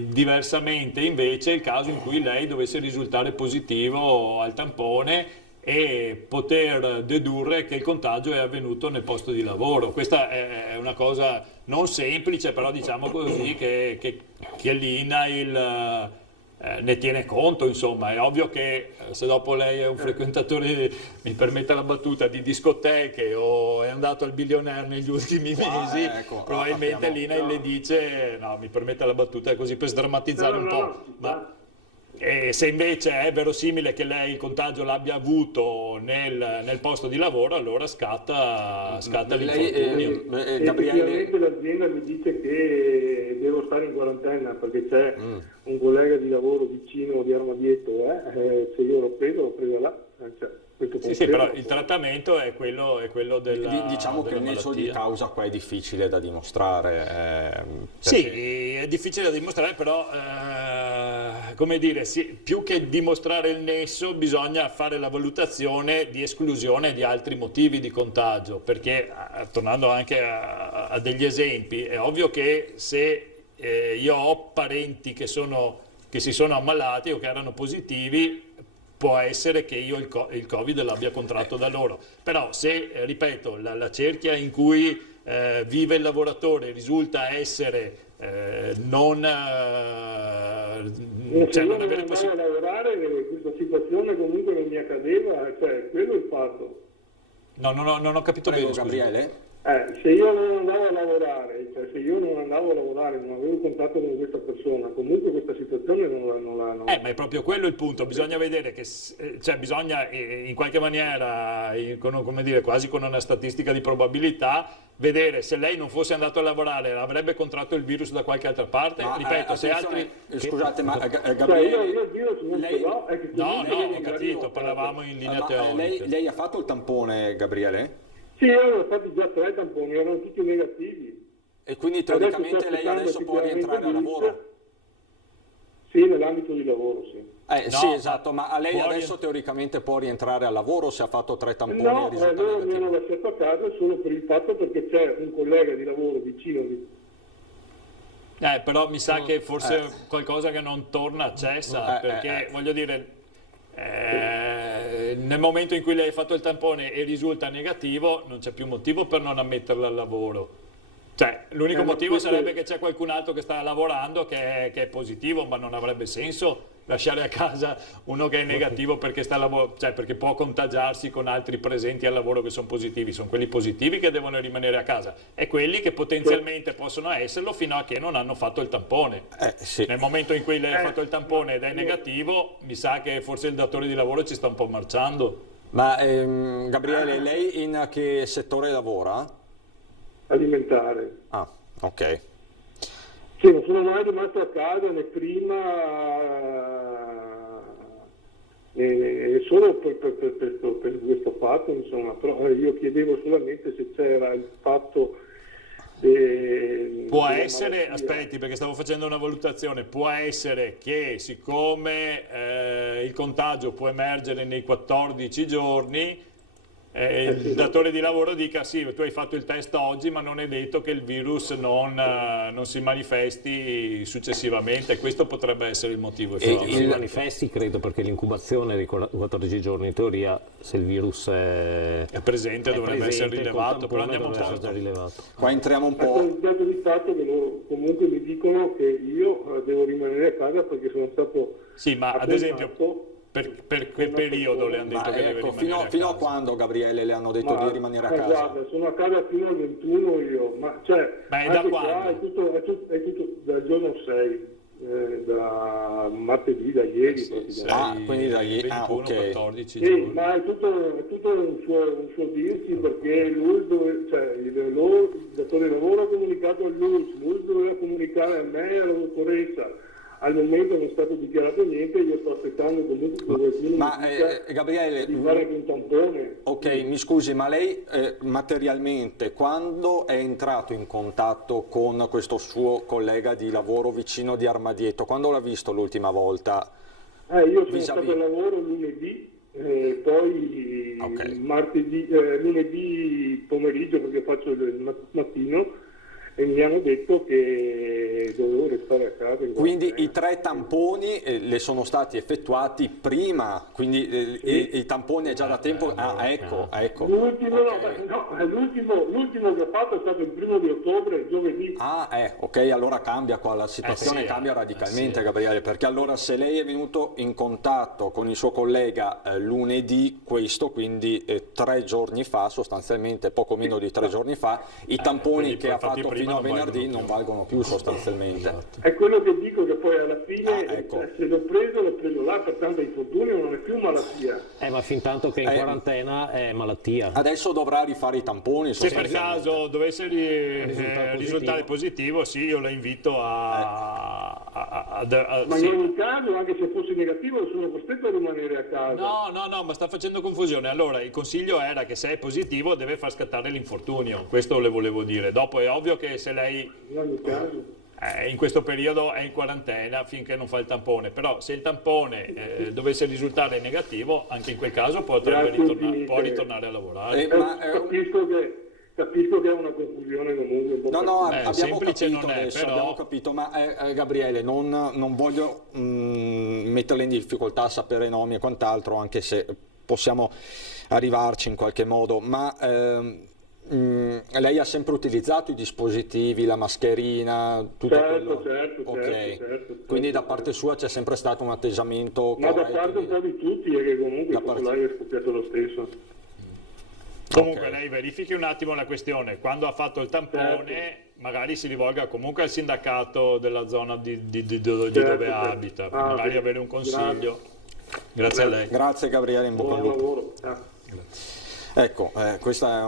Diversamente invece il caso in cui lei dovesse risultare positivo al tampone e poter dedurre che il contagio è avvenuto nel posto di lavoro. Questa è una cosa non semplice, però diciamo così che l'INAIL ne tiene conto, insomma. È ovvio che se dopo lei è un frequentatore, mi permetta la battuta, di discoteche o è andato al Billionaire negli ultimi mesi, probabilmente l'INAIL le dice, no, mi permetta la battuta, così per sdrammatizzare un po', ma se invece è verosimile che lei il contagio l'abbia avuto nel posto di lavoro, allora scatta l'infortunio. Effettivamente l'azienda mi dice che devo stare in quarantena perché c'è un collega di lavoro vicino di Armadietto, se io l'ho preso là. Sì, però il trattamento è quello della diciamo che il nesso di causa qua è difficile da dimostrare. Sì, è difficile da dimostrare, però come dire, più che dimostrare il nesso bisogna fare la valutazione di esclusione di altri motivi di contagio, perché tornando anche a degli esempi, è ovvio che se io ho parenti che si sono ammalati o che erano positivi, può essere che io il Covid l'abbia contratto da loro, però se, ripeto, la cerchia in cui vive il lavoratore risulta essere non avere possibilità di lavorare, questa situazione comunque non mi accadeva, cioè quello è il fatto. No, non ho capito bene, Gabriele? Se io non andavo a lavorare, non avevo contatto con questa persona, comunque questa situazione non la... ma è proprio quello il punto, bisogna vedere che, bisogna in qualche maniera, come dire, quasi con una statistica di probabilità, vedere se lei non fosse andato a lavorare avrebbe contratto il virus da qualche altra parte, ripeto, se altri... Scusate, ma Gabriele... io il virus non ce l'ho, No, ho capito, parlavamo in linea teorica. Lei ha fatto il tampone, Gabriele? Sì, io ne ho fatti già 3 tamponi, erano tutti negativi. E quindi teoricamente lei adesso può rientrare al lavoro? Sì, nell'ambito di lavoro, sì. Sì, esatto, ma a lei adesso teoricamente può rientrare al lavoro se ha fatto 3 tamponi e risulta negativo? negativo? Mi hanno lasciato a casa solo per il fatto perché c'è un collega di lavoro vicino però mi sa che forse qualcosa che non torna a cessa, perché voglio dire... nel momento in cui lei ha fatto il tampone e risulta negativo non c'è più motivo per non ammetterla al lavoro, cioè l'unico motivo sarebbe che c'è qualcun altro che sta lavorando che è positivo, ma non avrebbe senso lasciare a casa uno che è negativo perché perché può contagiarsi con altri presenti al lavoro che sono positivi. Sono quelli positivi che devono rimanere a casa e quelli che potenzialmente possono esserlo fino a che non hanno fatto il tampone. Nel momento in cui lei ha fatto il tampone ed è negativo, mi sa che forse il datore di lavoro ci sta un po' marciando. Ma Gabriele, lei in che settore lavora? Alimentare. Ah, ok. Sì, non sono mai rimasto a casa né prima, solo per questo fatto, insomma, però io chiedevo solamente se c'era il fatto può essere, aspetti perché stavo facendo una valutazione, può essere che siccome il contagio può emergere nei 14 giorni, il datore di lavoro dica sì, tu hai fatto il test oggi ma non è detto che il virus non si manifesti successivamente, questo potrebbe essere il motivo. Si manifesti credo perché l'incubazione di 14 giorni in teoria, se il virus è presente dovrebbe essere rilevato, però andiamo un po'. Qua entriamo un po'. Il dato di fatto che comunque mi dicono che io devo rimanere a casa perché sono stato... Sì, ma ad esempio... Per che periodo le hanno detto che deve rimanere a casa? Fino a quando, Gabriele, le hanno detto di rimanere a casa? Guarda, sono a casa fino al 21 io, ma è da quando? È tutto dal giorno 6, da martedì, da ieri. Quindi da ieri, 21, 14 giorni. Sì, ma è tutto un suo dirsi perché il datore di lavoro ha comunicato all'ULS, l'ULS doveva comunicare a me e alla dottoressa. al momento non è stato dichiarato niente, io sto aspettando comunque Gabriele, di fare anche un tampone. Ok, mi scusi, ma lei materialmente quando è entrato in contatto con questo suo collega di lavoro vicino di Armadietto? Quando l'ha visto l'ultima volta? Io sono stato al lavoro lunedì, poi lunedì pomeriggio, perché faccio il mattino, e mi hanno detto che dovevo restare a casa. Quindi i 3 tamponi le sono stati effettuati prima, quindi i tamponi è già da tempo. Ecco. L'ultimo che ho fatto è stato il 1° di ottobre, giovedì. Ok, allora cambia qua, la situazione cambia radicalmente, Gabriele, perché allora se lei è venuto in contatto con il suo collega lunedì, quindi 3 giorni fa, sostanzialmente poco meno di 3 giorni fa, i tamponi che ha fatto fino a venerdì non valgono più sostanzialmente. È quello che dico, che poi alla fine se l'ho preso là per tanto infortunio, non è più malattia. Ma fin tanto che è in quarantena è malattia. Adesso dovrà rifare i tamponi. Se per caso dovesse risultare positivo, sì, io la invito Ma in ogni caso, anche se fosse negativo, sono costretto a rimanere a casa. No, ma sta facendo confusione. Allora, il consiglio era che se è positivo deve far scattare l'infortunio, questo le volevo dire. Dopo è ovvio che se lei in questo periodo è in quarantena finché non fa il tampone, però se il tampone dovesse risultare negativo, anche in quel caso può ritornare a lavorare. Capisco che è una confusione comunque. Abbiamo capito, ma Gabriele, non voglio metterle in difficoltà a sapere nomi e quant'altro, anche se possiamo arrivarci in qualche modo, ma lei ha sempre utilizzato i dispositivi, la mascherina, tutto quello? Certo. Quindi da parte sua c'è sempre stato un atteggiamento corretto? Ma da parte un po' di tutti, e che comunque il popolare è scoppiato lo stesso. Comunque lei verifichi un attimo la questione, quando ha fatto il tampone magari si rivolga comunque al sindacato della zona di dove abita, per magari avere un consiglio. Grazie a lei. Grazie Gabriele, in bocca al lupo. Ecco, questa è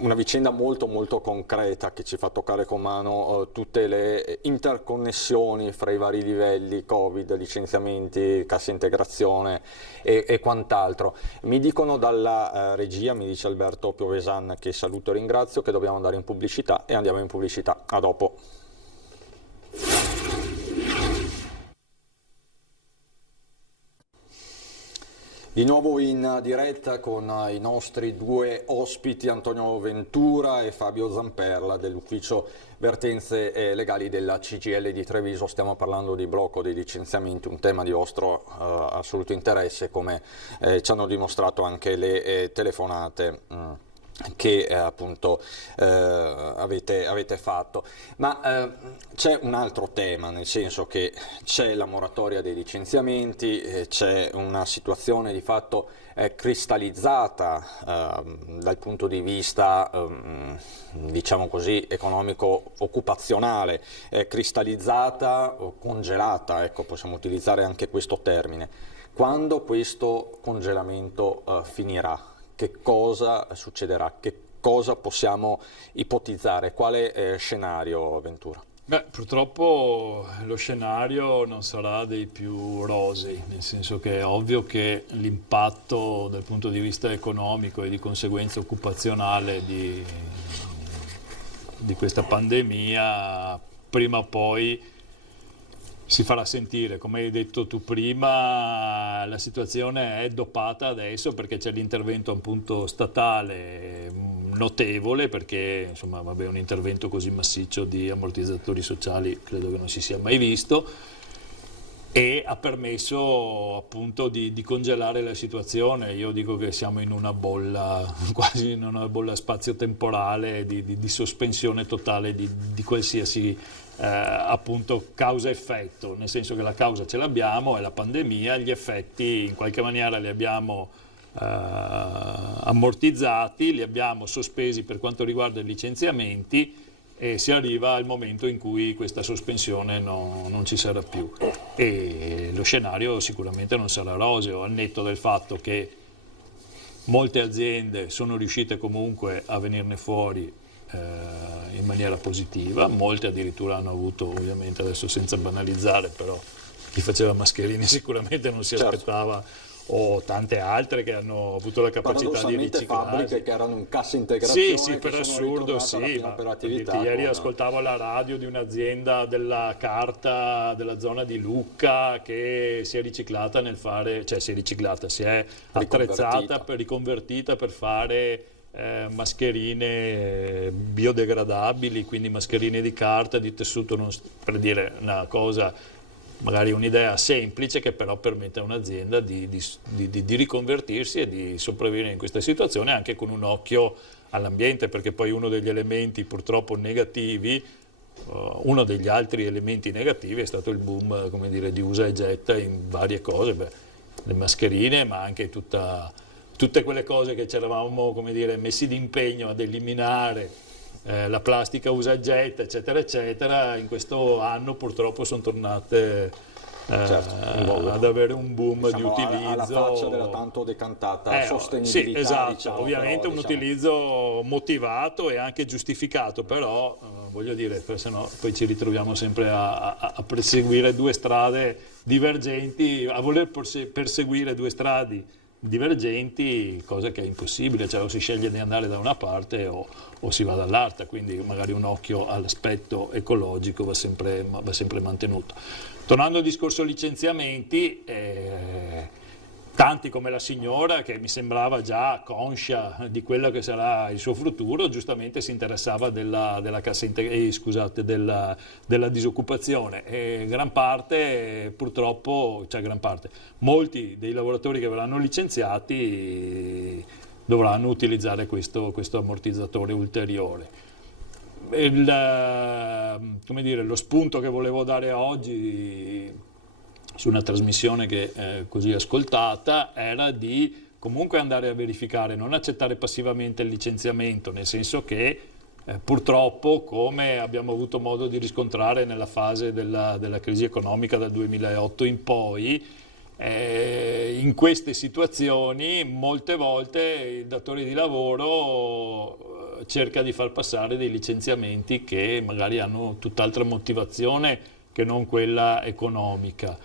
una vicenda molto concreta che ci fa toccare con mano tutte le interconnessioni fra i vari livelli, Covid, licenziamenti, cassa integrazione e quant'altro. Mi dicono dalla regia, mi dice Alberto Piovesan, che saluto e ringrazio, che dobbiamo andare in pubblicità e andiamo in pubblicità. A dopo. Di nuovo in diretta con i nostri 2 ospiti, Antonio Ventura e Fabio Zamperla dell'ufficio vertenze legali della CGIL di Treviso. Stiamo parlando di blocco dei licenziamenti, un tema di vostro assoluto interesse, come ci hanno dimostrato anche le telefonate che appunto avete fatto. Ma c'è un altro tema, nel senso che c'è la moratoria dei licenziamenti, c'è una situazione di fatto cristallizzata dal punto di vista diciamo così economico occupazionale, cristallizzata o congelata, ecco, possiamo utilizzare anche questo termine. Quando questo congelamento finirà? Che cosa succederà? Che cosa possiamo ipotizzare? Quale scenario, Ventura? Purtroppo lo scenario non sarà dei più rosei, nel senso che è ovvio che l'impatto dal punto di vista economico e di conseguenza occupazionale di questa pandemia prima o poi si farà sentire. Come hai detto tu prima, la situazione è doppata adesso perché c'è l'intervento appunto statale notevole, perché insomma un intervento così massiccio di ammortizzatori sociali credo che non si sia mai visto, e ha permesso appunto di congelare la situazione. Io dico che siamo in una bolla, quasi in una bolla spazio-temporale di sospensione totale di qualsiasi appunto causa-effetto, nel senso che la causa ce l'abbiamo, è la pandemia, gli effetti in qualche maniera li abbiamo ammortizzati, li abbiamo sospesi per quanto riguarda i licenziamenti, e si arriva al momento in cui questa sospensione non ci sarà più, e lo scenario sicuramente non sarà roseo, al netto del fatto che molte aziende sono riuscite comunque a venirne fuori in maniera positiva, molte addirittura hanno avuto, ovviamente adesso senza banalizzare, però chi faceva mascherine sicuramente non si aspettava, o tante altre che hanno avuto la capacità di riciclarsi. Fabbriche che erano in cassa integrazione. Sì, per assurdo, sì. Ieri ascoltavo la radio di un'azienda della carta della zona di Lucca che si è riciclata si è attrezzata, riconvertita per fare mascherine biodegradabili, quindi mascherine di carta, di tessuto, per dire una cosa, magari un'idea semplice che però permette a un'azienda di riconvertirsi e di sopravvivere in questa situazione anche con un occhio all'ambiente, perché poi uno degli elementi purtroppo negativi, uno degli altri elementi negativi è stato il boom, come dire, di usa e getta in varie cose, le mascherine, ma anche tutte quelle cose che ci eravamo, come dire, messi d'impegno ad eliminare, la plastica usa e getta, eccetera, eccetera, in questo anno purtroppo sono tornate ad avere un boom di utilizzo. Alla faccia della tanto decantata sostenibilità. Sì, esatto, diciamo, ovviamente però, un utilizzo motivato e anche giustificato, però voglio dire, se no poi ci ritroviamo sempre a perseguire due strade divergenti, a voler perseguire due strade divergenti, cosa che è impossibile, cioè o si sceglie di andare da una parte o si va dall'altra, quindi magari un occhio all'aspetto ecologico va sempre mantenuto. Tornando al discorso licenziamenti, tanti come la signora, che mi sembrava già conscia di quello che sarà il suo futuro, giustamente si interessava della disoccupazione, e gran parte, purtroppo, molti dei lavoratori che verranno licenziati dovranno utilizzare questo ammortizzatore ulteriore. Lo spunto che volevo dare oggi su una trasmissione che così ascoltata era di comunque andare a verificare, non accettare passivamente il licenziamento, nel senso che purtroppo, come abbiamo avuto modo di riscontrare nella fase della crisi economica dal 2008 in poi, in queste situazioni molte volte il datore di lavoro cerca di far passare dei licenziamenti che magari hanno tutt'altra motivazione che non quella economica.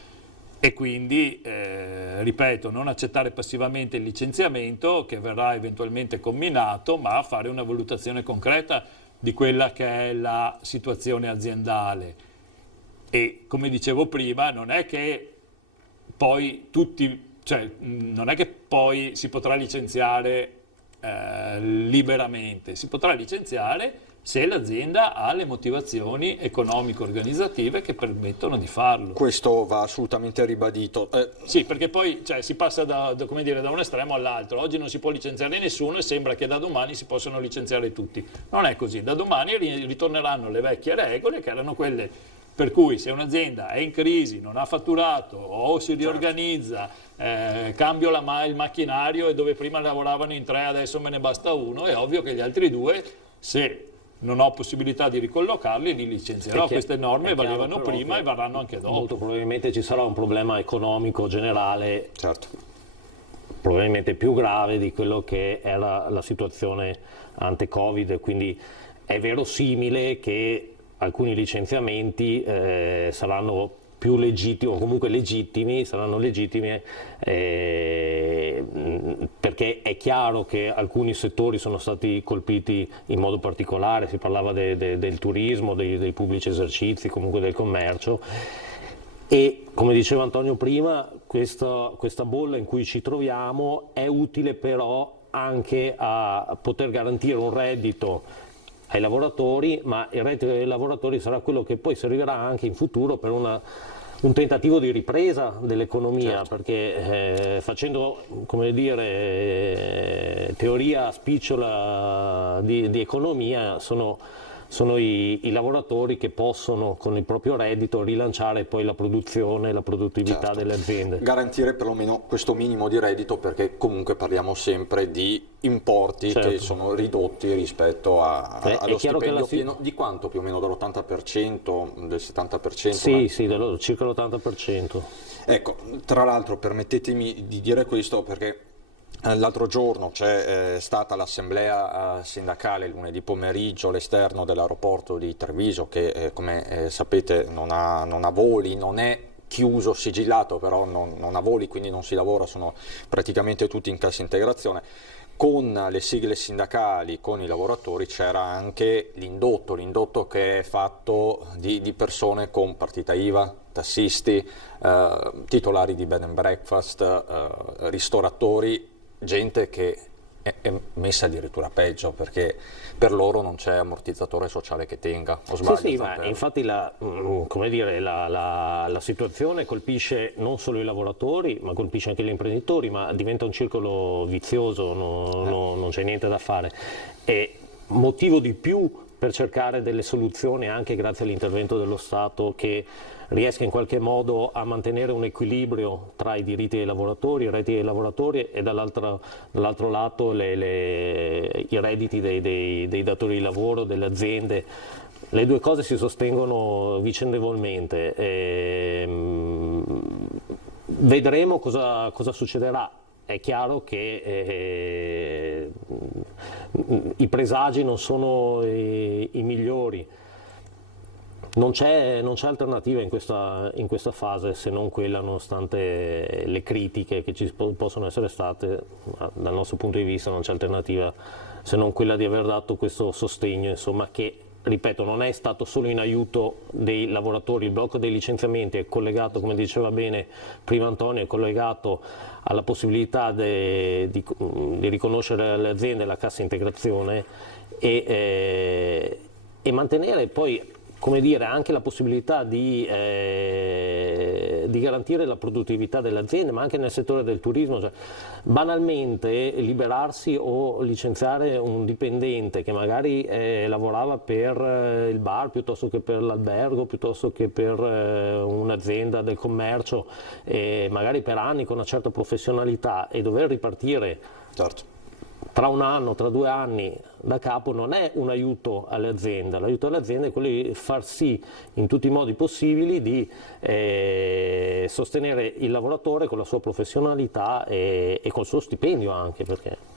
E quindi, ripeto, non accettare passivamente il licenziamento che verrà eventualmente comminato, ma fare una valutazione concreta di quella che è la situazione aziendale. E come dicevo prima, non è che poi si potrà licenziare liberamente, si potrà licenziare se l'azienda ha le motivazioni economico-organizzative che permettono di farlo. Questo va assolutamente ribadito. Sì, perché poi si passa da un estremo all'altro. Oggi non si può licenziare nessuno e sembra che da domani si possano licenziare tutti. Non è così. Da domani ritorneranno le vecchie regole, che erano quelle per cui se un'azienda è in crisi, non ha fatturato o si riorganizza, cambio il macchinario e dove prima lavoravano in 3 adesso me ne basta uno, è ovvio che gli altri 2, se non ho possibilità di ricollocarli, li licenzierò. Queste norme valevano prima e varranno anche dopo. Molto probabilmente ci sarà un problema economico generale, probabilmente più grave di quello che è la situazione ante-Covid, quindi è verosimile che alcuni licenziamenti saranno più legittimi, o comunque saranno legittimi perché è chiaro che alcuni settori sono stati colpiti in modo particolare, si parlava del turismo, dei pubblici esercizi, comunque del commercio, e come diceva Antonio prima, questa bolla in cui ci troviamo è utile però anche a poter garantire un reddito ai lavoratori, ma il reddito dei lavoratori sarà quello che poi servirà anche in futuro per un tentativo di ripresa dell'economia, perché facendo, come dire, teoria spicciola di economia, sono i lavoratori che possono con il proprio reddito rilanciare poi la produzione, la produttività delle aziende. Garantire perlomeno questo minimo di reddito, perché comunque parliamo sempre di importi che sono ridotti rispetto allo stipendio pieno. Di quanto più o meno? Dall'80%, del 70%? Sì, circa l'80%. Ecco, tra l'altro permettetemi di dire questo perché L'altro giorno c'è stata l'assemblea sindacale lunedì pomeriggio all'esterno dell'aeroporto di Treviso che come sapete non ha voli, non è chiuso, sigillato, però non ha voli, quindi non si lavora, sono praticamente tutti in cassa integrazione. Con le sigle sindacali, con i lavoratori c'era anche l'indotto che è fatto di persone con partita IVA, tassisti, titolari di bed and breakfast, ristoratori, gente che è messa addirittura peggio perché per loro non c'è ammortizzatore sociale che tenga, o sbaglio? Sì, ma infatti la situazione colpisce non solo i lavoratori, ma colpisce anche gli imprenditori, ma diventa un circolo vizioso, non c'è niente da fare. È motivo di più per cercare delle soluzioni anche grazie all'intervento dello Stato che riesca in qualche modo a mantenere un equilibrio tra i diritti dei lavoratori, i redditi dei lavoratori e dall'altro lato i redditi dei datori di lavoro, delle aziende. Le due cose si sostengono vicendevolmente. Vedremo cosa succederà. È chiaro che i presagi non sono i migliori. Non c'è alternativa in questa fase se non quella, nonostante le critiche che ci possono essere state, dal nostro punto di vista non c'è alternativa se non quella di aver dato questo sostegno, insomma, che, ripeto, non è stato solo in aiuto dei lavoratori. Il blocco dei licenziamenti è collegato, come diceva bene prima Antonio, è collegato alla possibilità di riconoscere alle aziende la cassa integrazione e mantenere poi, come dire, anche la possibilità di garantire la produttività delle aziende, ma anche nel settore del turismo. Cioè, banalmente liberarsi o licenziare un dipendente che magari lavorava per il bar piuttosto che per l'albergo, piuttosto che per un'azienda del commercio, magari per anni con una certa professionalità, e dover ripartire tra un anno, tra 2 anni da capo, non è un aiuto alle aziende. L'aiuto alle aziende è quello di far sì in tutti i modi possibili di sostenere il lavoratore con la sua professionalità e col suo stipendio anche, perché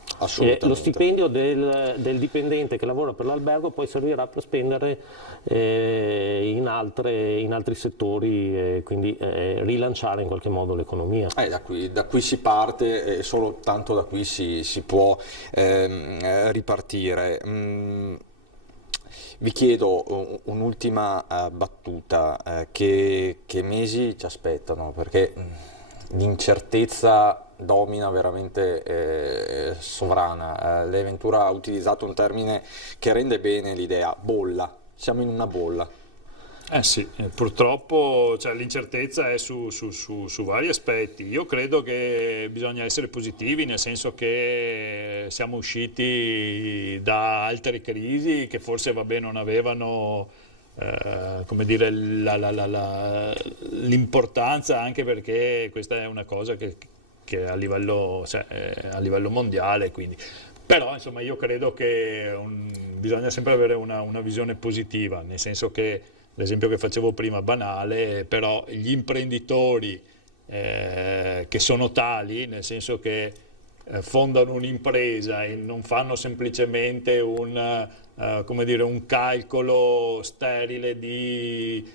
lo stipendio del dipendente che lavora per l'albergo poi servirà per spendere in altri settori, quindi rilanciare in qualche modo l'economia. Da qui si parte e solo tanto da qui si può ripartire. Vi chiedo un'ultima battuta, che mesi ci aspettano, perché l'incertezza domina veramente sovrana. Lei Ventura ha utilizzato un termine che rende bene l'idea: bolla. Siamo in una bolla. Sì, purtroppo l'incertezza è su vari aspetti. Io credo che bisogna essere positivi, nel senso che siamo usciti da altre crisi che forse non avevano come dire, l'importanza, anche perché questa è una cosa che a livello mondiale, quindi. Però insomma io credo che bisogna sempre avere una visione positiva, nel senso che l'esempio che facevo prima, banale, però gli imprenditori che sono tali, nel senso che fondano un'impresa e non fanno semplicemente un calcolo sterile di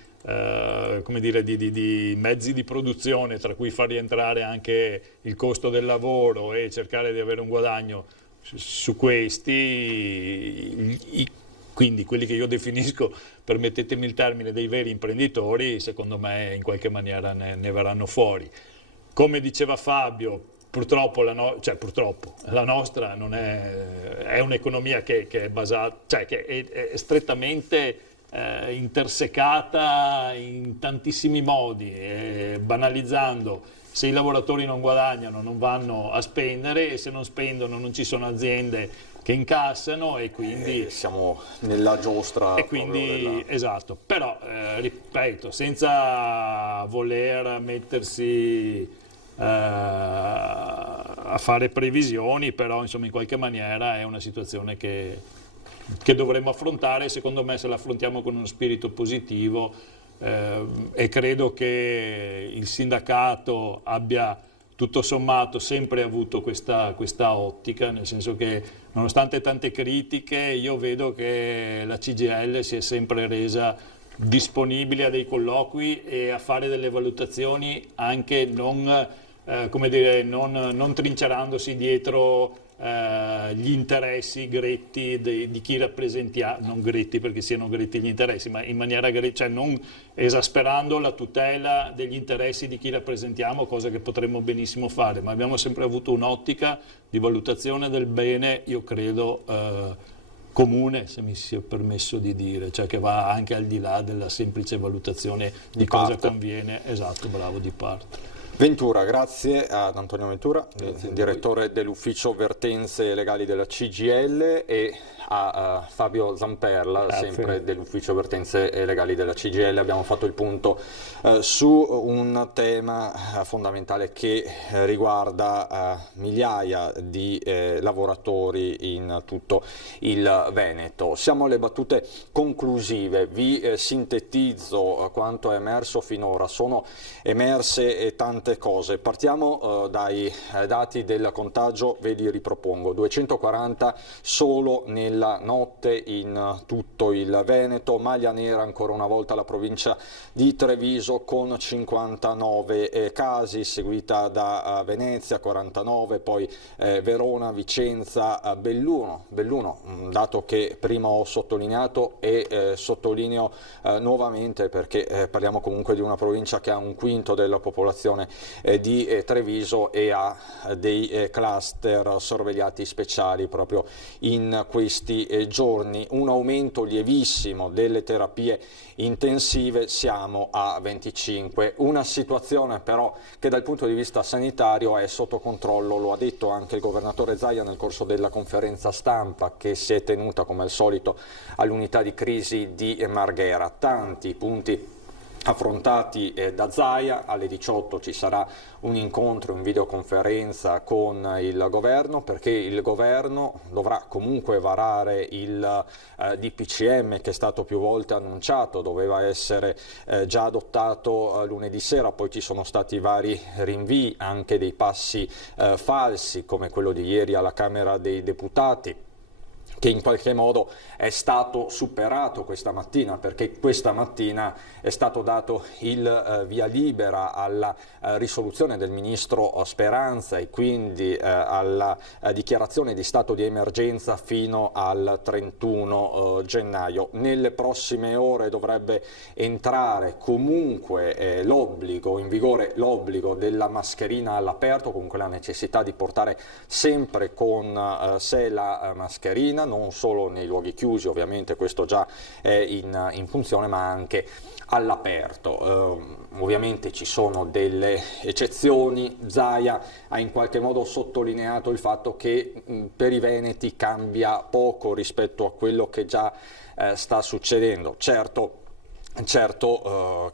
mezzi di produzione, tra cui far rientrare anche il costo del lavoro e cercare di avere un guadagno su questi, quindi quelli che io definisco, permettetemi il termine, dei veri imprenditori, secondo me in qualche maniera ne verranno fuori. Come diceva Fabio, purtroppo la nostra non è un'economia che è basata, che è strettamente intersecata in tantissimi modi, banalizzando. Se i lavoratori non guadagnano non vanno a spendere, e se non spendono non ci sono aziende che incassano, e quindi siamo nella giostra. E quindi esatto, però ripeto, senza voler mettersi a fare previsioni, però insomma in qualche maniera è una situazione che dovremmo affrontare. Secondo me, se la affrontiamo con uno spirito positivo, e credo che il sindacato abbia tutto sommato sempre avuto questa ottica, nel senso che nonostante tante critiche io vedo che la CGIL si è sempre resa disponibile a dei colloqui e a fare delle valutazioni anche non trincerandosi dietro gli interessi gretti di chi rappresentiamo, non gretti perché siano gretti gli interessi, ma in maniera cioè non esasperando la tutela degli interessi di chi rappresentiamo, cosa che potremmo benissimo fare, ma abbiamo sempre avuto un'ottica di valutazione del bene, io credo comune, se mi sia permesso di dire, cioè che va anche al di là della semplice valutazione di cosa conviene, esatto, bravo, di parte. Ventura, grazie ad Antonio Ventura, direttore dell'ufficio vertenze legali della CGIL, e a Fabio Zamperla, sempre dell'ufficio vertenze legali della CGIL. Abbiamo fatto il punto su un tema fondamentale che riguarda migliaia di lavoratori in tutto il Veneto. Siamo alle battute conclusive, vi sintetizzo quanto è emerso finora. Sono emerse tante cose. Partiamo dai dati del contagio, ve li ripropongo. 240 solo nella notte in tutto il Veneto, maglia nera ancora una volta la provincia di Treviso con 59 casi, seguita da Venezia 49, poi Verona, Vicenza, Belluno, un dato che prima ho sottolineato e sottolineo nuovamente perché parliamo comunque di una provincia che ha un quinto della popolazione di Treviso e ha dei cluster sorvegliati speciali proprio in questi giorni. Un aumento lievissimo delle terapie intensive, siamo a 25. Una situazione però che dal punto di vista sanitario è sotto controllo, lo ha detto anche il governatore Zaia nel corso della conferenza stampa che si è tenuta come al solito all'unità di crisi di Marghera. Tanti punti affrontati da Zaia. Alle 18 ci sarà un incontro in videoconferenza con il governo, perché il governo dovrà comunque varare il DPCM che è stato più volte annunciato, doveva essere già adottato lunedì sera, poi ci sono stati vari rinvii, anche dei passi falsi come quello di ieri alla Camera dei Deputati, che in qualche modo è stato superato questa mattina, perché questa mattina è stato dato il via libera alla risoluzione del ministro Speranza e quindi alla dichiarazione di stato di emergenza fino al 31 gennaio. Nelle prossime ore dovrebbe entrare comunque in vigore l'obbligo della mascherina all'aperto, comunque la necessità di portare sempre con sé la mascherina, non solo nei luoghi chiusi, ovviamente questo già è in funzione, ma anche all'aperto. Ovviamente ci sono delle eccezioni. Zaia ha in qualche modo sottolineato il fatto che per i veneti cambia poco rispetto a quello che già sta succedendo. Certo,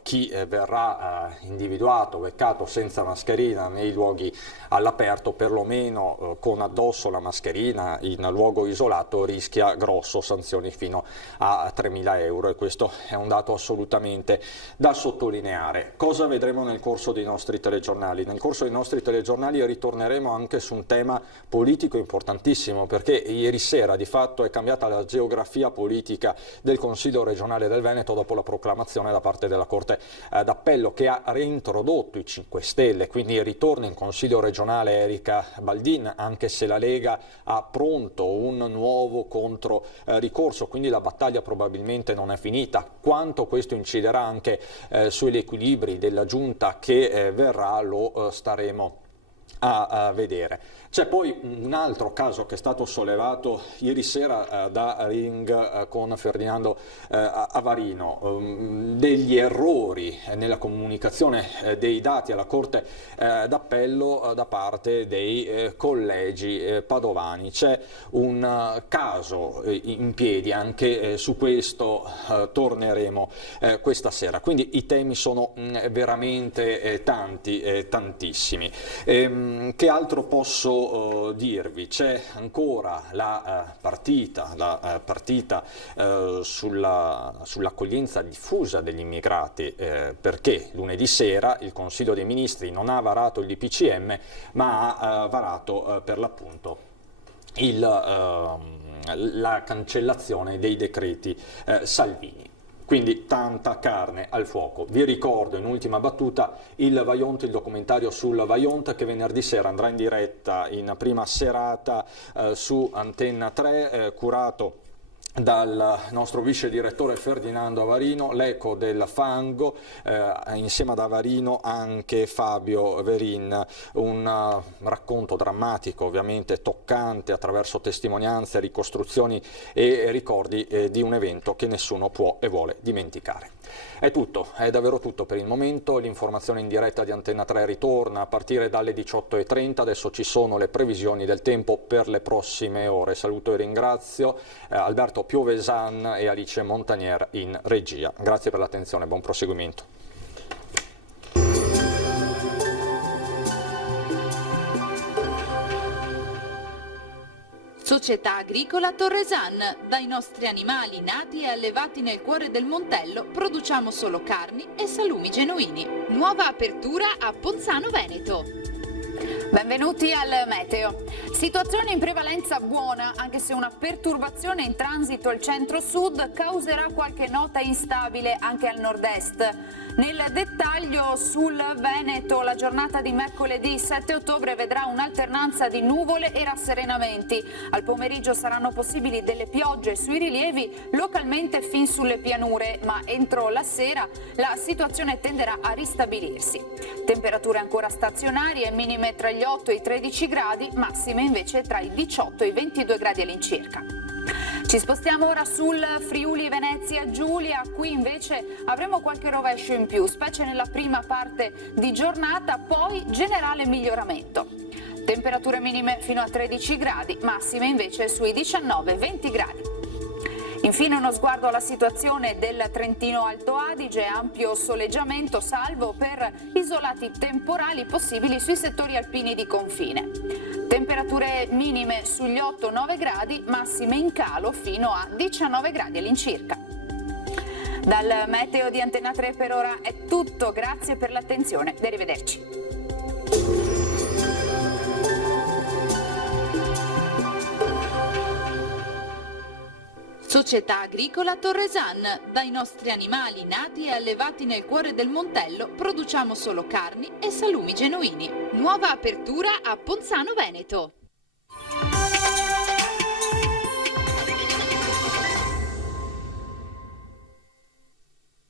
chi verrà individuato, beccato senza mascherina nei luoghi all'aperto, perlomeno con addosso la mascherina in luogo isolato, rischia grosso, sanzioni fino a 3.000 euro, e questo è un dato assolutamente da sottolineare. Cosa vedremo nel corso dei nostri telegiornali? Nel corso dei nostri telegiornali ritorneremo anche su un tema politico importantissimo, perché ieri sera di fatto è cambiata la geografia politica del Consiglio regionale del Veneto dopo la proclamazione da parte della Corte d'Appello, che ha reintrodotto i 5 Stelle, quindi ritorna in Consiglio regionale Erika Baldin, anche se la Lega ha pronto un nuovo controricorso, quindi la battaglia probabilmente non è finita. Quanto questo inciderà anche sugli equilibri della giunta che verrà lo staremo a vedere. C'è poi un altro caso che è stato sollevato ieri sera da Ring con Ferdinando Avarino, degli errori nella comunicazione dei dati alla Corte d'Appello da parte dei collegi padovani. C'è un caso in piedi, anche su questo torneremo questa sera, quindi i temi sono veramente tantissimi. Che altro posso dirvi? C'è ancora la partita sull'accoglienza diffusa degli immigrati, perché lunedì sera il Consiglio dei Ministri non ha varato il DPCM, ma ha varato per l'appunto la cancellazione dei decreti Salvini. Quindi tanta carne al fuoco. Vi ricordo in ultima battuta il Vajont, il documentario sul Vajont, che venerdì sera andrà in diretta in prima serata su Antenna 3, curato dal nostro vice direttore Ferdinando Avarino, l'eco del fango, insieme ad Avarino anche Fabio Verin, un racconto drammatico, ovviamente toccante, attraverso testimonianze, ricostruzioni e ricordi di un evento che nessuno può e vuole dimenticare. È tutto, è davvero tutto per il momento. L'informazione in diretta di Antenna 3 ritorna a partire dalle 18:30. Adesso ci sono le previsioni del tempo per le prossime ore. Saluto e ringrazio Alberto Piovesan e Alice Montagnier in regia. Grazie per l'attenzione, buon proseguimento. Società Agricola Torresan. Dai nostri animali nati e allevati nel cuore del Montello produciamo solo carni e salumi genuini. Nuova apertura a Ponzano Veneto. Benvenuti al meteo. Situazione in prevalenza buona, anche se una perturbazione in transito al centro-sud causerà qualche nota instabile anche al nord-est. Nel dettaglio sul Veneto, la giornata di mercoledì 7 ottobre vedrà un'alternanza di nuvole e rasserenamenti. Al pomeriggio saranno possibili delle piogge sui rilievi, localmente fin sulle pianure, ma entro la sera la situazione tenderà a ristabilirsi. Temperature ancora stazionarie, minime tra gli 8 e i 13 gradi, massime invece tra i 18 e i 22 gradi all'incirca. Ci spostiamo ora sul Friuli Venezia Giulia, qui invece avremo qualche rovescio in più, specie nella prima parte di giornata, poi generale miglioramento. Temperature minime fino a 13 gradi, massime invece sui 19-20 gradi. Infine uno sguardo alla situazione del Trentino Alto Adige, ampio soleggiamento salvo per isolati temporali possibili sui settori alpini di confine. Temperature minime sugli 8-9 gradi, massime in calo fino a 19 gradi all'incirca. Dal meteo di Antenna 3 per ora è tutto, grazie per l'attenzione e arrivederci. Società Agricola Torresan. Dai nostri animali nati e allevati nel cuore del Montello produciamo solo carni e salumi genuini. Nuova apertura a Ponzano Veneto.